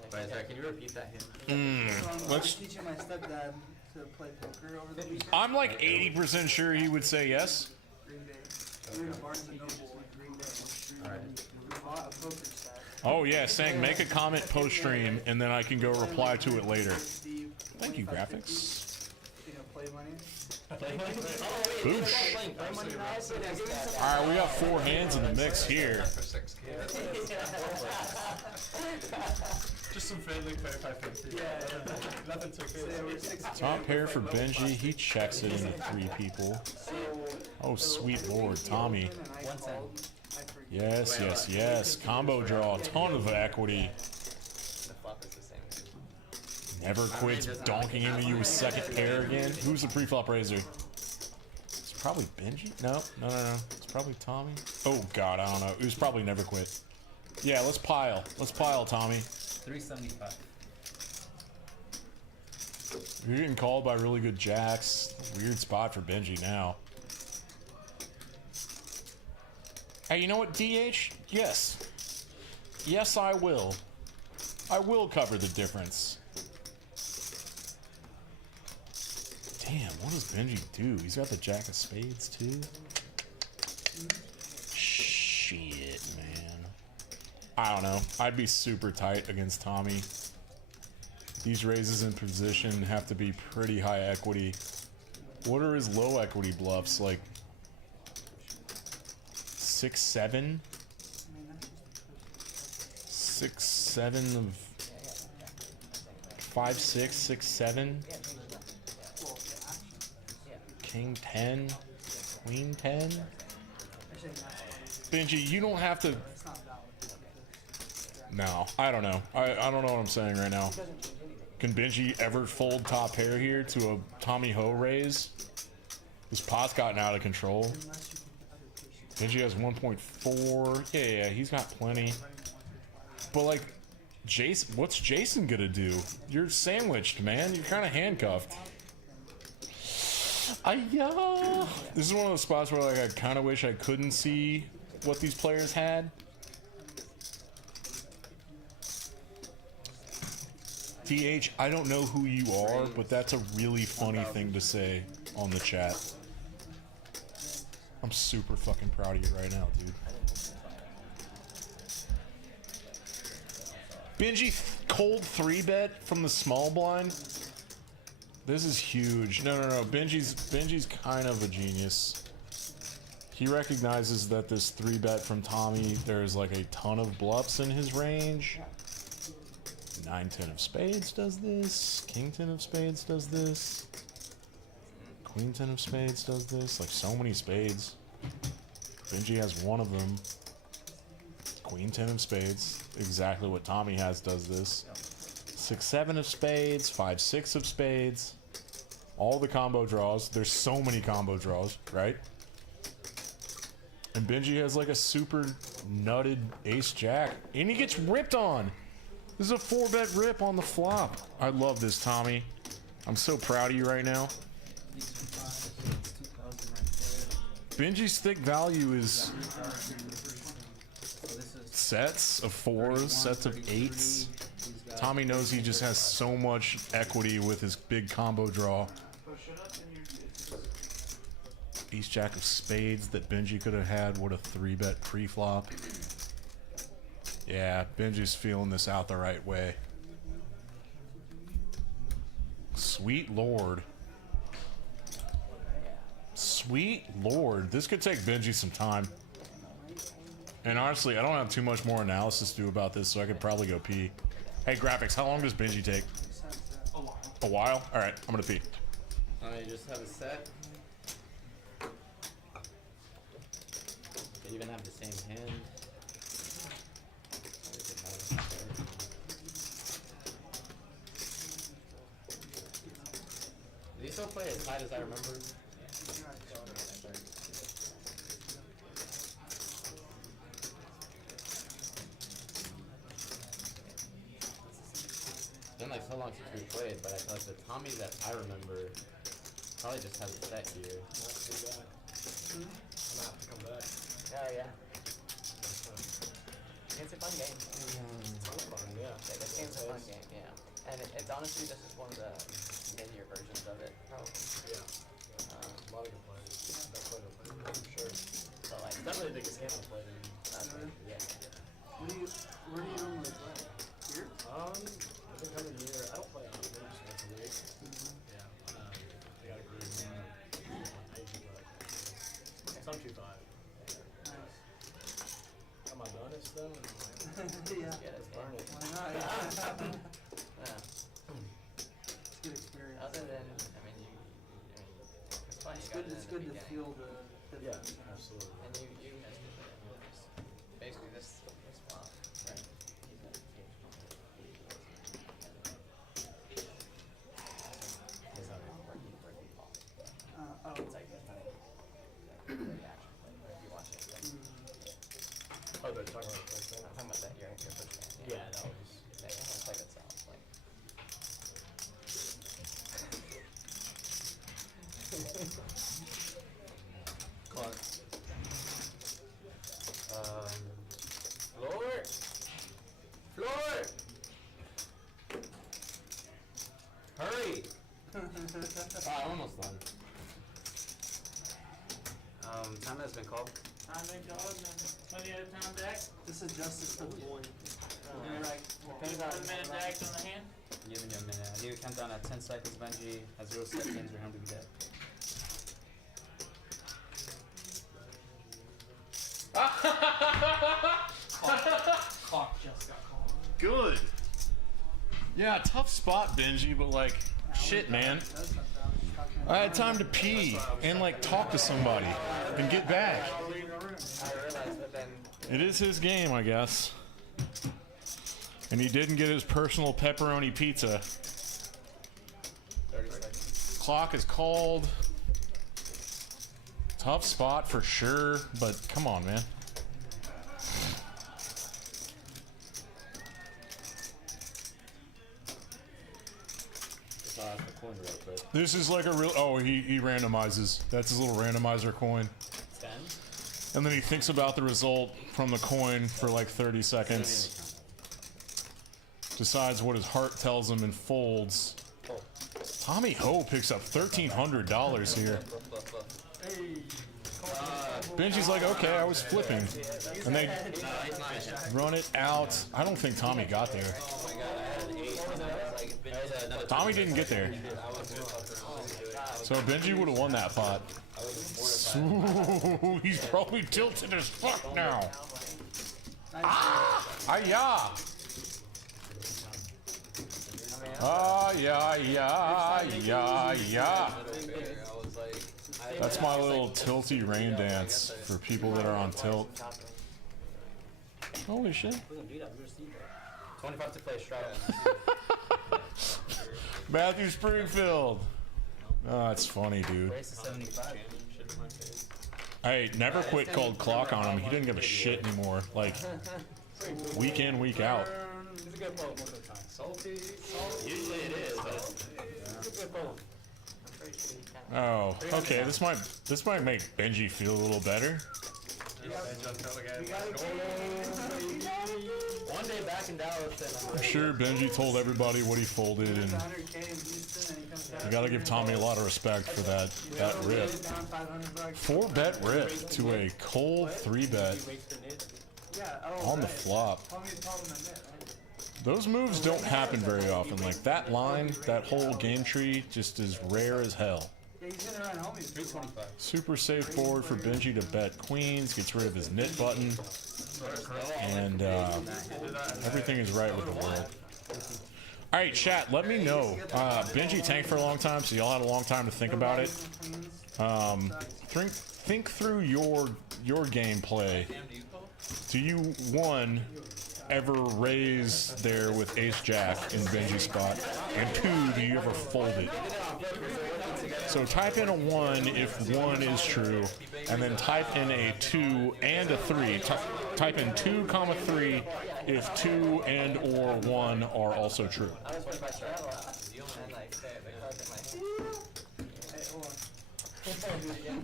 But can you repeat that hint? So I'm Let's- teaching my stepdad to play poker over the weekend. I'm like 80% sure he would say yes. Green Day. We were in Barnes and Noble in Green Day. Alright. We bought a poker set. Oh yeah, Sang, make a comment post stream and then I can go reply to it later. Steve, Thank you, 25, graphics. you know, play money. Boosh. Play money nice, and give me some. Alright, we got 4 hands in the mix here. Just some friendly 25-50. Nothing too So crazy. we're 6 Top pair for Benji. He checks it into 3 people. Oh, sweet lord, Tommy. and I called. I forget. Yes, yes, yes. Combo draw, ton of equity. The flop is the same. Never quits donking into you a second pair again. Who's the pre-flop raiser? It's probably Benji? No. It's probably Tommy. Oh god, I don't know. It was probably never quit. Yeah, let's pile. Let's pile, Tommy. 375. You're getting called by really good jacks. Weird spot for Benji now. Hey, you know what, DH? Yes. Yes, I will. I will cover the difference. Damn, what does Benji do? He's got the jack of spades, too? Shit, man. I don't know. I'd be super tight against Tommy. These raises in position have to be pretty high equity. What are his low equity bluffs? Like 6-7? 6-7 of 5-6, 6-7. King 10, Queen 10. Benji, you don't have to. No, I don't know. I don't know what I'm saying right now. Can Benji ever fold top pair here to a Tommy Ho raise? This pot's gotten out of control. Benji has 1.4. Yeah, he's got plenty. But like, Jason, what's Jason gonna do? You're sandwiched, man. You're kind of handcuffed. This is one of those spots where like I kind of wish I couldn't see what these players had. DH, I don't know who you are, but that's a really funny thing to say on the chat. I'm super fucking proud of you right now, dude. Benji, cold 3-bet from the small blind. This is huge. No. Benji's kind of a genius. He recognizes that this 3-bet from Tommy, there's like a ton of bluffs in his range. 9-10 of spades does this. King 10 of spades does this. Queen 10 of spades does this. Like so many spades. Benji has one of them. Queen 10 of spades. Exactly what Tommy has does this. 6-7 of spades. 5-6 of spades. All the combo draws. There's so many combo draws, right? And Benji has like a super nutted ace-jack. And he gets ripped on. This is a 4-bet rip on the flop. I love this, Tommy. I'm so proud of you right now. Benji's thick value is sets of 4s, sets of 8s. Tommy knows he just has so much equity with his big combo draw. Ace-jack of spades that Benji could have had. What a 3-bet pre-flop. Yeah, Benji's feeling this out the right way. Sweet lord. Sweet lord. This could take Benji some time. And honestly, I don't have too much more analysis to do about this, so I could probably go pee. Hey, graphics, how long does Benji take? A while? Alright, I'm gonna pee. You just have a set. They even have the same hand. Did he still play as tight as I remember? It's been like so long since we played, but I feel like the Tommy that I remember probably just has a set here. Not too bad. I'm gonna have to come back. Oh yeah. It's a fun game. This game's a fun game, yeah. And it's honestly, this is one of the mid-year versions of it, probably. Yeah. A lot of good players. Best player to play, for sure. So like, Definitely the biggest game to play. yeah. Where do you normally play? Here? I think I'm in here. I don't play on the bench once a week. Yeah. I got a group. I usually play. Some 2-5. Nice. Am I bonus though? Yeah. Yeah, this Burn game. it. Why not? Yeah. Yeah. It's good experience. Other than, I mean, it's fun. It's You got good. it in It's the good to beginning. feel the Yeah, difference. absolutely. And you missed it. Basically, this wow, right? He's not even working ball. Oh. It's like there's no reaction. Like, if you watch it, like, Oh, they're talking about the first thing? I'm talking about that your first game. Yeah, that was. That game played itself. Like, Clark. Floor! Floor! Hurry! I'm almost done. Time has been called. Plenty of time to act. This is justice for the boy. Depends on. Put a minute to act on the hand. Giving you a minute. I need to count down at 10 seconds. Benji has 0 seconds. Your hand will be dead. Clock just got called. Good. Yeah, tough spot, Benji, but like, shit, man. I had time to pee and like talk to somebody and get back. I realized that then. It is his game, I guess. And he didn't get his personal pepperoni pizza. 30 seconds. Clock is called. Tough spot for sure, but come on, man. The coin real quick. This is like a real. Oh, he randomizes. That's his little randomizer coin. 10. And then he thinks about the result from the coin for like 30 seconds. Decides what his heart tells him and folds. Tommy Ho picks up $1,300 here. Benji's like, okay, I was flipping. And they run it out. I don't think Tommy got there. Tommy didn't get there. So Benji would have won that pot. Ooh, he's probably tilted as fuck now. Ah! Ah-ya! Ah-ya-ya-ya-ya. That's my little tilty rain dance for people that are on tilt. Holy shit. 25 to play Stroud. Matthew Springfield. Oh, that's funny, dude. Race is 75. Hey, never quit called clock on him. He didn't give a shit anymore. Like, week in, week out. It's a good poem. Salty. Usually it is, but It's a good poem. Oh, okay. This might make Benji feel a little better. One day back in Dallas, and I'm sure Benji told everybody what he folded, and 100K in Houston, and he comes back. you gotta give Tommy a lot of respect for that rip. Down 500 bucks. 4-bet rip to a Cole 3-bet Yeah, oh, on the right. flop. Tommy's problem in it, right? Those moves don't happen very often. Like that line, that whole game tree, just is rare as hell. Yeah, he's gonna run homies. 325. Super safe board for Benji to bet queens, gets rid of his knit button, and everything is right with the world. All right, chat, let me know. Benji tanked for a long time, so y'all had a long time to think about it. Think through your gameplay. Do you, one, ever raise there with Ace Jack in Benji's spot? And two, do you ever fold it? So type in a 1 if 1 is true, and then type in a 2 and a 3. Type in 2, 3 if 2 and or 1 are also true. I was waiting by Straddle and like the cards in my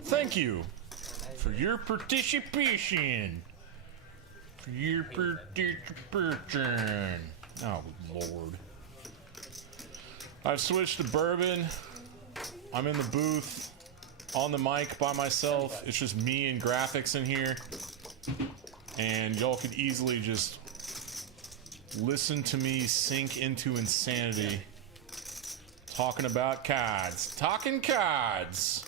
Thank you for your participation. You're pretty virgin. Oh, Lord. I've switched to bourbon. I'm in the booth, on the mic by myself. It's just me and graphics in here. And y'all could easily just listen to me sink into insanity. Talking about cards. Talking cards.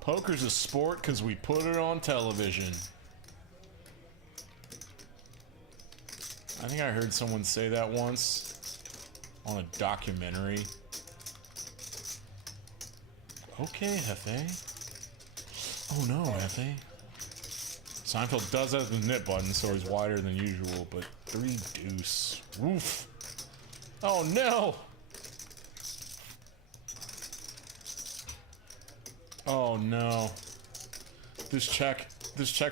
Poker's a sport because we put it on television. I think I heard someone say that once on a documentary. Okay, Hefe. Oh no, Hefe. Seinfeld does have the nip button, so he's wider than usual, but 3 deuce. Woof. Oh no! Oh no. This check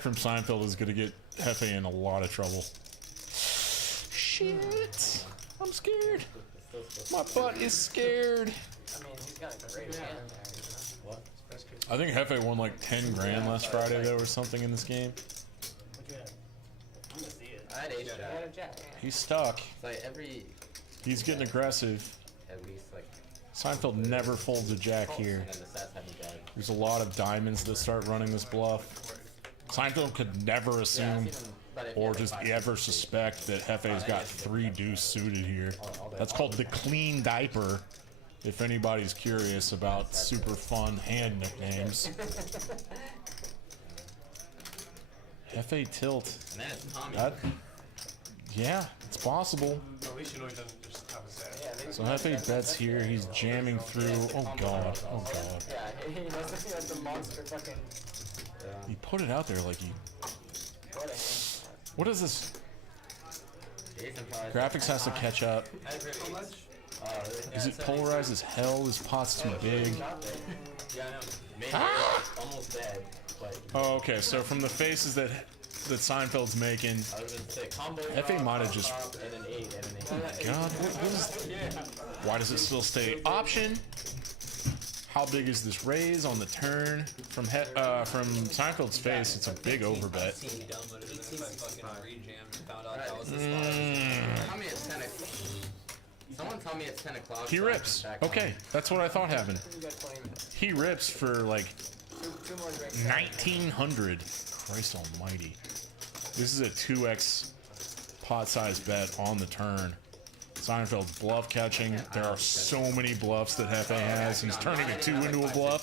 from Seinfeld is gonna get Hefe in a lot of trouble. Shit! I'm scared. My butt is scared. I mean, he's got a great hand there, you know? What? I think Hefe won like 10 grand last Friday though or something in this game. What you have? I'm gonna see it. I had ace He had jack. a jack, yeah. He's stuck. It's like every, He's getting aggressive. at least like, Seinfeld never folds a jack here. and then the stats have you jack. There's a lot of diamonds that start running this bluff. Seinfeld could never assume or just ever suspect that Hefe's got 3 deuce suited here. That's called the clean diaper, if anybody's curious about super fun hand nicknames. Hefe tilt. And then it's Tommy. That, yeah, it's possible. At least you know he doesn't just have a set. So Hefe bets here, he's jamming through. Oh god, oh god. Yeah, he has the monster fucking. He put it out there like he. What a hand. What is this? Jason probably- Graphics has to catch up. I had pretty ace. Is it polarized as hell? This pot's too big. Yeah, I know. Maybe almost dead, but Oh, okay. So from the faces that Seinfeld's making, I was gonna say combo. Fe might have just. And an 8 and an 8. Oh my god, what is? Why does it still stay option? How big is this raise on the turn? From Seinfeld's face, it's a big overbet. He dumb would have been if I fucking re-jammed and found out that was the Tell me it's 10 o'clock. Someone tell me it's 10 o'clock. He so I can rips. back Okay, that's what I thought happened. You got 20 minutes. He rips for like Two more drinks. 1900. Christ almighty. This is a 2x pot size bet on the turn. Seinfeld's bluff catching. There are so many bluffs that Hefe has. He's turning a 2 into a bluff.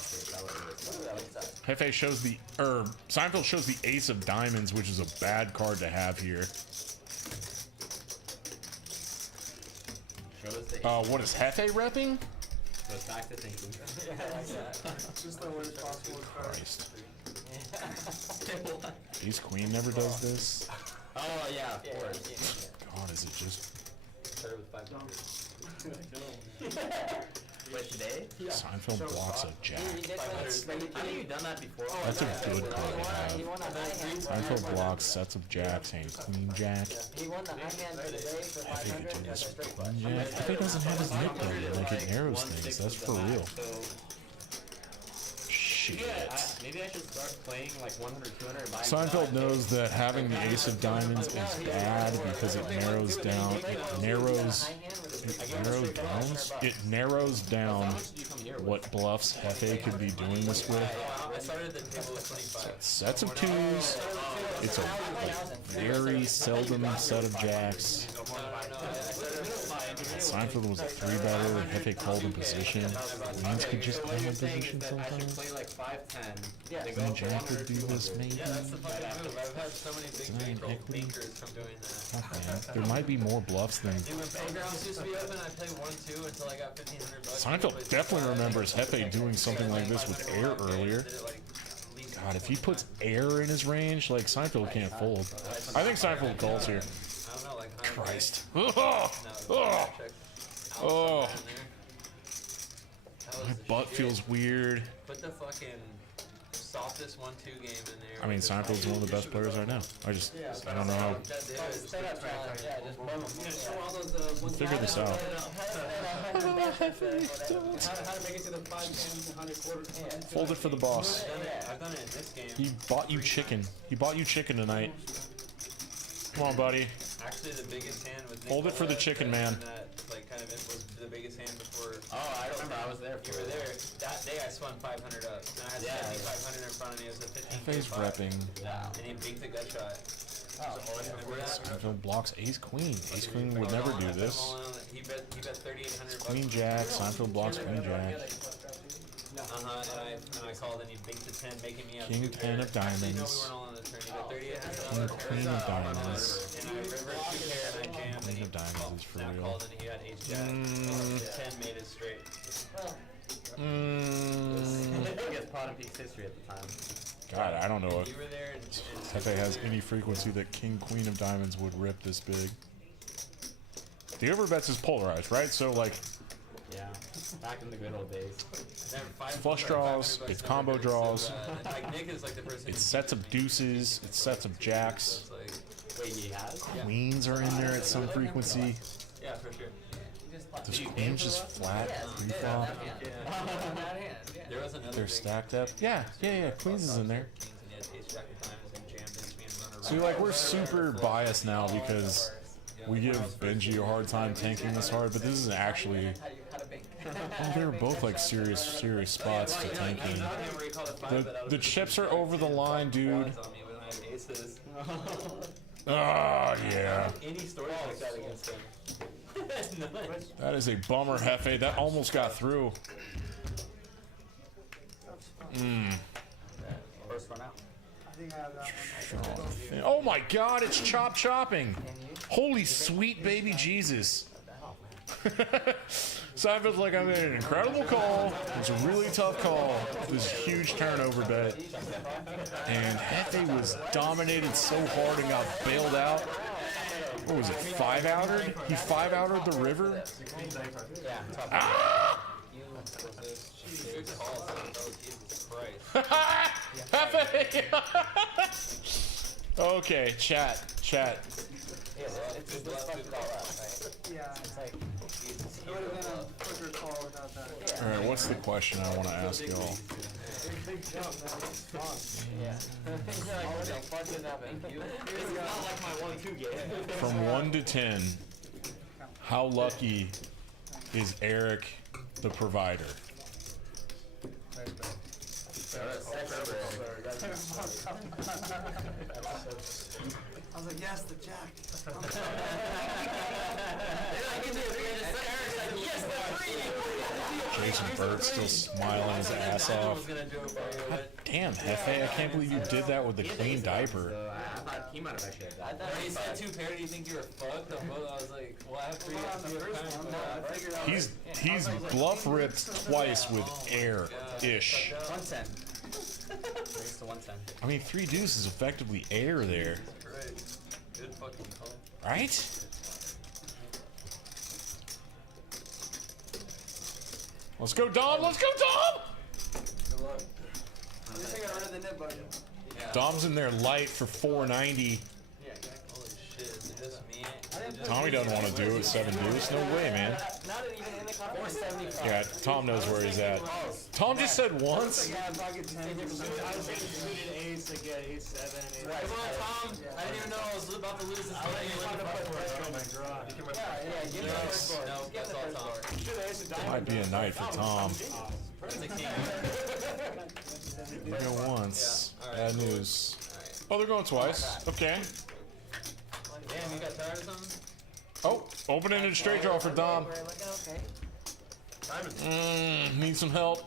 Hefe shows Seinfeld shows the ace of diamonds, which is a bad card to have here. Shows the What is Hefe repping? goes back to thinking. Just the worst possible card. Christ. Ace Queen never does this. Oh yeah, of course. God, is it just started with 500. Wait, today? Seinfeld blocks a jack? Have you done that before? That's a good card to have. He won a high hand. Seinfeld blocks sets of jacks and queen jack. He won the high hand for the day for Hefe 500. could do this with queen jack. Hefe doesn't have his nip button, like it narrows things. That's for real. Shit. Maybe I should start playing like 100, 200. Seinfeld knows that having the ace of diamonds is bad because it narrows down. It narrows down what bluffs Hefe could be doing this with. I started the table with 25. Sets of 2s. It's a very seldom set of jacks. Seinfeld was a 3-better. Hefe called in position. Queens could just play in position I should sometimes. play like 5-10. Queen jack would do this maybe. That's the fucking move. I've had so many big bankroll equity. thinkers from doing that. Fuck, man. There might be more bluffs than. Dude, when playgrounds used to be open, I'd play 1-2 until I got $1,500. Seinfeld definitely remembers Hefe doing something like this with air earlier. God, if he puts air in his range, like Seinfeld can't fold. I think Seinfeld calls here. I don't know, like Christ. Oh, oh. My butt feels weird. Put the fucking softest 1-2 game in there. I mean, Seinfeld's one of the best players I know. I don't know how. Setup challenge, yeah, just boom. Figure this out. How to make it to the 5, 10, 100 quarters. Fold it for the boss. I've done it in this game. He bought you chicken. He bought you chicken tonight. Come on, buddy. Actually, the biggest hand was Hold it for the Nicola, chicken man. and that, like, kind of was the biggest hand before. Oh, I remember. I was there. You were there. That day I spun 500 up. And I had 7,500 in front of me. It was a 15K Face spot. repping. And he beat the gut shot. Remember that? Seinfeld blocks ace queen. Ace queen would never do this. He bet 3,800 bucks. Queen jack. Seinfeld blocks queen jack. And I called and he binked the 10, making me up. King 10 of Actually, no, we diamonds. weren't all on the turn. He bet 3,800 King on the turn. queen of diamonds. And I reversed 2 pair and I jammed. Queen and of diamonds is for now real. called and he had ace jack. The 10 made it straight. Biggest pot in Peaks history at the time. God, I don't know if You were there and Hefe has any frequency that King Queen of Diamonds would rip this big. The overbets is polarized, right? So like, Yeah, back in the good old days. it's flush draws, it's combo draws, like Nick is like the person. it's sets of deuces, it's sets of jacks. It's like, Wait, he has? Queens are in there at some frequency. yeah, for sure. Does queens just flat pre-flop? There was another They're big stacked up. Yeah. Queens is in there. Kings and he had ace jack of diamonds and jammed into me and run around. So like we're super biased now because we give Benji a hard time tanking this hard, but this is actually. Well, they were both like serious spots to tanking. The chips are over the line, dude. Ah, yeah. Any stories like that against him? That is a bummer, Hefe. That almost got through. First one out. I think I have that one. Oh my God, it's chopping. Holy sweet baby Jesus. Seinfeld's like, I made an incredible call. It was a really tough call. This huge turnover bet. And Hefe was dominated so hard and got bailed out. What was it, 5-outered? He 5-outered the river? Ah! Hefe! Okay, chat. Yeah, it's like, it would have been a quicker call without that. Alright, what's the question I want to ask y'all? From 1 to 10, how lucky is Eric the provider? I was like, yes, the jack. Jason Bird still smiling his ass off. God damn, Hefe, I can't believe you did that with the clean diaper. I thought he might have actually had that. When he said 2 pair, do you think you were fucked? I was like, well, I have 3 times. He's bluff ripped twice with air-ish. 110. Raise to 110. I mean, 3 deuces is effectively air there, Right. Good fucking call. right? Let's go, Dom! Let's go, Dom! At least I got rid of the nib button. Dom's in there light for 490. Holy shit, is it just me? Tommy doesn't want to do it. 7 deuce. No way, man. Yeah, Tom knows where he's at. Tom just said once. Yeah, pocket 10. Ace again, ace 7, ace. Come on, Tom. I didn't even know I was about to lose this thing. No, that's all Tom. Might be a night for Tom. It's a king. You go once. Bad news. Oh, they're going twice. Okay. Damn, you got tired or something? Oh, open-ended straight draw for Dom. Need some help.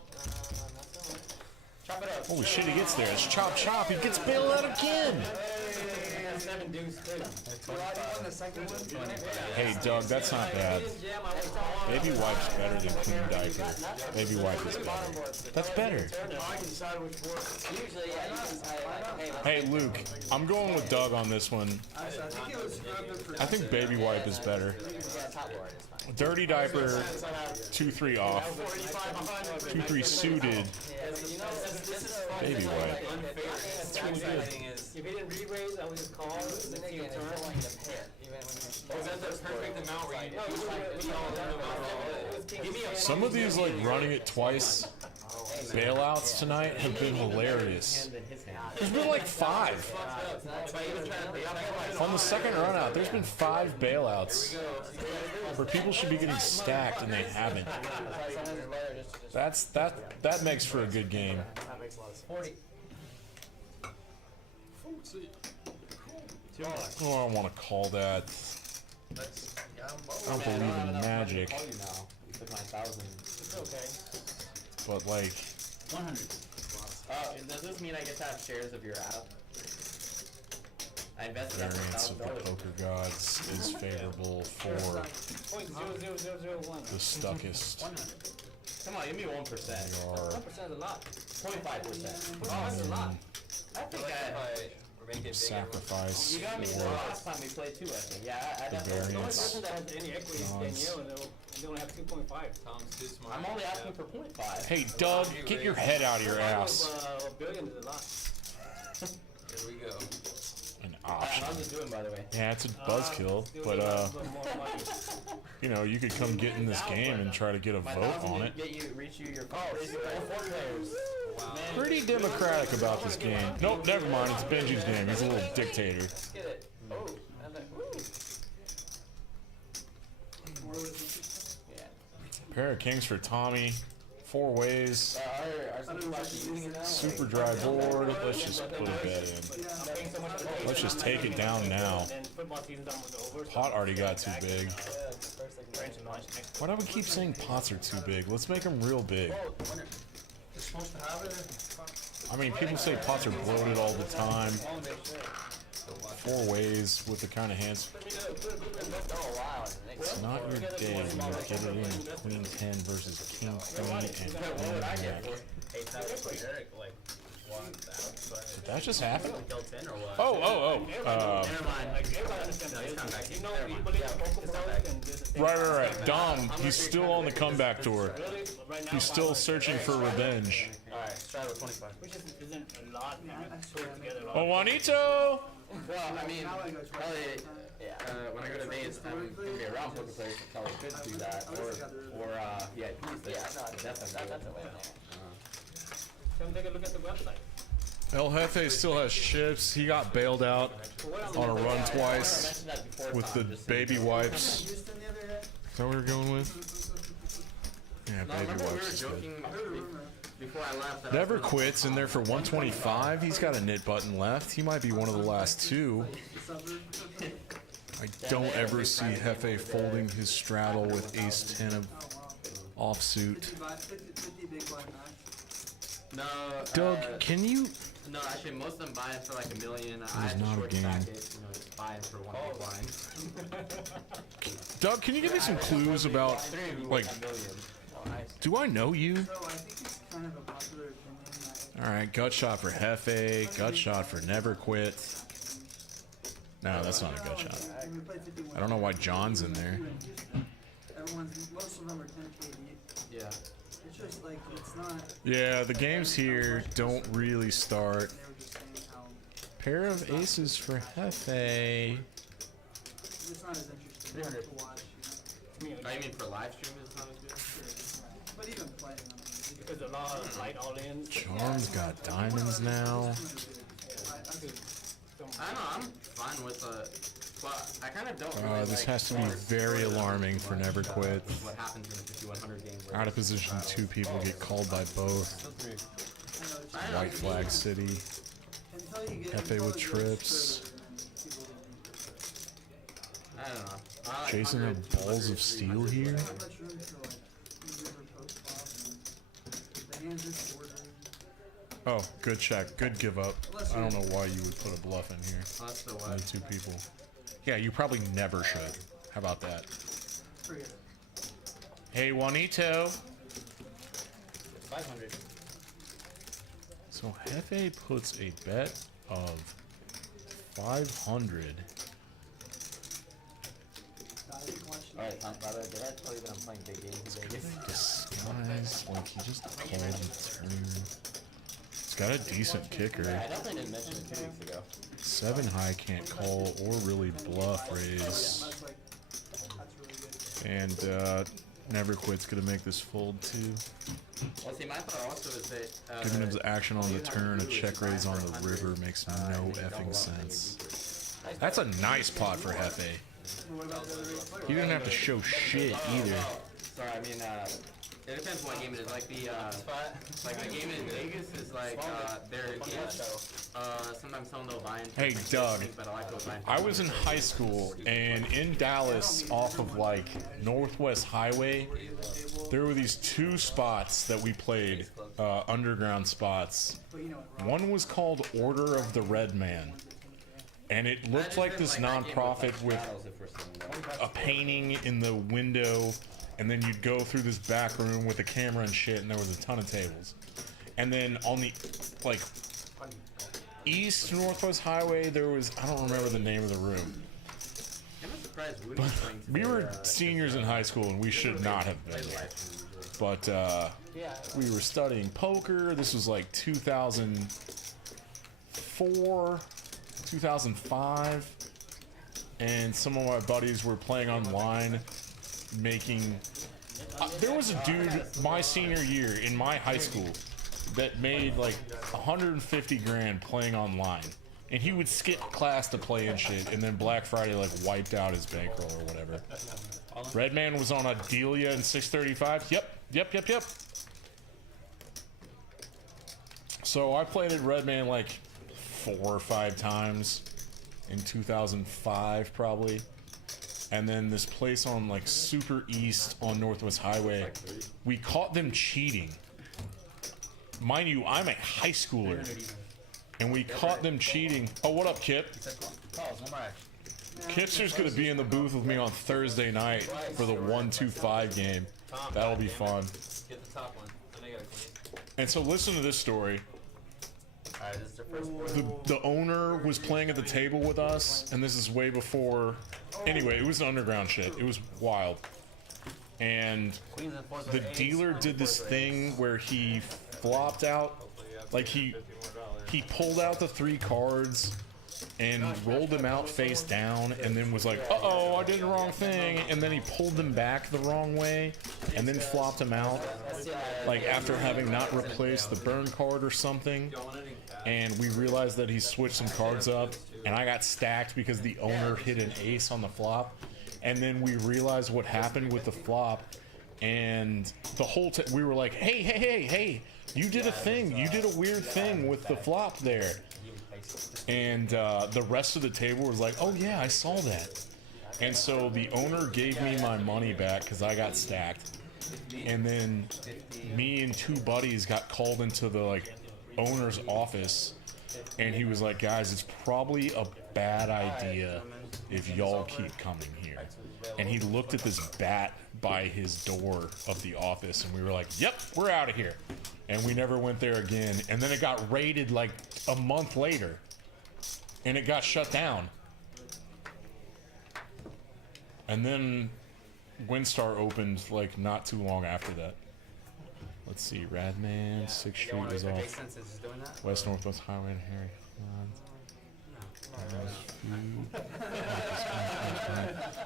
Holy shit, he gets there. It's chop. He gets bailed out again. Hey, Doug, that's not bad. Baby Wipe's better than Queen Diaper. Baby Wipe is better. That's better. Hey, Luke, I'm going with Doug on this one. I think Baby Wipe is better. Dirty Diaper, 2-3 off. 2-3 suited. Baby Wipe. It's really good. If he didn't re-raise, I would just call and then see a turn. Was that the perfect amount where you give me a Some of these, like, running it twice bailouts tonight have been hilarious. There's been like 5. On the second run out, there's been 5 bailouts where people should be getting stacked and they haven't. That makes for a good game. That makes a lot of sense. 40. Oh, I don't want to call that. I don't believe in magic, Call you now. You took my 1,000. It's okay. but like, 100. Does this mean I get to have shares of your app? I invested after variance of the $1,000. poker gods is favorable for .00001. the stuckest. 100. Come on, give me 1%. They are 1% is a lot. 0.5%. Oh, that's a lot. I think sacrifice you got me the for last time we played too, I think. Yeah, I the definitely. The only variance. person that has any equity is Danielle, and they only have 2.5. Tom's too smart. I'm only asking for 0.5. Hey, Doug, get your head out of your ass. A billion is a lot. Here we go. An How's option. it doing, by the way? Yeah, it's a buzzkill, Still but need a little more money. you know, you could come get in this game and try to get a My vote 1,000 on didn't it. get you, reach you your four players. Wow. Pretty democratic about this game. Nope, never mind. It's Benji's game. He's a little dictator. Let's get it. Oh, and then, ooh. Yeah. Pair of kings for Tommy. 4 ways. Are some people actually using it now? Super dry board. Let's just put a bet in. Let's just take it down now. And football season's almost over. Pot already got too big. Yeah, it's the first thing. Why do we keep saying pots are too big? Let's make them real big. You're supposed to have it. I mean, people say pots are bloated all the time. 4 ways with the kind of hands. Oh, wow. It's not your day when you get it in Queen 10 versus King Queen and Queen Jack. Did that just happen? Oh. Right. Dom, he's still on the comeback tour. He's still searching for revenge. Alright, let's try with 25. Which isn't a lot, man. Sort together a lot. Oh, Juanito! Well, I mean, probably, when I go to Vegas, I'm gonna be around poker players that probably could do that, or VIPs. Yeah, no, that's a way. Come take a look at the website. El Jefe still has chips. He got bailed out on a run twice with the baby wipes. Is Houston the other day? that what we're going with? Yeah, No, baby remember we wipes were is good. joking before I left. that I Never was gonna- quits in there for 125. He's got a knit button left. He might be one of the last 2. I don't ever see Jefe folding his straddle with ace 10 of offsuit. 50 big blind max. No, Doug, can you? no, actually, most of them buy it for like $1 million. I There's had to not a short game. stack it, buy it for 1 big blind. Doug, can you give me some clues about, like, $1 million. do I know you? So I think it's kind of a popular opinion that Alright, gut shot for Jefe, gut shot for Never Quit. No, that's not a gut shot. when we played 51, I don't know why John's in there. most of them are 10K deep. Yeah. It's just like, it's not, Yeah, the games here don't really start. they were just saying how Pair of aces for Jefe. it's not as interesting to watch. Oh, you mean for live stream it's not as good? But even playing them, Because a lot of light all in. Charm's got diamonds now. I don't know, I'm fine with but I kind of don't really This like has to be very alarming for Never Quit. what happens in the 5100 game. where Out of position, 2 people get called by both. White Flag City. until you get Jefe with trips. I don't know. I like Jason 100, have balls of steel here. Not much room to like use river post flop, and the hands just ordered. Oh, good check. Good give up. I don't know why you would put a bluff in here. That's the Only one. 2 people. Yeah, you probably never should. How about that? Forget it. Hey, Juanito. 500. So Jefe puts a bet of 500. Alright, by the way, did I tell you that I'm playing big games in Vegas? Disguise, like he just called the turn. He's got a decent kicker. I definitely didn't mention it 2 weeks ago. 7 high can't call or really bluff raise. That's like, that's really good. And Never Quit's gonna make this fold too. Well, see, my thought also is that Giving him action on the turn, a check raise on the river makes no effing sense. That's a nice pot for Hefe. He didn't have to show shit either. sorry, I mean, it depends what game it is. Like the game in Vegas is like they're sometimes some they'll buy into. Hey Doug, but I like those buying I was in high school and in Dallas off of like Northwest Highway, there were these two spots that we played, underground spots. One was called Order of the Red Man. And it looked like this nonprofit with a painting in the window, and then you'd go through this back room with a camera and shit, and there was a ton of tables. And then on the, like, East Northwest Highway, there was, I don't remember the name of the room. But we were seniors in high school, and we should not have been there. But we were studying poker. This was like 2004. 2005, and some of my buddies were playing online, making. There was a dude my senior year in my high school that made like 150 grand playing online, and he would skip class to play and shit, and then Black Friday like wiped out his bankroll or whatever. Redman was on a Delia in 635. Yep. So I played at Redman like 4 or 5 times in 2005 probably, and then this place on like super east on Northwest Highway, we caught them cheating. Mind you, I'm a high schooler, and we caught them cheating. Oh, what up, Kip? Kipster's gonna be in the booth with me on Thursday night for the 1-2-5 game. That'll be fun. Get the top one. I know you got a queen. And so listen to this story. The owner was playing at the table with us, and this is way before. Anyway, it was underground shit. It was wild. And the dealer did this thing where he flopped out, like he pulled out the 3 cards and rolled them out face down, and then was like, uh-oh, I did the wrong thing, and then he pulled them back the wrong way, and then flopped them out, like after having not replaced the burn card or something. And we realized that he switched some cards up, and I got stacked because the owner hit an ace on the flop. And then we realized what happened with the flop, and the whole we were like, hey, you did a thing, you did a weird thing with the flop there. And the rest of the table was like, oh yeah, I saw that. And so the owner gave me my money back because I got stacked. And then me and 2 buddies got called into the like owner's office, and he was like, guys, it's probably a bad idea if y'all keep coming here. And he looked at this bat by his door of the office, and we were like, yep, we're out of here. And we never went there again. And then it got raided like a month later, and it got shut down. And then Windstar opened like not too long after that. Let's see, Radman, 6th Street is off. West Northwest Highway and Harry.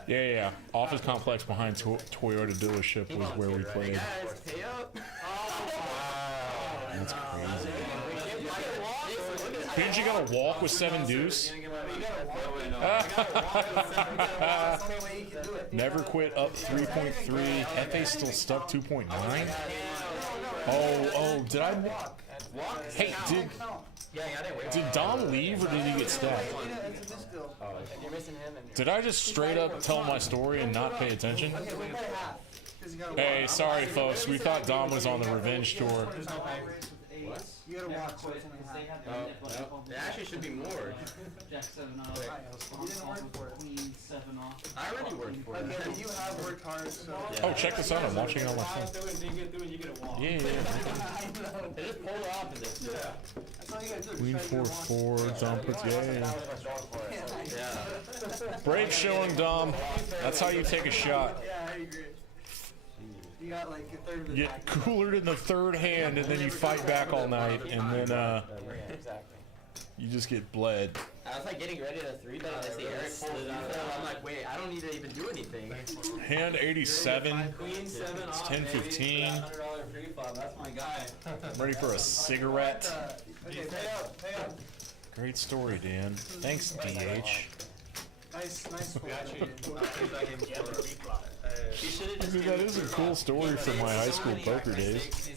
Yeah. Office complex behind Toyota dealership was where we played. That's crazy. Benji got a walk with 7 deuce. Never Quit up 3.3. FA still stuck 2.9. Oh, did I? Hey, did Dom leave or did he get stacked? Did I just straight up tell my story and not pay attention? Hey, sorry folks, we thought Dom was on the revenge tour. You gotta watch what's in It actually should be more. Jack 7 off. You didn't work for it. Queen 7 off. I already worked for it. Okay, you have worked hard, so. Oh, check this out, I'm watching it on my phone. Yeah. They just polar opposites. That's all you gotta do. Queen 4-4, Dom puts, yeah. Yeah. Brave showing, Dom. That's how you take a shot. Yeah, I agree. You got like a third of the Get coolered in the 3rd hand, and then you fight back all night, and then you just get bled. I I was like getting ready to 3-bet and I see Eric pull it out. I'm like, wait, I don't need to even do anything. Hand 87. Queen 7 It's off, 10:15. $100 free flop. That's my guy. I'm ready for a cigarette. Okay, pay up, pay up. Great story, Dan. Thanks, DH. Nice swap. Dude, that is a cool story from my high school poker days.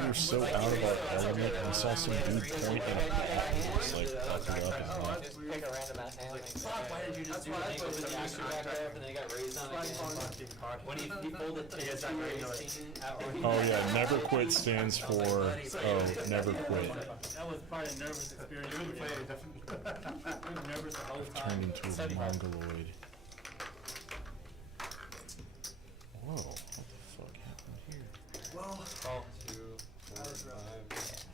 We were so out of our element, and I saw some dude point at a just like fucked it up. Just pick a random ass hand. Why did you just do it? He opened the action back up and then he got raised on again. When he folded to his Oh yeah, never quit stands for never quit. That was probably a nervous experience. We were nervous the whole time. Turned into a mongoloid. Whoa, what the fuck happened here? Well, Call 2, 4, 5.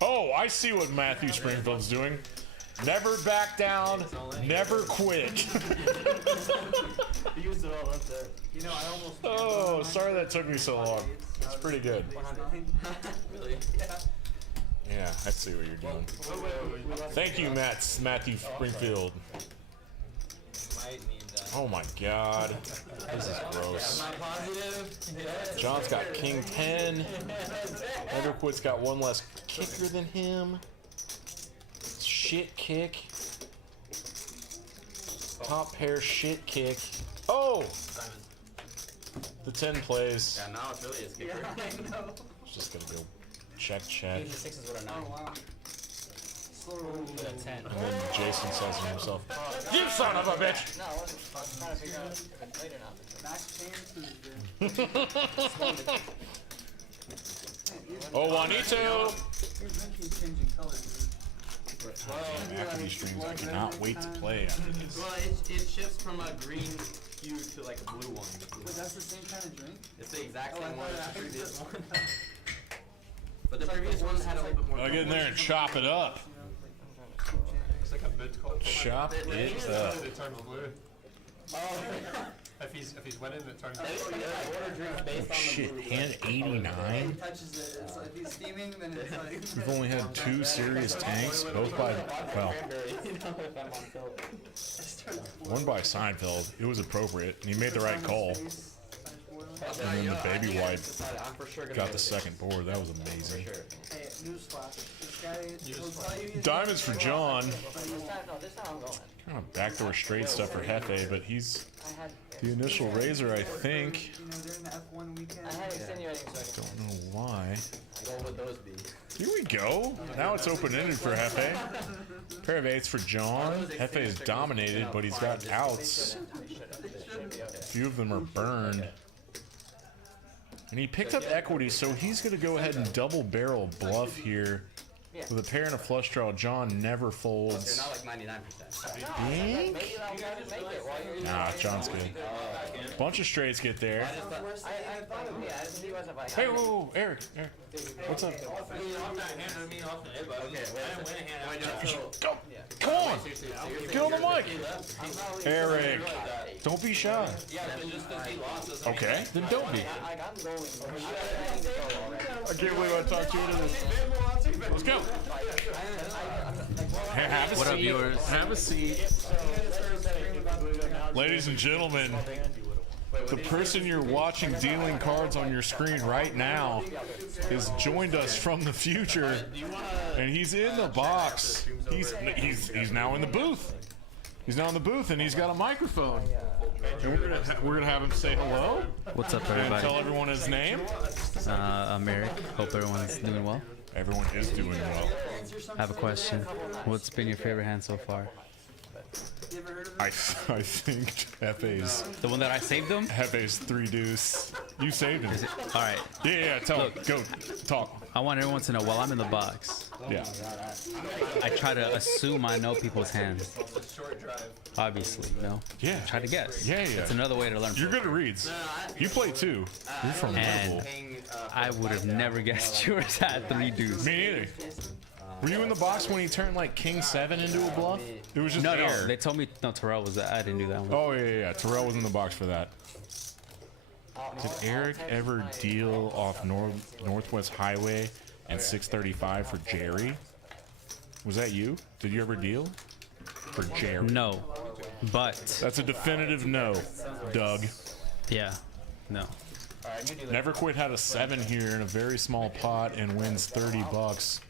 Oh, I see what Matthew Springfield's doing. Never back down, never quit. He used it all up there. you know, I almost. Oh, sorry that took me so long. It's pretty good. Really? Yeah, I see what you're doing. Thank you, Matthew Springfield. Might need that. Oh my god. This is gross. Am I positive? Yes. John's got King 10. Neverquit's got one less kicker than him. Shit kick. Top pair shit kick. Oh! The 10 plays. Yeah, now it's really a skipper. Just gonna go check. Use the 6s with a 9. Oh wow. Slow roll. With a 10. And then Jason says to himself, "You son of a bitch!" No, I wasn't. I was trying to figure out if it played or not. Max Tuesday. Oh, Juanito! Here's Vinci changing colors, dude. Equity streams, I cannot wait to play after this. Well, it shifts from a green hue to like a blue one. Wait, that's the same kind of drink? It's the exact Oh, I same one thought as the that- previous one. But the previous one had a little bit more. I'll get in there and chop it up. It's like a mid-call. Chop it up. It turns blue. If he's winning, it turns blue. Order drinks based on the Shit, blue, hand like, 89? He touches it. It's like, if he's steaming, then it's like. We've only had 2 serious tanks, both by, well, cranberry, you know, if I'm on tilt. one by Seinfeld. It was appropriate, and he made the right call. And then the baby wipe I'm for sure gonna got get the it. second board. That was amazing. Sure. Hey, newsflash. This guy will tell you he's Diamonds for John. This time I'm going. Kind of backdoor straight stuff for Hefe, but he's I had. the initial raiser, I think. You know, during the F1 weekend. I had insinuating so I can. Don't know why. What would those be? Here we go. Now it's open-ended for Hefe. Pair of 8s for John. Hefe is dominated, but he's got outs. A few of them are burned. And he picked up equity, so he's going to go ahead and double barrel bluff here. With a pair and a flush draw, John never They're folds. not like 99%. Think? Maybe I'll try to make it while you're. Nah, John's good. Bunch of straights get there. I thought of me. I didn't see myself like. Hey, whoa, Eric. What's up? I'm not handing me off an but Okay, I didn't win a hand. Go. Come on. Get on the mic. Eric, don't be shy. Yeah, then just because he lost doesn't mean Okay, then don't be. I'm going. I can't believe I talked you into this. Let's go. Have a What up, seat. viewers? Have a seat. Ladies and gentlemen, the person you're watching dealing cards on your screen right now has joined us from the future, and he's in the box. He's now in the booth. He's now in the booth, and he's got a microphone. And we're gonna have him say hello What's up, and everybody? tell everyone his name. I'm Eric. Hope everyone's doing well. Everyone is doing well. I have a question. What's been your favorite hand so far? You ever heard of I think Hefe's The one that I saved them? 3 deuce. You saved him. Is it? All right. Yeah, tell him. Look. Go talk. I want everyone to know while I'm in the box, Yeah. I try to assume I know people's hands. Obviously, no. Yeah. Try to guess. Yeah. It's another way to learn. You're good at reads. You play too. You're formidable. I would have never guessed yours had 3 deuce. Me neither. Were you in the box when he turned like King 7 into a bluff? It was just No, air. no. They told me no. Terrell was that. I didn't do that one. Oh yeah. Terrell was in the box for that. Did Eric ever deal off Northwest Highway and 635 for Jerry? Was that you? Did you ever deal? For Jared? No, but That's a definitive no, Doug. yeah, no. Never Quit had a 7 here in a very small pot and wins $30.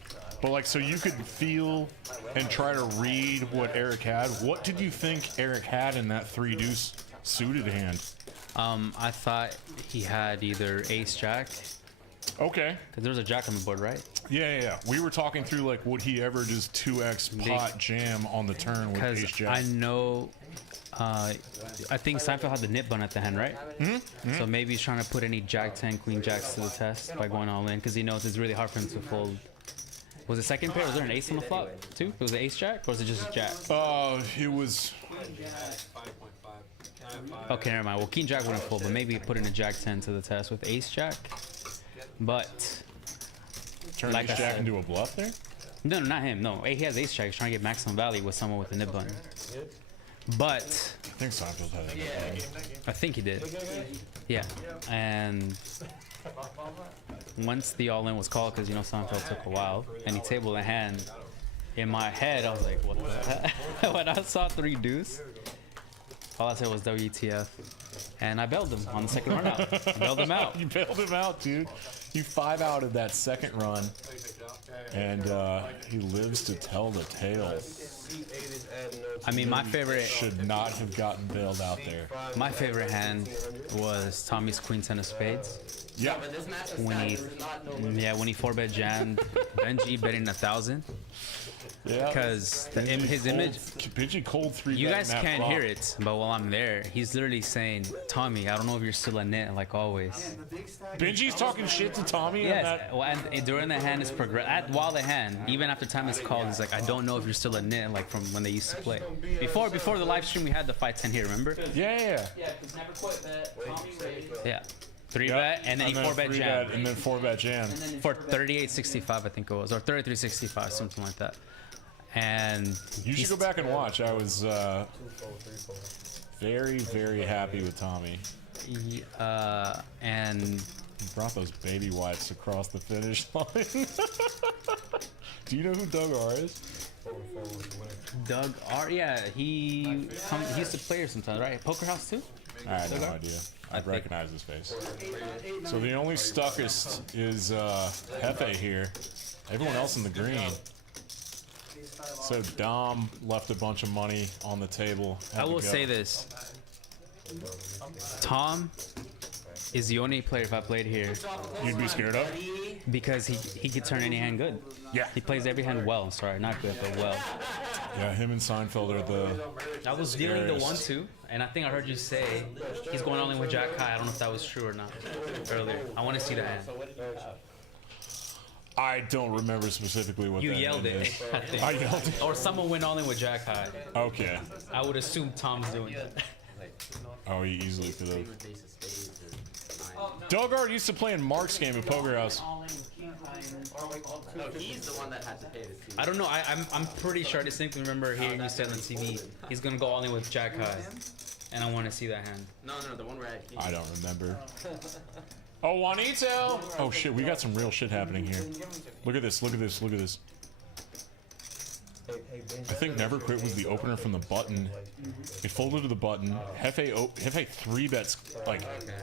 But like, so you could feel and try to read what Eric had. What did you think Eric had in that 3 deuce suited hand? I thought he had either ace jack, Okay. because there was a jack on the board, right? Yeah. We were talking through like, would he ever just 2x pot jam on the turn with Because ace jack? I know, I think Seinfeld had the nip bun at the hand, right? So maybe he's trying to put any jack 10, queen jacks to the test by going all in, because he knows it's really hard for him to fold. Was the second pair? Was there an ace on the flop too? Was it ace jack or was it just a jack? It was. 5.5. Okay, never mind. Well, king jack wouldn't fold, but maybe put in a jack 10 to the test with ace jack. But Turn like ace I jack said- into a bluff there? no, not him. No, he has ace jack. He's trying to get maximum value with someone with a nib button. But I think Seinfeld had it. I think he did. Yeah, and once the all-in was called, because you know Seinfeld took a while, and he tabled a hand. In my head, I was like, "What the heck?" When I saw 3 deuce, all I said was WTF, and I bailed him on the second run out. Bailed him out. You bailed him out, dude. You 5-outed that second run, and he lives to tell the tale. I mean, my favorite Should not have gotten bailed out there. hand was Tommy's queen 10 of spades. Yeah. But this match is When he, when he 4-bet jammed Benji betting 1,000, Yeah. because his image. Benji cold 3. You guys can't hear it, but while I'm there, he's literally saying, "Tommy, I don't know if you're still a knit like always." Benji's talking shit to Tommy. On Yes, that. well, and during the hand is while the hand, even after time is called, he's like, "I don't know if you're still a knit like from when they used to play." Before the live stream, we had the 5-10 here. Remember? Yeah. Yeah, because never quit bet. Tommy raised. Yeah. 3-bet and then he 4-bet jam And then 4-bet jam. for 38.65, I think it was, or 33.65, something like that. And You should go back and watch. I was very, very happy with Tommy. And He brought those baby wipes across the finish line. Do you know who Doug R is? Doug R, yeah, he used to play here sometimes, right? Poker House too? I had no idea. I'd recognize his face. So the only stuckest is Hefe here. Everyone else in the green. So Dom left a bunch of money on the table. I will say this. Tom is the only player if I played here You'd be scared of? because he could turn any hand good. Yeah. He plays every hand well. Sorry, not good, but well. Yeah, him and Seinfeld are the... I was dealing the 1-2, and I think I heard you say he's going all in with Jack High. I don't know if that was true or not earlier. I want to see the hand. I don't remember specifically what You that yelled hand it, is. I think. I yelled it. Or someone went all in with Jack High. Okay. I would assume Tom's doing that. Oh, he easily could have. Doug R used to play in Mark's game at Poker House. No, he's the one that had to pay this fee. I don't know. I'm pretty sure I distinctly remember hearing you say on the TV he's gonna go all in with Jack High, and I want to see that hand. No, the one where I don't remember. Oh, Juanito! Oh shit, we got some real shit happening here. Look at this, look at this, look at this. I think Never Quit was the opener from the button. It folded to the button. Hefe 3-bets, like,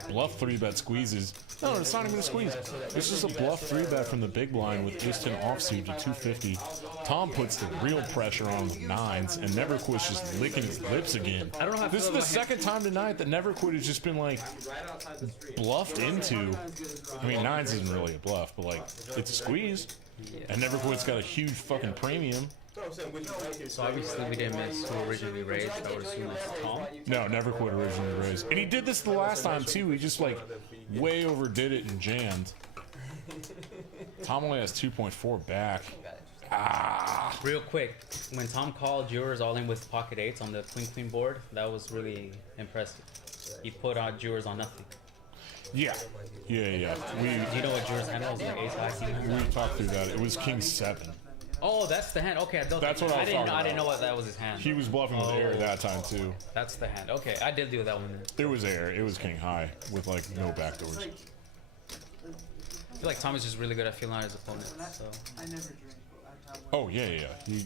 bluff 3-bet squeezes. No, it's not even a squeeze. It's just a bluff 3-bet from the big blind with Ace-10 offsuit to 250. Tom puts the real pressure on with 9s, and Never Quit's just licking his lips again. I don't know how I This is feel the about second time tonight that Never Quit has just been, like, bluffed into. I mean, 9s isn't really a bluff, but, like, it's a squeeze. And Never Quit's got a huge fucking premium. So obviously we didn't miss who originally raised. I would assume it's Tom. No, Never Quit originally raised. And he did this the last time too. He just like way overdid it and jammed. Tom only has 2.4 back. Ah. Real quick, when Tom called yours all in with pocket 8s on the queen board, that was really impressive. He put out yours on nothing. Yeah. Yeah. Do you know what yours hand was? Like ace high, king high? We talked through that. It was King 7. Oh, that's the hand. Okay, That's what I was talking I didn't know about. what that was his hand. He was bluffing with air that time too. That's the hand. Okay, I did do that one. Then. It was air. It was King High with like no backdoors. I feel like Tom is just really good at feeling out his opponent. So I never drink. Oh yeah, yeah. He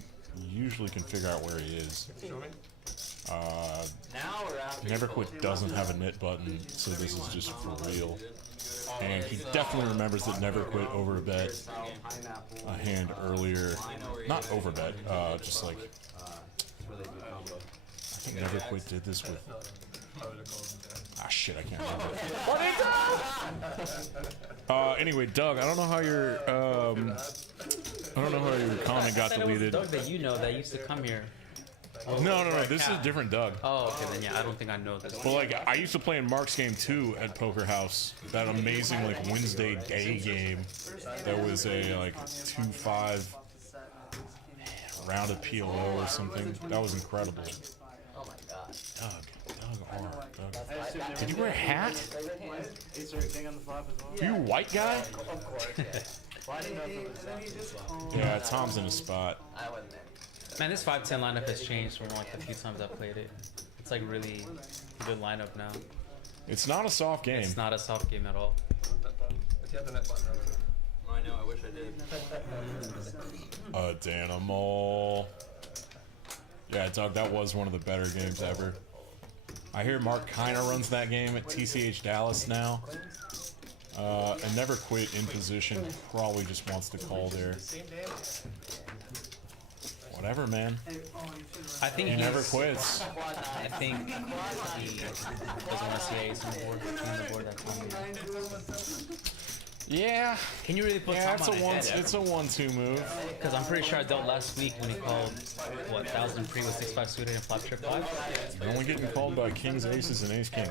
usually can figure out where he is. Now or after? Never Quit doesn't have a knit button, so this is just for real. And he definitely remembers that Never Quit overbet a hand earlier. Not overbet, just like I think Never Quit did this with. Ah shit, I can't remember. Anyway, Doug, I don't know how your comment got deleted. Doug that you know that used to come here. No, this is a different Doug. Oh, okay, then yeah, I don't think I know this. Well, like, I used to play in Mark's game too at Poker House. That amazing, like, Wednesday day game that was a, like, 2-5 rounded PLO or something. That was incredible. Oh my god. Doug R. Did you wear a hat? Ace or king on the flop as well. Are you a white guy? Of course, yeah. Well, I didn't know if it was that. Yeah, Tom's in a spot. I wasn't there. Man, this 5-10 lineup has changed from like the few times I've played it. It's like really good lineup now. It's not a soft game. It's not a soft game at all. I know, I wish I did. A Danimal. Yeah, Doug, that was one of the better games ever. I hear Mark kinda runs that game at TCH Dallas now. And Never Quit in position probably just wants to call there. Whatever, man. I think He he's, never quits. I think he doesn't want to see ace on the board. On the board that time. Yeah. Can you really put Yeah, Tom on his head? it's a 1-2 move. Because I'm pretty sure I dealt last week when he called, what, 1000 pre with 6-5 suited and flop trip 5? You're only getting called by kings, aces, and ace king.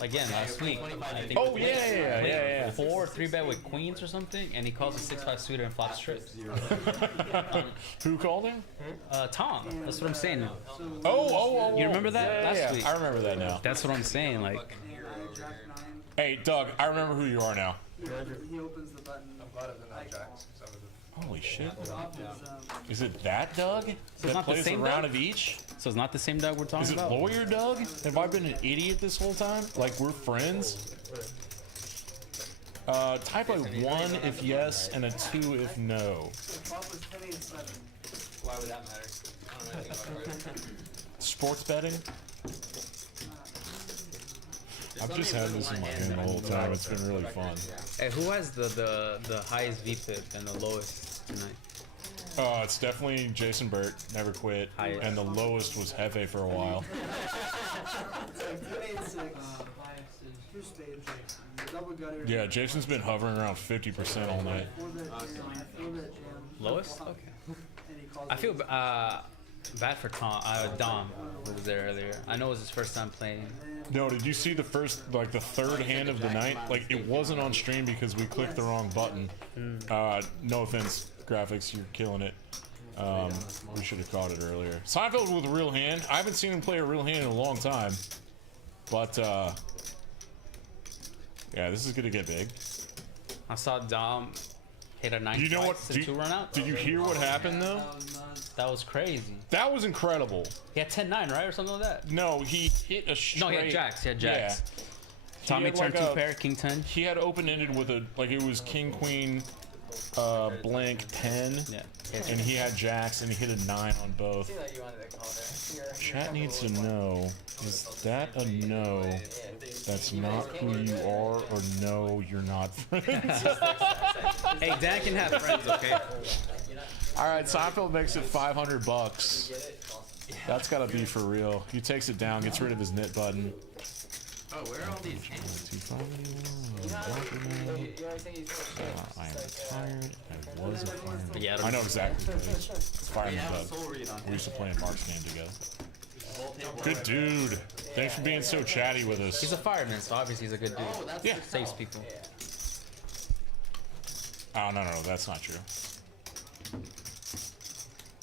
Again, last week. I think Oh, yeah. 4 3-bet with queens or something, and he calls a 6-5 suited and flop trips. Who called him? Tom. That's what I'm saying. Oh. You remember that last week? I remember that now. That's what I'm saying. Like, Hey, Doug, I remember who you are now. He opens the button. Holy shit. Is it that Doug? That not the plays a same round Doug? of each? so it's not the same Doug we're talking Is it about. lawyer Doug? Have I been an idiot this whole time? Like, we're friends? Type a 1 if yes, and a 2 if no. Why would that matter? I don't know anything about it. Sports betting? I've just had this in my hand the whole time. It's been really fun. Hey, who has the highest VPIP and the lowest tonight? It's definitely Jason Burt, Never Quit, Highest. and the lowest was Hefe for a while. Yeah, Jason's been hovering around 50% all night. Lowest? Okay. I feel bad for Dom, who was there earlier. I know it was his first time playing. No, did you see the first, like the third hand of the night? Like, it wasn't on stream because we clicked the wrong button. No offense, graphics, you're killing it. We should have caught it earlier. Seinfeld with a real hand. I haven't seen him play a real hand in a long time. But, yeah, this is gonna get big. I saw Dom hit a 9 You know what? twice to 2 run out. Did you hear what happened though? That was crazy. That was incredible. He had 10-9, right? Or something like that? No, he hit a straight. No, he had jacks. He had jacks. Yeah. Tommy had turned like 2 a- pair, king 10. He had open-ended with a, like it was king, queen, blank 10. Yeah. And he had jacks and he hit a 9 on both. See that you wanted to call there. Chat needs to know, is that a no that's not who you are, or no, you're not friends? Hey, Dan can have friends, okay? Alright, Seinfeld makes it $500. That's gotta be for real. He takes it down, gets rid of his knit button. Oh, where are all these hands? I am tired. I was a fireman. Yeah, I know exactly what it is. It's Fireman Yeah, Doug. soul read on We used to play in Mark's game together. Good dude. Thanks for being so chatty with us. He's a fireman, so obviously he's a good dude. Yeah. Saves people. Oh, no, that's not true.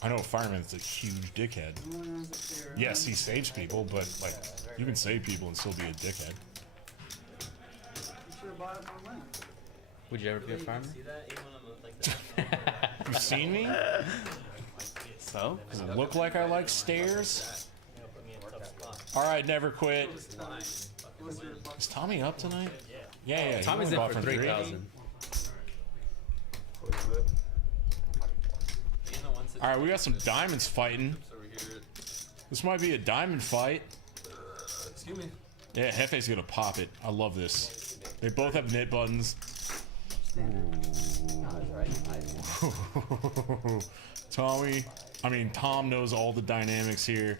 I know a fireman's a huge dickhead. Yes, he saves people, but, like, you can save people and still be a dickhead. Would you ever be a fireman? See that? Even when I'm like that. You seen me? So? Does it look like I like stairs? Alright, Never Quit. Is Tommy up tonight? Yeah. he Tommy's only in bought for 3. 3,000. All right, we got some diamonds fighting. Over here. This might be a diamond fight. Excuse me. Yeah, Hefe's gonna pop it. I love this. They both have knit buttons. Tom knows all the dynamics here.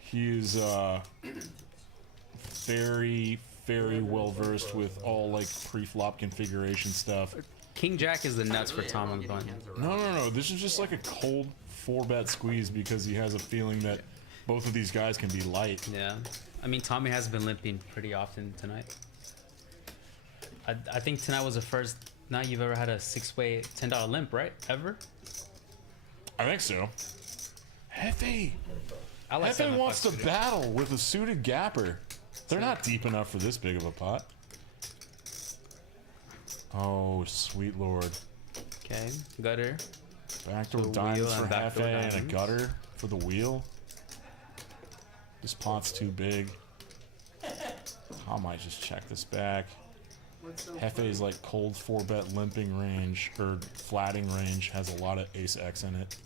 He is very, very well versed with all like pre-flop configuration stuff. King Jack is the nuts for Tom on the button. No. This is just like a cold 4-bet squeeze because he has a feeling that both of these guys can be light. Yeah. I mean, Tommy has been limping pretty often tonight. I think tonight was the first night you've ever had a 6-way $10 limp, right? Ever? I think so. Hefe! I like Hefe wants to suited. battle with a suited gapper. They're not deep enough for this big of a pot. Oh, sweet lord. Okay, gutter. Backdoor The diamonds wheel for and Hefe backdoor and a diamonds. gutter for the wheel. This pot's too big. I might just check this back. Hefe's like cold 4-bet limping range or flatting range has a lot of ace X in it.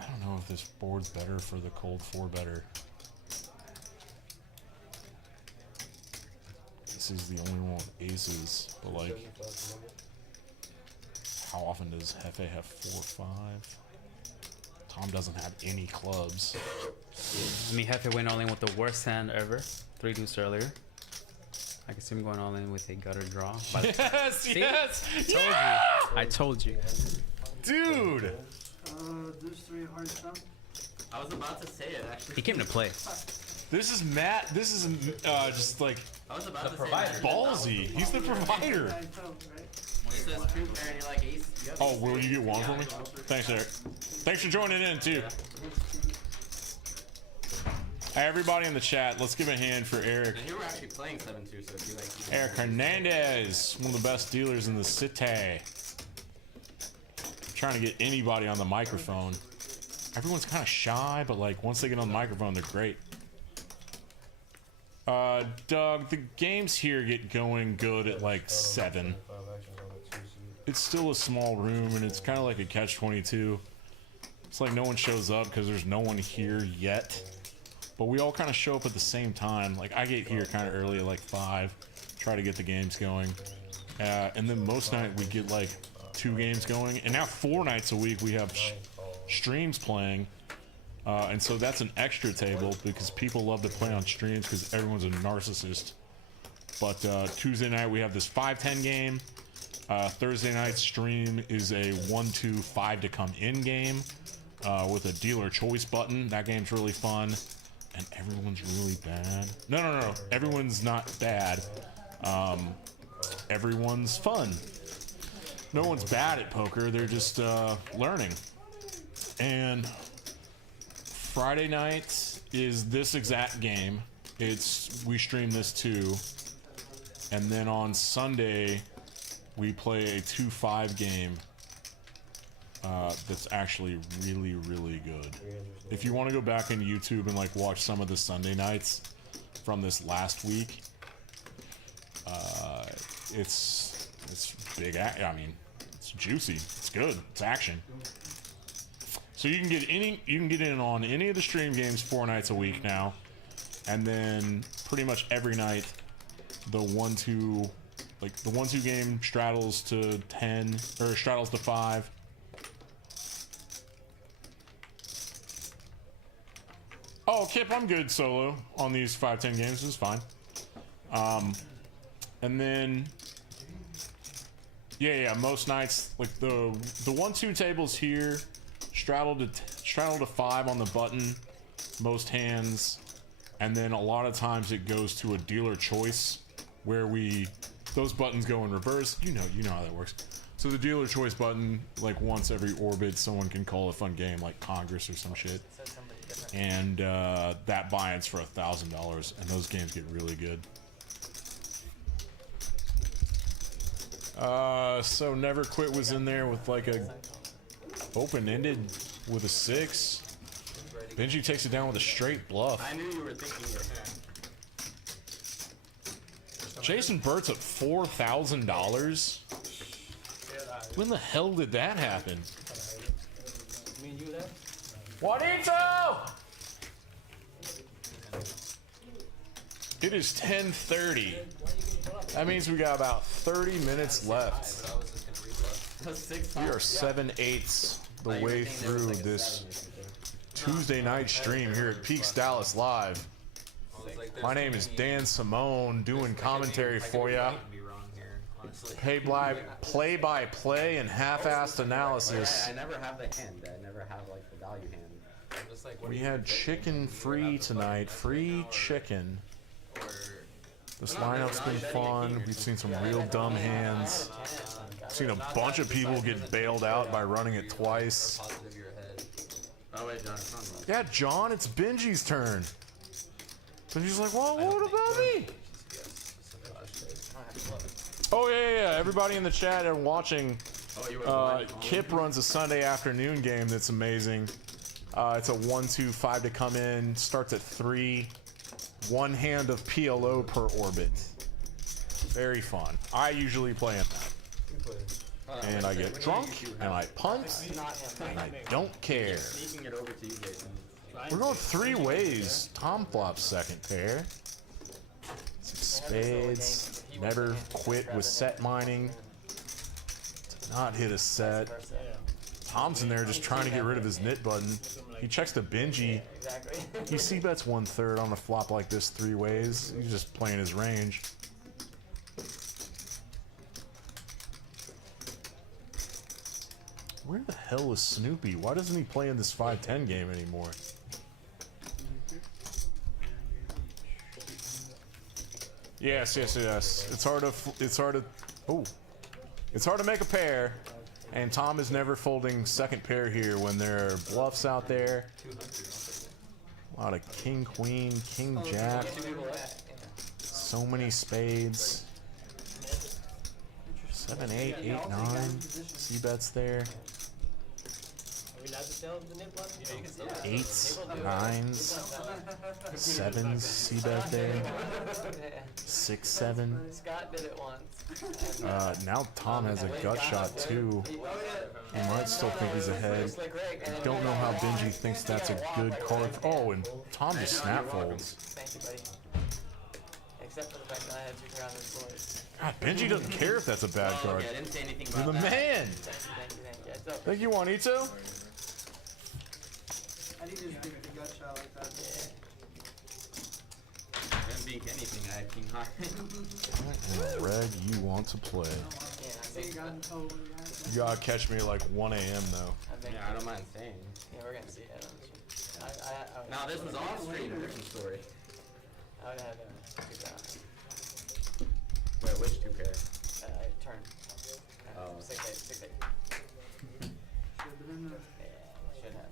I don't know if this board's better for the cold 4-better. This is the only one with aces, but like, how often does Hefe have 4-5? Tom doesn't have any clubs. I mean, Hefe went all in with the worst hand ever. 3 deuce earlier. I can see him going all in with a gutter draw. Yes, See? yes, I told you. dude. There's 3 hard stuff. I was about to say it actually. He came to play. This is Matt. This is just like I was about to provider. say ballsy. He's the provider. I told, right? He says two pair and you like ace. You have Oh, ace. will you get one for me? Thanks, Eric. Thanks for joining in too. Hey, everybody in the chat, let's give a hand for Eric. And you were actually playing 7-2, so if you like. Eric Hernandez, one of the best dealers in the city. Trying to get anybody on the microphone. Everyone's kind of shy, but like once they get on the microphone, they're great. Doug, the games here get going good at like 7. It's still a small room, and it's kind of like a catch-22. It's like no one shows up because there's no one here yet. But we all kind of show up at the same time. Like I get here kind of early at like 5, try to get the games going. And then most night we get like 2 games going. And now 4 nights a week we have streams playing. And so that's an extra table because people love to play on streams because everyone's a narcissist. But Tuesday night we have this 5-10 game. Thursday night stream is a 1-2-5 to come in game with a dealer choice button. That game's really fun. And everyone's really bad. No. Everyone's not bad. Everyone's fun. No one's bad at poker. They're just learning. And Friday night is this exact game. We stream this too. And then on Sunday, we play a 2-5 game that's actually really, really good. If you want to go back into YouTube and like watch some of the Sunday nights from this last week, it's big. I mean, it's juicy. It's good. It's action. So you can get in on any of the stream games 4 nights a week now, and then pretty much every night the 1-2 game straddles to 10 or straddles to 5. Oh, Kip, I'm good solo on these 5-10 games. This is fine. And then yeah, most nights like the 1-2 tables here straddle to 5 on the button most hands, and then a lot of times it goes to a dealer choice where those buttons go in reverse. You know how that works. So the dealer choice button, like once every orbit, someone can call a fun game like Congress or some shit, and that buy-in's for $1,000, and those games get really good. So Never Quit was in there with like a open-ended with a 6. Benji takes it down with a straight bluff. I knew you were thinking it. Jason Burt's at $4,000. When the hell did that happen? Me and you there? Juanito! It is 10:30. That means we got about 30 minutes left. We are 7/8 the way through this Tuesday night stream here at Peaks Dallas Live. My name is Dan Simone, doing commentary for ya. Play-by-play and half-assed analysis. I never have the hand. I never have like the value hand. We had chicken free tonight. Free chicken. This lineup's been fun. We've seen some real dumb hands. We've seen a bunch of people get bailed out by running it twice. Oh wait, John, it's not Yeah, John, it's Benji's turn. Benji's like, well, what about me? Oh, yeah. Everybody in the chat and watching, Kip runs a Sunday afternoon game that's amazing. It's a 1-2-5 to come in. Starts at 3. 1 hand of PLO per orbit. Very fun. I usually play in that. And I get drunk, and I punt, and I don't care. sneaking it over to you, Jason. We're going 3 ways. Tom flops second pair. Some spades. Never quit with set mining. Did not hit a set. Tom's in there just trying to get rid of his knit button. He checks to Benji. He c-bets 1/3 on a flop like this 3 ways. He's just playing his range. Where the hell is Snoopy? Why doesn't he play in this 5-10 game anymore? Yes. It's hard to make a pair, and Tom is never folding second pair here when there are bluffs out there. A lot of king, queen, king, jack. So many spades. 7, 8, 8, 9. C-bets there. Are we allowed to sell the nip button? 8s, 9s, 7s, C-bet there. 6, 7. Scott did it once. Now Tom has a gut shot too. He might still think he's ahead. I don't know how Benji thinks that's a good card. Oh, and Tom just snap folds. Thank you, buddy. Except for the fact that I had 2 ground boards. God, Benji doesn't care if that's a bad card. I didn't say anything You're about the that. man. Thank you. Thank you, Juanito. I need to just make a gut shot like that. I didn't beat anything. I had king high. What red you want to play? You gotta catch me like 1 a.m. though. Yeah, I don't mind staying. Yeah, we're gonna see it. Now this was off stream. Different story. I would have 2 ground. Wait, which 2 pair? Turn. 6, 8, 6, 8. Yeah, should have.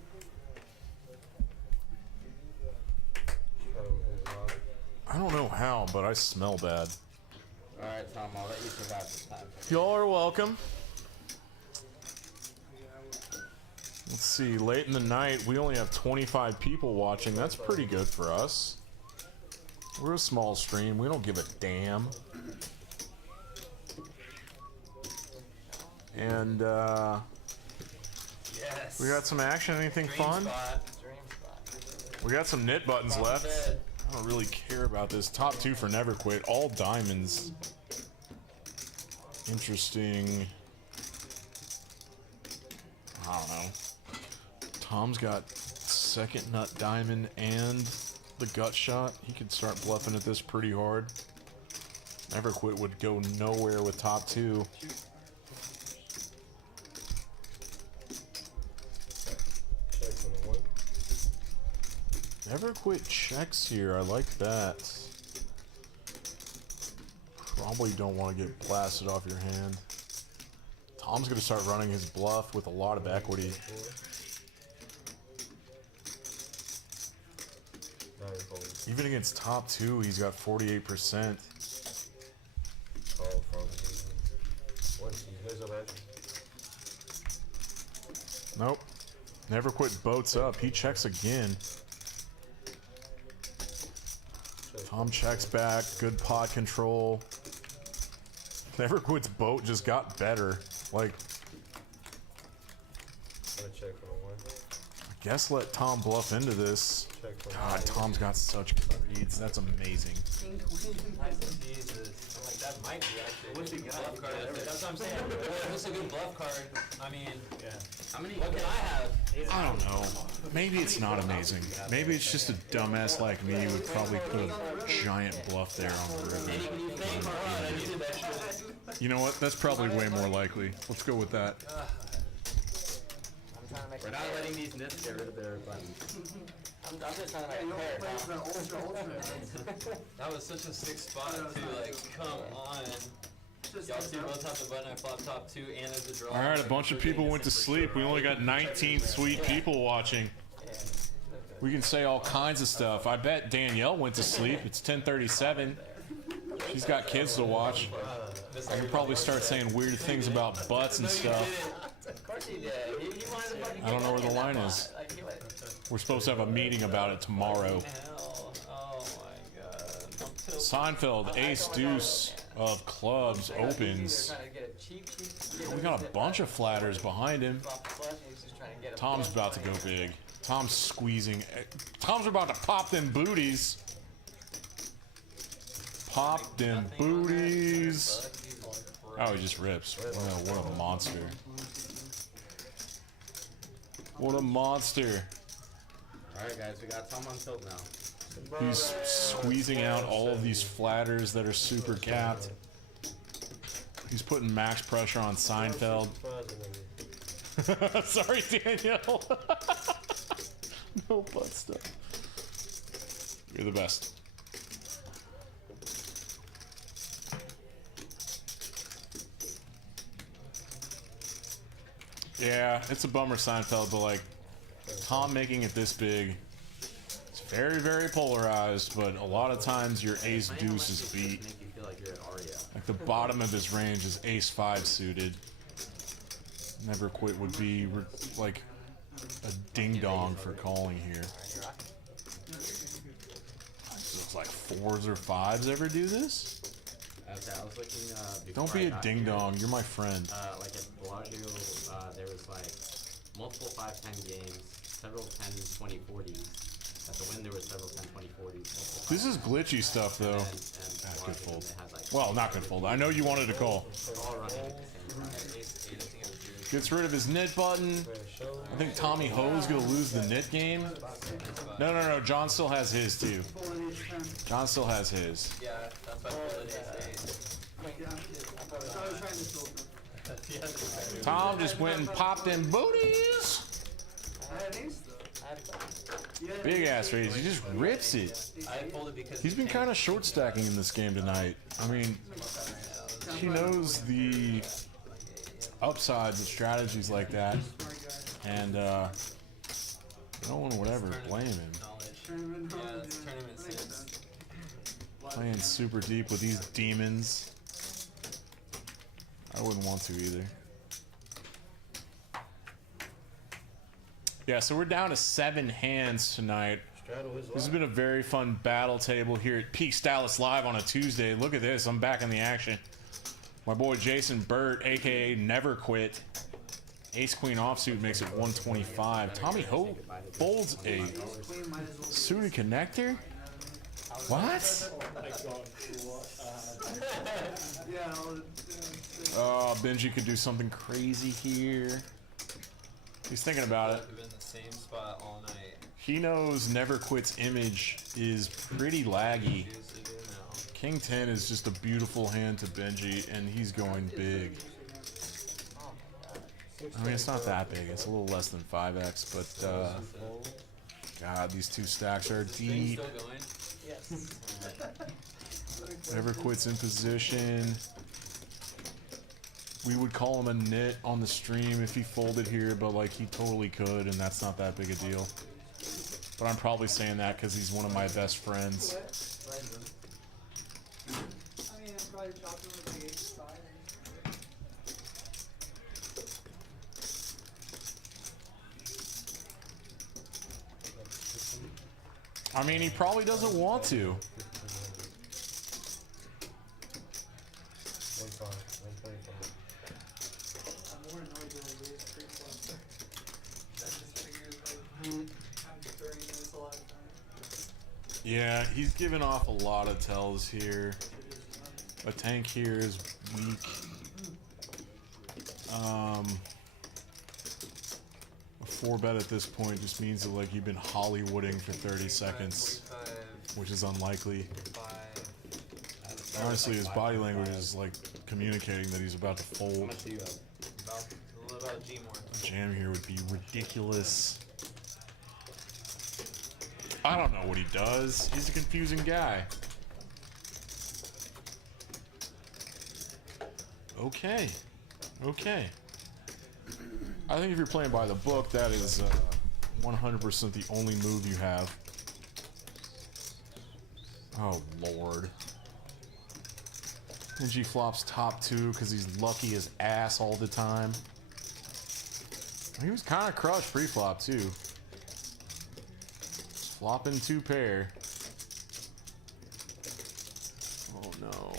I don't know how, but I smell bad. Alright, Tom, I'll let you survive this time. Y'all are welcome. Let's see, late in the night, we only have 25 people watching. That's pretty good for us. We're a small stream. We don't give a damn. And, we got some action. Anything fun? We got some knit buttons left. I don't really care about this. Top 2 for Never Quit. All diamonds. Interesting. I don't know. Tom's got second nut diamond and the gut shot. He could start bluffing at this pretty hard. Never Quit would go nowhere with top 2. Never Quit checks here. I like that. Probably don't want to get blasted off your hand. Tom's going to start running his bluff with a lot of equity. Even against top 2, he's got 48%. Nope. Never Quit boats up. He checks again. Tom checks back. Good pot control. Never Quit's boat just got better. Like, Gonna check for the one. I guess let Tom bluff into this. Check for God, Tom's got such good reads. That's amazing. Jesus. I'm like, that might be actually a good bluff card. That's what I'm saying. If it's a good bluff card, I mean, How many? what can I have? I don't know. Maybe it's not amazing. Maybe it's just a dumbass like me would probably put a giant bluff there on the river. You know what? That's probably way more likely. Let's go with that. I'm trying to make We're a not pair. letting these nits get rid of their buttons. I'm just trying to make a pair, Tom. That was such a sick spot too. Like, come on. Y'all see both have the button I flop top 2 and as a draw. All right, a bunch of people went to sleep. We only got 19 sweet people watching. We can say all kinds of stuff. I bet Danielle went to sleep. It's 10:37. She's got kids to watch. I can probably start saying weird things about butts and stuff. Of course he did. He wanted to fucking I don't know where the get line that is. spot. Like, he went. We're supposed to have a meeting about it tomorrow. Hell, oh my god. I'm tilted. Seinfeld, ace deuce of clubs opens. Trying to get a cheap, We got a bunch of flatters behind him. flop the flush, and he's just trying to get a Tom's flush about to go play. big. Tom's squeezing. Tom's about to pop them booties. Pop them booties. Oh, he just rips. What a monster. What a monster. Alright guys, we got Tom on tilt now. He's squeezing out all of these flatters that are super capped. He's putting max pressure on Seinfeld. Sorry, Danielle. No butt stuff. You're the best. Yeah, it's a bummer, Seinfeld, but like, Tom making it this big, it's very, very polarized, but a lot of times your ace deuce is beat. Make you feel like you're at Aria. Like the bottom of his range is ace 5 suited. Never quit would be like a ding dong for calling here. Looks like 4s or 5s ever do this? Okay, I was looking, before Don't be I a got ding here, dong, you're my friend. like at Bellagio, there was like multiple 5-10 games, several 10-20 40s. At the Wynn there was several 10-20 40s. This is glitchy stuff though. And Ah, good fold. they had, like, Well, not good fold. I know you wanted to call. all running at the same time. Gets rid of his knit button. I think Tommy Ho's gonna lose the knit game. No. John still has his too. John still has his. Yeah, that's why I pulled it ace. I was trying to filter. Tom just went and popped them booties. I had an ace though. Big ass raise. He just rips it. I folded because He's been kind of short stacking in this game tonight. I mean, he knows the upsides of strategies like that, and no one would ever blame him. Tournament, Yeah, it's tournament sense. Playing super deep with these demons. I wouldn't want to either. Yeah, so we're down to 7 hands tonight. This has been a very fun battle table here at Peaks Dallas Live on a Tuesday. Look at this, I'm back in the action. My boy Jason Burt, aka Never Quit. Ace Queen offsuit makes it 125. Tommy Ho folds a suited connector? What? yeah, Oh, Benji could do something crazy here. He's thinking about it. I've been in the same spot all night. He knows Never Quit's image is pretty laggy. Seriously do now. King 10 is just a beautiful hand to Benji, and he's going big. I mean, it's not that big. It's a little less than 5x, but God, these two stacks are deep. Still going? Yes. Never Quit's in position. We would call him a nit on the stream if he folded here, but like he totally could, and that's not that big a deal. But I'm probably saying that because he's one of my best friends. I mean, I'm probably chopping with the ace side. I mean, he probably doesn't want to. I'm more annoyed that I raised 3+. 30 minutes a lot of time. Yeah, he's giving off a lot of tells here. A tank here is weak. A 4-bet at this point just means that like you've been Hollywooding for 30 seconds, which is unlikely. Honestly, his body language is like communicating that he's about to fold. Jam here would be ridiculous. I don't know what he does. He's a confusing guy. Okay. Okay. I think if you're playing by the book, that is 100% the only move you have. Oh, Lord. Benji flops top 2 because he's lucky as ass all the time. He was kind of crushed pre-flop, too. Flopping 2 pair. Oh, no.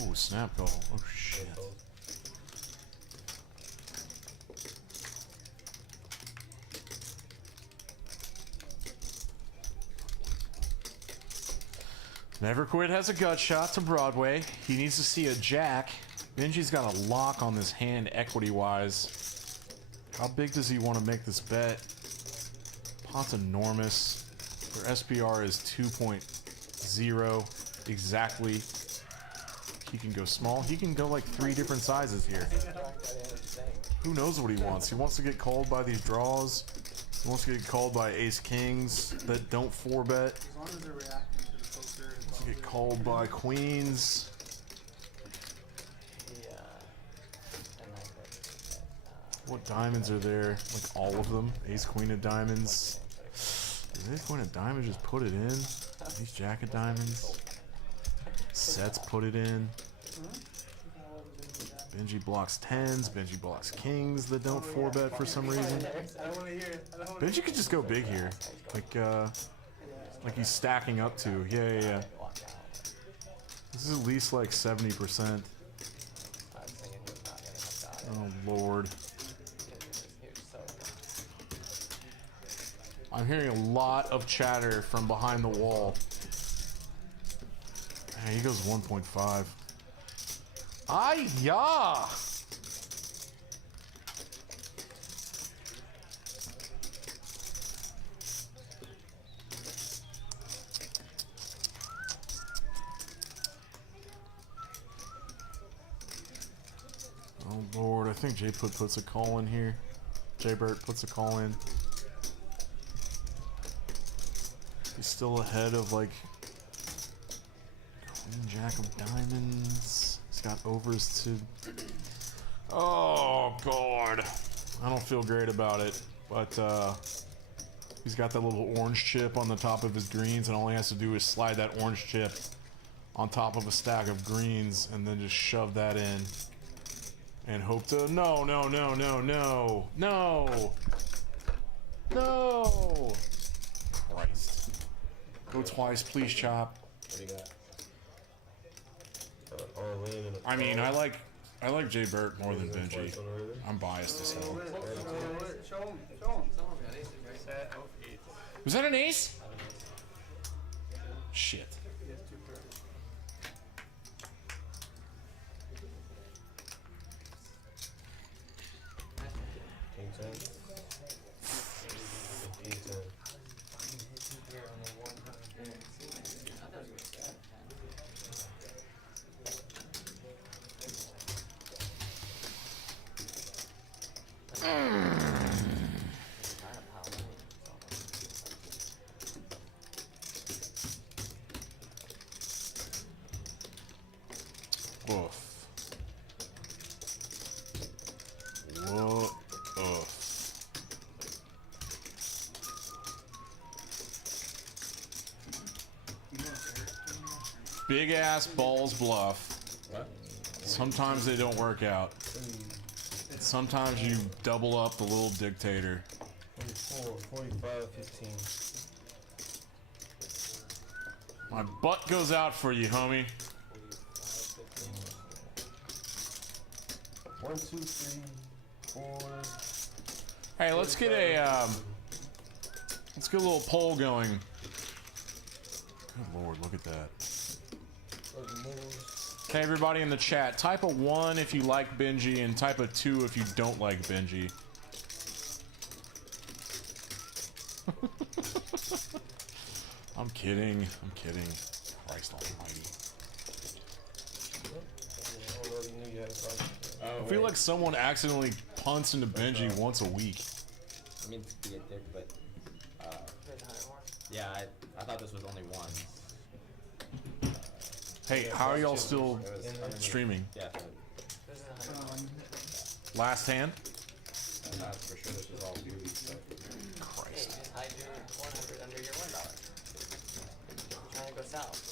Oh, snap call. Oh, shit. Never Quit has a gut shot to Broadway. He needs to see a jack. Benji's got a lock on this hand equity-wise. How big does he want to make this bet? Pot's enormous. Their SPR is 2.0 exactly. He can go small. He can go like 3 different sizes here. Who knows what he wants? He wants to get called by these draws. He wants to get called by ace-kings that don't 4-bet. As long as they're reacting to the poker. He wants to get called by queens. What diamonds are there? Like all of them? Ace, queen of diamonds. Does ace, queen of diamonds just put it in? Ace, jack of diamonds. Sets put it in. Benji blocks 10s. Benji blocks kings that don't 4-bet for some reason. Benji could just go big here. Like he's stacking up to. Yeah. This is at least like 70%. Oh, Lord. I'm hearing a lot of chatter from behind the wall. Man, he goes 1.5. Ay-ya! Oh Lord, I think J-Put puts a call in here. J-Bert puts a call in. He's still ahead of like Queen Jack of Diamonds. He's got overs to. Oh God, I don't feel great about it. But he's got that little orange chip on the top of his greens, and all he has to do is slide that orange chip on top of a stack of greens, and then just shove that in, and hope to. No. Christ. Go twice, please, chop. What do you got? I mean, I like Jay Burt more than Benji. I'm biased as hell. Show him. Was that an ace? Shit. King 10. King 10. Big ass balls bluff. What? Sometimes they don't work out. Sometimes you double up the little dictator. 44, 45, 15. My butt goes out for you, homie. 1, 2, 3, 4. Hey, let's get a little poll going. Good lord, look at that. Hey, everybody in the chat, type a 1 if you like Benji, and type a 2 if you don't like Benji. I'm kidding. I'm kidding. Christ almighty. I feel like someone accidentally punts into Benji once a week. I mean to be a dick, but yeah, I thought this was only one. Hey, how are y'all still streaming? Yeah, Last hand? for sure this was all beauty. So. Christ. Just hide your 100 under your $1. Trying to go south.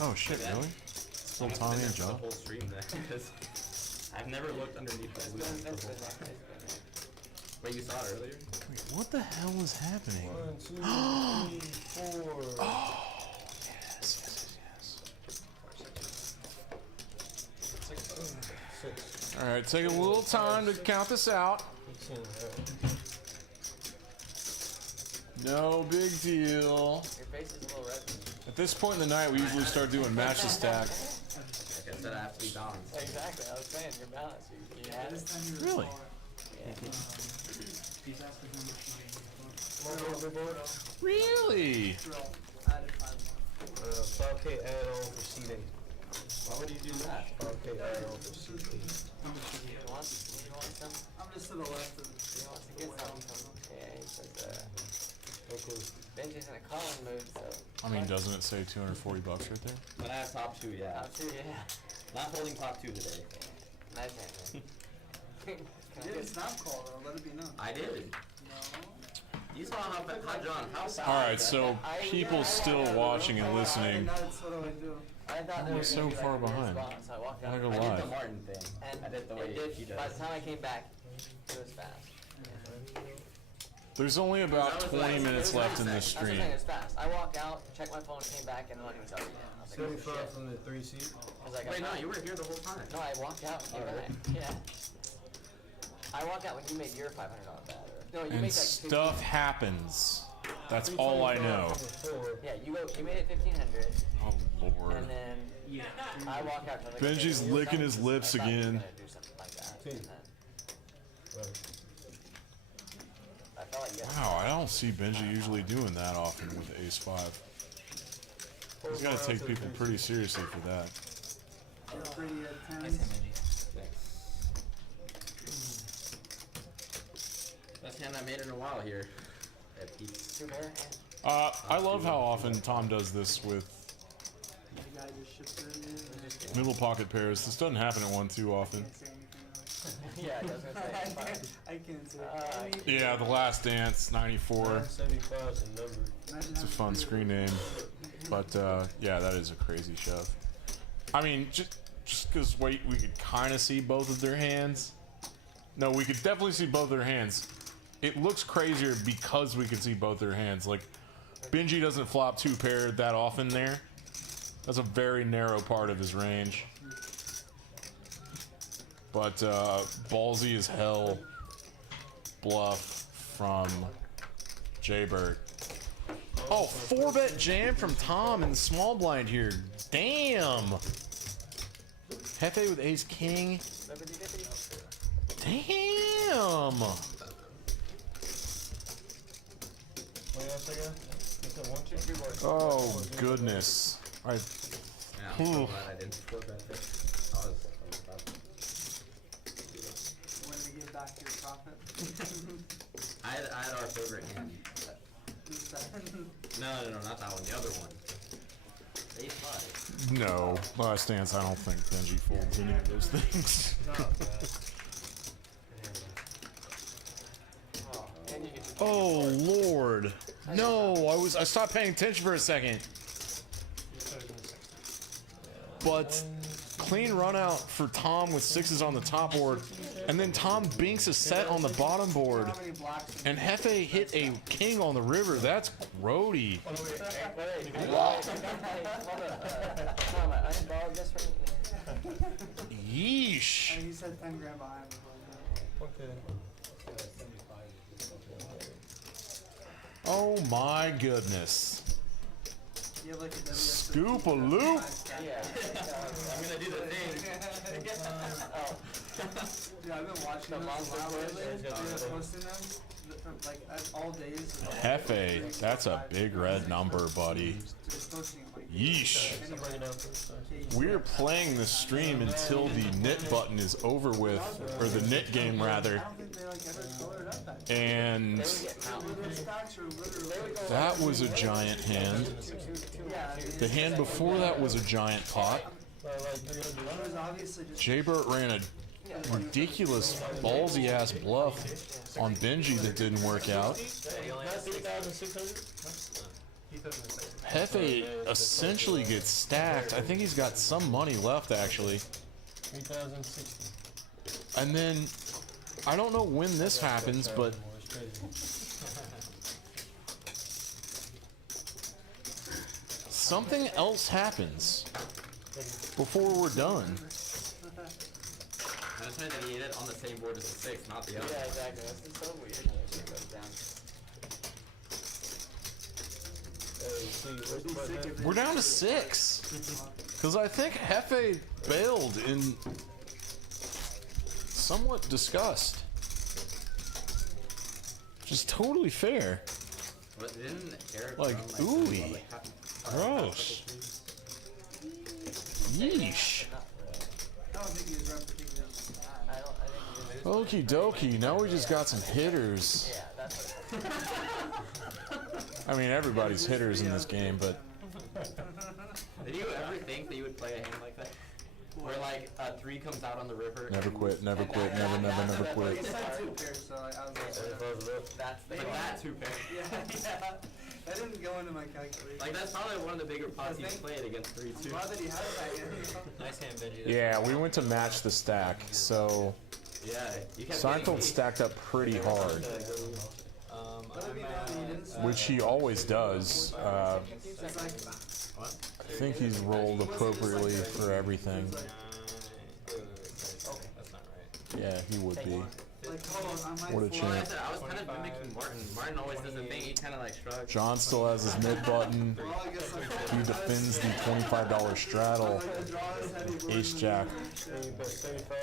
Oh shit, really? Still Tommy and John? The whole stream then, because I've never looked underneath those. Wait, you saw it earlier? Wait, what the hell is happening? 1, 2, 3, 4. Oh, yes. Alright, take a little time to count this out. No big deal. Your face is a little red. At this point in the night, we usually start doing match the stack. Like I said, I have to be balanced. Exactly, I was saying, you're balanced. You had it. Really? He's asking how much money. Really? Drill. Added 5K add-on for seating. Why would you do that? 5K add-on for seating. How much does he You have? want some? I'm just to the left of He wants to get some from, yeah, he says, Okay. Benji's in a calling mood, so. I mean, doesn't it say 240 bucks right there? When I have top 2, yeah. Top 2, yeah. Not holding top 2 today. Nice hand, man. Can I You get did snap call though, let it be known. I did. No. You saw how John, how fast. Alright, so people still watching and listening. That's what I would do. I thought Why they am I were so gonna be far like a weird behind? spot, so I walked I out. go I did live. the Martin thing. And I did the way it did, he does. by the time I came back, it was fast. There's only about 20 minutes left in this That's what I'm stream. saying, it's fast. I walked out, checked my phone, came back, and the money was already in. I was like, oh, 75 shit. from the 3 seat. I was like, Wait, I'm no, not- you were here the whole time. No, I walked out and came back. Yeah. I walked out when you made your $500 bet. No, you And made like stuff happens. That's all I know. Yeah, you made it 1,500, Oh lord. and then I walked out. 'cause I was like, Benji's okay, licking his lips I thought you were again. gonna do something like that, and then I felt like yes. Wow, I don't see Benji usually doing that often with Ace 5. He's gotta take people pretty seriously for that. Get pretty at Nice 10s. hand, Benji. Best hand I made in a while here. At Pete's. 2 pair, I love how often Tom does this with The guy just ships it in. middle pocket pairs. This doesn't happen at 1 too often. Can't say anything Yeah, I was gonna say. it's fine. I can't say anything. Yeah, The Last Dance 94. 75 is the number. It's a fun screen name. But yeah, that is a crazy shove. I mean, just because we could kind of see both of their hands. No, we could definitely see both their hands. It looks crazier because we can see both their hands. Like, Benji doesn't flop 2 pair that often there. That's a very narrow part of his range. But ballsy as hell bluff from Jaybird. Oh, 4-bet jam from Tom in the small blind here. Damn. Hefe with ace king. Damn. Oh goodness. All right. Yeah, I'm so Whew. glad I didn't flip that thing. I was about to do that. When we get back to your profit. I had our favorite hand. Just that. No, not that one. The other one. Ace 5. No, last stance. I don't think Benji folds any of those things. Oh Lord. No, I stopped paying attention for a second. But clean run out for Tom with 6s on the top board, and then Tom binks a set on the bottom board, How many blocks? and Hefe hit a king on the river. That's grody. Yeesh. And he said 10 grand behind. Okay. Oh my goodness. You have like a Scoop a loop. Yeah. I'm gonna do the thing. Dude, I've been watching them lately. Posting them like all days. Hefe, that's a big red number, buddy. Yeesh. We're playing the stream until the knit button is over with, or the knit game rather. And that was a giant hand. The hand before that was a giant pot. Jaybert ran a ridiculous ballsy ass bluff on Benji that didn't work out. Hefe essentially gets stacked. I think he's got some money left actually. 3,060. And then I don't know when this happens, but something else happens before we're done. I just meant that he hit it on the same board as the 6, not the other. Yeah, exactly. That's so weird. It goes down. We're down to 6. Because I think Hefe bailed in somewhat disgust. Which is totally fair. But didn't Eric Like, run, ooey. like, half- Gross. Yeesh. Okie dokie, now we just got some hitters. Yeah, that's what I mean, everybody's hitters in this game, but Did you ever think that you would play a hand like that? Where like a 3 comes out on the river. never quit, never quit, never, never, never quit. It's not 2 pairs, so I was like, that's the Like that 2 pair. yeah. That didn't go into my calculation. Like that's probably one of the bigger pots you've played against 3 I'm too. glad that he has that yet. Nice hand, Benji. Yeah, we went to match the stack, so Yeah, you kept Seinfeld stacked up pretty hard, which he always does. It's like, I think he's rolled appropriately for everything. That's not right. Yeah, he would be. like, hold on, I might What a Well, like I champ. said, I was kind of mimicking Martin. Martin always does the thing. He kind of like shrugs. John still has his mid button. well, I guess like, He defends the $25 straddle. Ace Jack.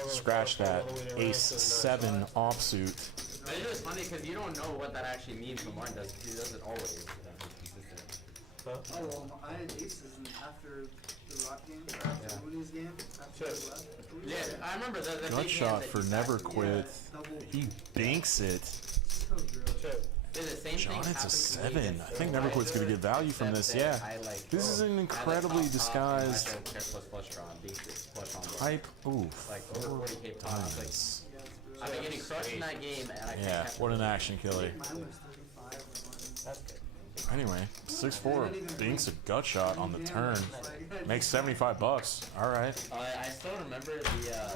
Scratch that. Ace 7 offsuit. But it's just funny because you don't know what that actually means, but Martin does. He does it always. oh, well, I had aces and after the rock game, or after the Mooney's game, after I left. Yeah, I remember the Gut big shot hand that for he never packed. quit. Double. He banks it. So good. Did the same John, thing it's a happen to me 7. I against think the Never Quit's gonna get value from except this. that Yeah. I, like, This is an incredibly disguised hype. Ooh. Like over 40k pots. Like, I've been getting crushed in that game, and I Yeah, can't. what an action killer. Mine was 35 or one. Anyway, 6-4 binks a gut shot on the turn. Makes $75. All right, I still remember the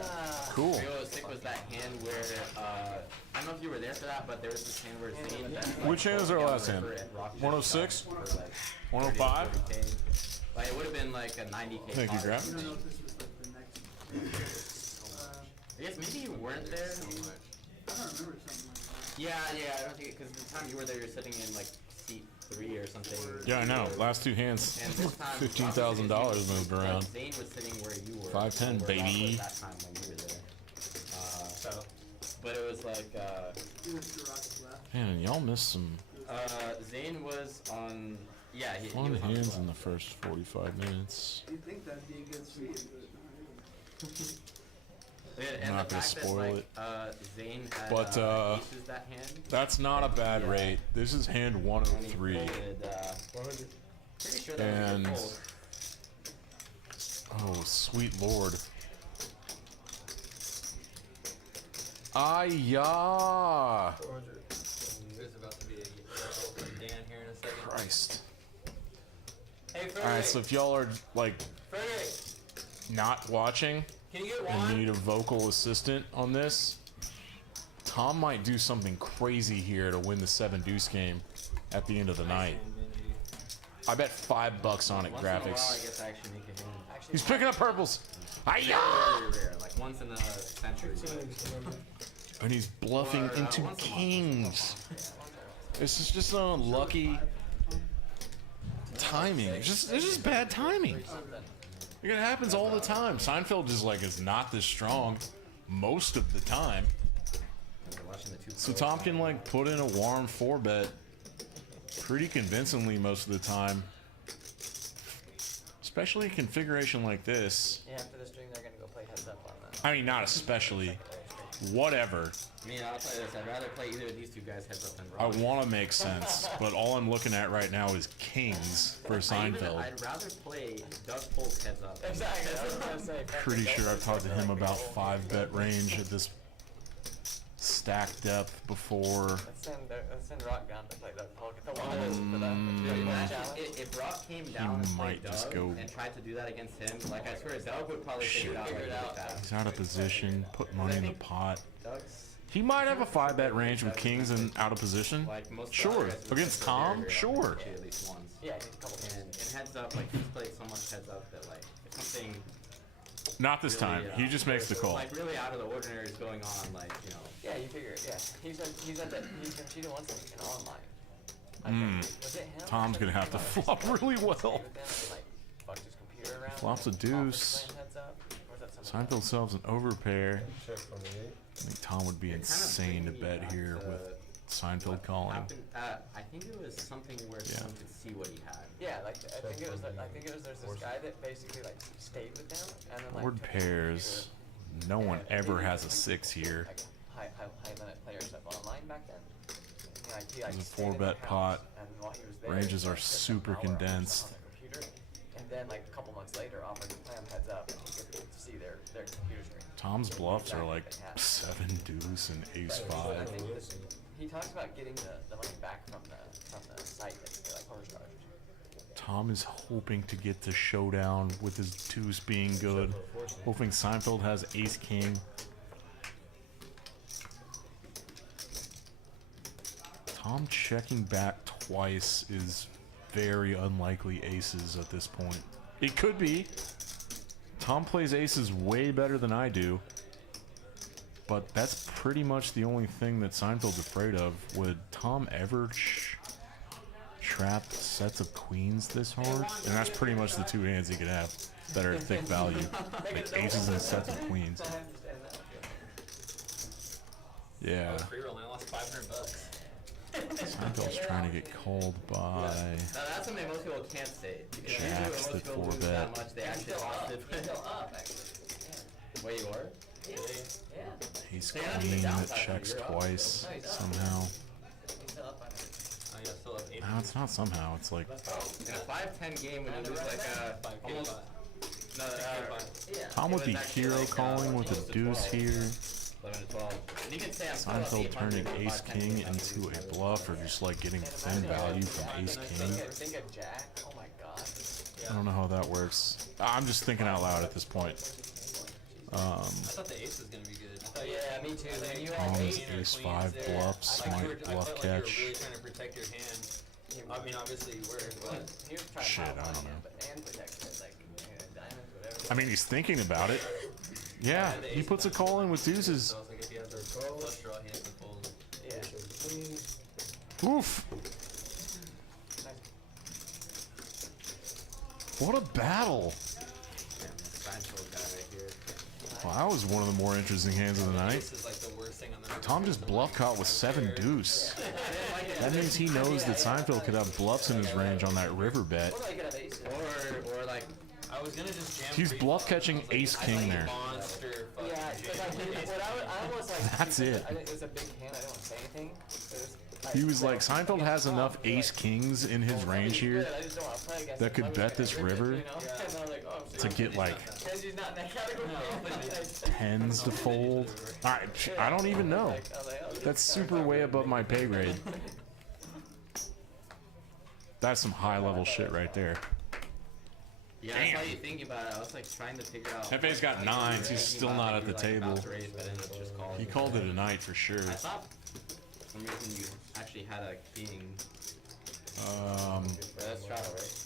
cool. 306 was that hand where I don't know if you were there for that, but there was this hand where Zane. Which hand was our last hand? 106? 105? Like it would have been like a 90k. Thank you, pot. Graham. I don't know if this was like the next. I guess maybe you weren't there. I don't remember something like that. Yeah, I don't think because the time you were there, you're sitting in like seat 3 or something. Yeah, I know. Last 2 hands, And this time, $15,000 moved around. Zane was sitting where you were. 510, where Rob baby. was that time when you were there. But it was like He was to rock left. Man, y'all missed some Zane was on. Yeah, he fun was on hands the in the first 45 minutes. You'd think that'd be a good speed, but. And not the gonna fact that, spoil like, it. Zane had But, aces that hand. That's not a bad rate. This is hand And he 103. folded, pretty sure that was a And good fold. oh, sweet lord. Ah, There's about to be a Dan here in a second. Christ. Hey, Frederick. All right, so if y'all are like Frederick, not watching can you get and one? need a vocal assistant on this, Tom might do something crazy here to win the 7 deuce game at the end of the night. I bet $5 on it, Once in a while, I graphics. get to actually make a hand. He's picking up purples. Hi-ya! Very rare, like once in a century. And he's bluffing into kings. This is just an unlucky timing. It's just bad timing. It happens all the time. Seinfeld is like is not this strong most of the time. So Tom can like put in a warm 4-bet pretty convincingly most of the time. Especially a configuration like this. Yeah, after the stream, they're gonna go play heads up on that. I mean, not especially. Whatever. I mean, I'll tell you this, I'd rather play either of these two guys heads up than I Rob. want to make sense, but all I'm looking at right now is kings for Seinfeld. I'd rather play Doug Polk heads up. Exactly. That's what I was gonna say. Pretty sure I've talked to him about 5-bet range at this stack depth before. Let's send Rock down to play Doug Polk. Get the wireless for that. If Rock came down and might played just Doug go- and tried to do that against him, like I swear Doug would probably figure it out like really fast. He's out of position, put money in the pot. Doug's He might have a 5-bet range with kings and out of position. like most of the Sure. other guys would Against play Tom? very Sure. often, at least once. Yeah, he's a couple And heads up, like he's played so much heads up that like if something Not this really, time. He just makes the call. like really out of the ordinary is going on, like you know. Yeah, you figure it. Yeah, he's at that. He's been cheating once in online. Was it him? Tom's gonna have to flop really well. Flops a deuce. Seinfeld sells an overpair. I think Tom would be insane to bet here with Seinfeld calling. I think it was something where someone could see what he had. Yeah, like I think it was. There's this guy that basically like stayed with them and then like. Board pairs. No one ever has a 6 here. Like high limit player stuff online back then. And, like, he, like, This is a stayed in 4-bet the pot. house, and while he was there, Ranges he, are like, put super some malware on condensed. the computer, and then like a couple months later, offered to play them heads up, and he could see their computer screen. Tom's bluffs are like 7 deuce and ace So I 5. think he talks about getting the money back from the site that like horror stars. Tom is hoping to get to showdown with his deuce being good. Hoping Seinfeld has ace king. Tom checking back twice is very unlikely aces at this point. It could be. Tom plays aces way better than I do. But that's pretty much the only thing that Seinfeld's afraid of. Would Tom ever trap sets of queens this hard? And that's pretty much the 2 hands he could have that are thick value. Like aces and sets of queens. Yeah. Pre-roll, I lost $500. Seinfeld's trying to get called by Now, that's something most people can't say. Because usually when Jacks most that people lose 4-bet. that much, they actually lost it. Wait, you are? ace queen that checks twice somehow. Oh, yeah, still up 8. No, it's not somehow. It's like In a 5-10 game, when you lose like almost. No, Tom would be hero calling with a deuce here. 11 to 12. And you can say I'm still up Seinfeld 800 turning in a ace 5-10 king game. into a bluff, or just like getting thin value from ace king. Think of Jack. Oh my god. I don't know how that works. I'm just thinking out loud at this point. I thought the ace was gonna be good. I thought, Yeah, me too. Then you Tom's had ace 5 bluffs I might felt bluff like you were catch. really trying to protect your hand. I mean, obviously you were, but he was trying to Shit, pile I don't money in, know. but and protect it, like diamonds, whatever. I mean, he's thinking about it. Yeah, he puts a call in with deuces. I was like, if he has a flush draw, he has to fold. Yeah. Oof. What a battle. Seinfeld guy right here. Well, that was one of the more interesting hands of the night. This is like the worst thing on the Tom just bluff caught with 7 deuce. That means he knows that Seinfeld could have bluffs in his range on that river bet. Or like, I was gonna just jam. He's bluff catching ace king there. Monster fucking Yeah, because I almost like. That's it. It was a big hand. I don't say anything. He was like, Seinfeld has enough ace kings in his range here that could bet this river to get like tens to fold. I don't even know. That's super way above my pay grade. That's some high level shit right there. yeah, that's how you think about it. I was like trying to figure out. Hefe's got 9s. He's still not at the table. He called it a night for sure. I thought for some reason you actually had a king. Um, That's Shadow, right?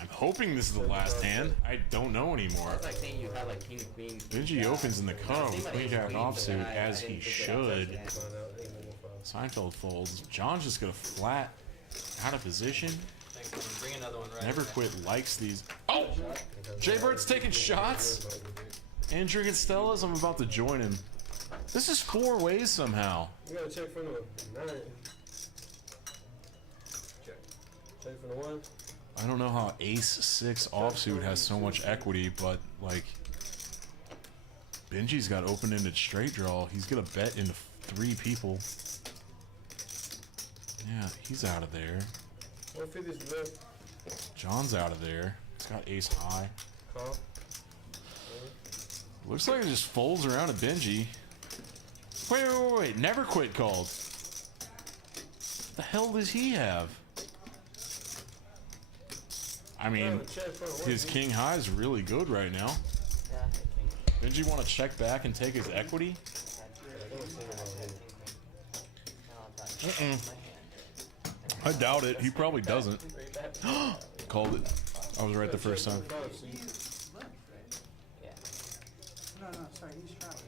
I'm hoping this is the last hand. I don't know anymore. That's like saying you had like king, queen. Benji opens in the cutoff with queen jack offsuit as he should. Seinfeld folds. John's just gonna flat out of position. Bring another one right. Never quit likes these. Oh! Jaybird's taking shots and drinking Stella's. I'm about to join him. This is 4 ways somehow. You gotta check from the 9. Check from the 1. I don't know how ace-6 offsuit has so much equity, but like Benji's got open-ended straight draw. He's gonna bet into 3 people. Yeah, he's out of there. 150's left. John's out of there. He's got ace high. Call. Looks like it just folds around a Benji. Wait. Never quit called. What the hell does he have? I mean, his king high is really good right now. Benji want to check back and take his equity? I doubt it. He probably doesn't. Called it. I was right the first time. No, sorry, he's straddled.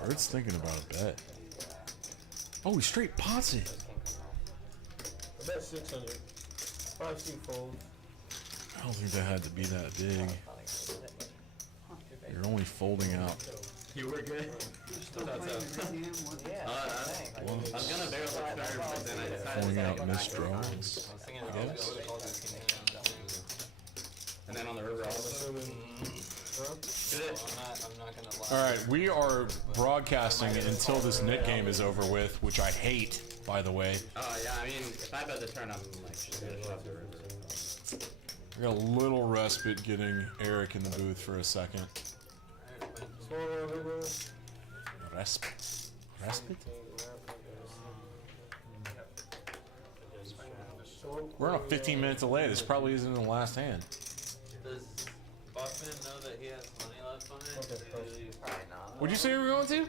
Art's thinking about a bet. Oh, he straight pots it. I bet 600. 5C fold. I don't think that had to be that big. You're only folding out. You were good. Still playing the game. I'm gonna barrel the third, but then I decided Folding to out take missed it draws. back. I was thinking I guess. And then on the river, also. I'm not gonna lie. Alright, we are broadcasting until this knit game is over with, which I hate, by the way. Oh yeah, I mean, if I bet the turn, I'm like gonna shove the river. I got a little respite getting Eric in the booth for a second. Respite? Respite? We're on a 15-minute delay. This probably isn't the last hand. Does Bossman know that he has money left on it? What'd you say we were going to?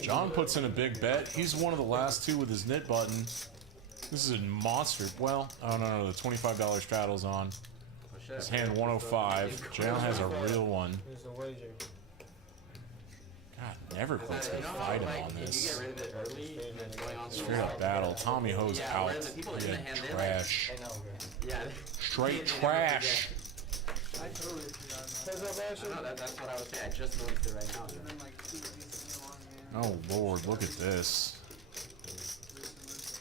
John puts in a big bet. He's one of the last 2 with his knit button. This is a monster. Well, oh no, the $25 straddle's on. His hand 105. John has a real one. God, never quits to fight him on this. Straight up battle. Tommy Ho's out. Yeah, trash. Straight trash. I totally forgot about That's what I would say. I just noticed it right now. and then like 2 pieces in a long hand. Oh lord, look at this.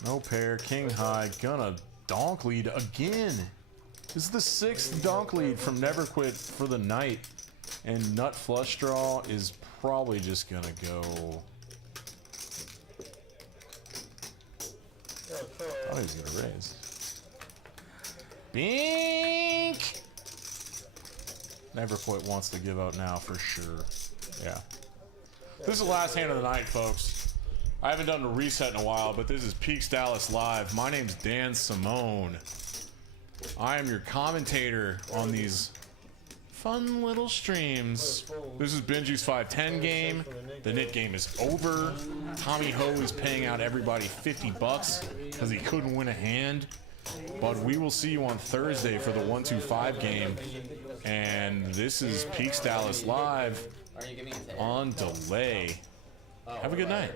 No pair, king high, gonna donk lead again. This is the 6th donk lead from Never Quit for the night. And nut flush draw is probably just gonna go. Oh, he's gonna raise. Bink! Never Quit wants to give out now for sure. Yeah. This is the last hand of the night, folks. I haven't done a reset in a while, but this is Peaks Dallas Live. My name's Dan Simone. I am your commentator on these fun little streams. This is Benji's 510 game. The knit game is over. Tommy Ho is paying out everybody $50 because he couldn't win a hand. But we will see you on Thursday for the 125 game. And this is Peaks Dallas Live on delay. Have a good night.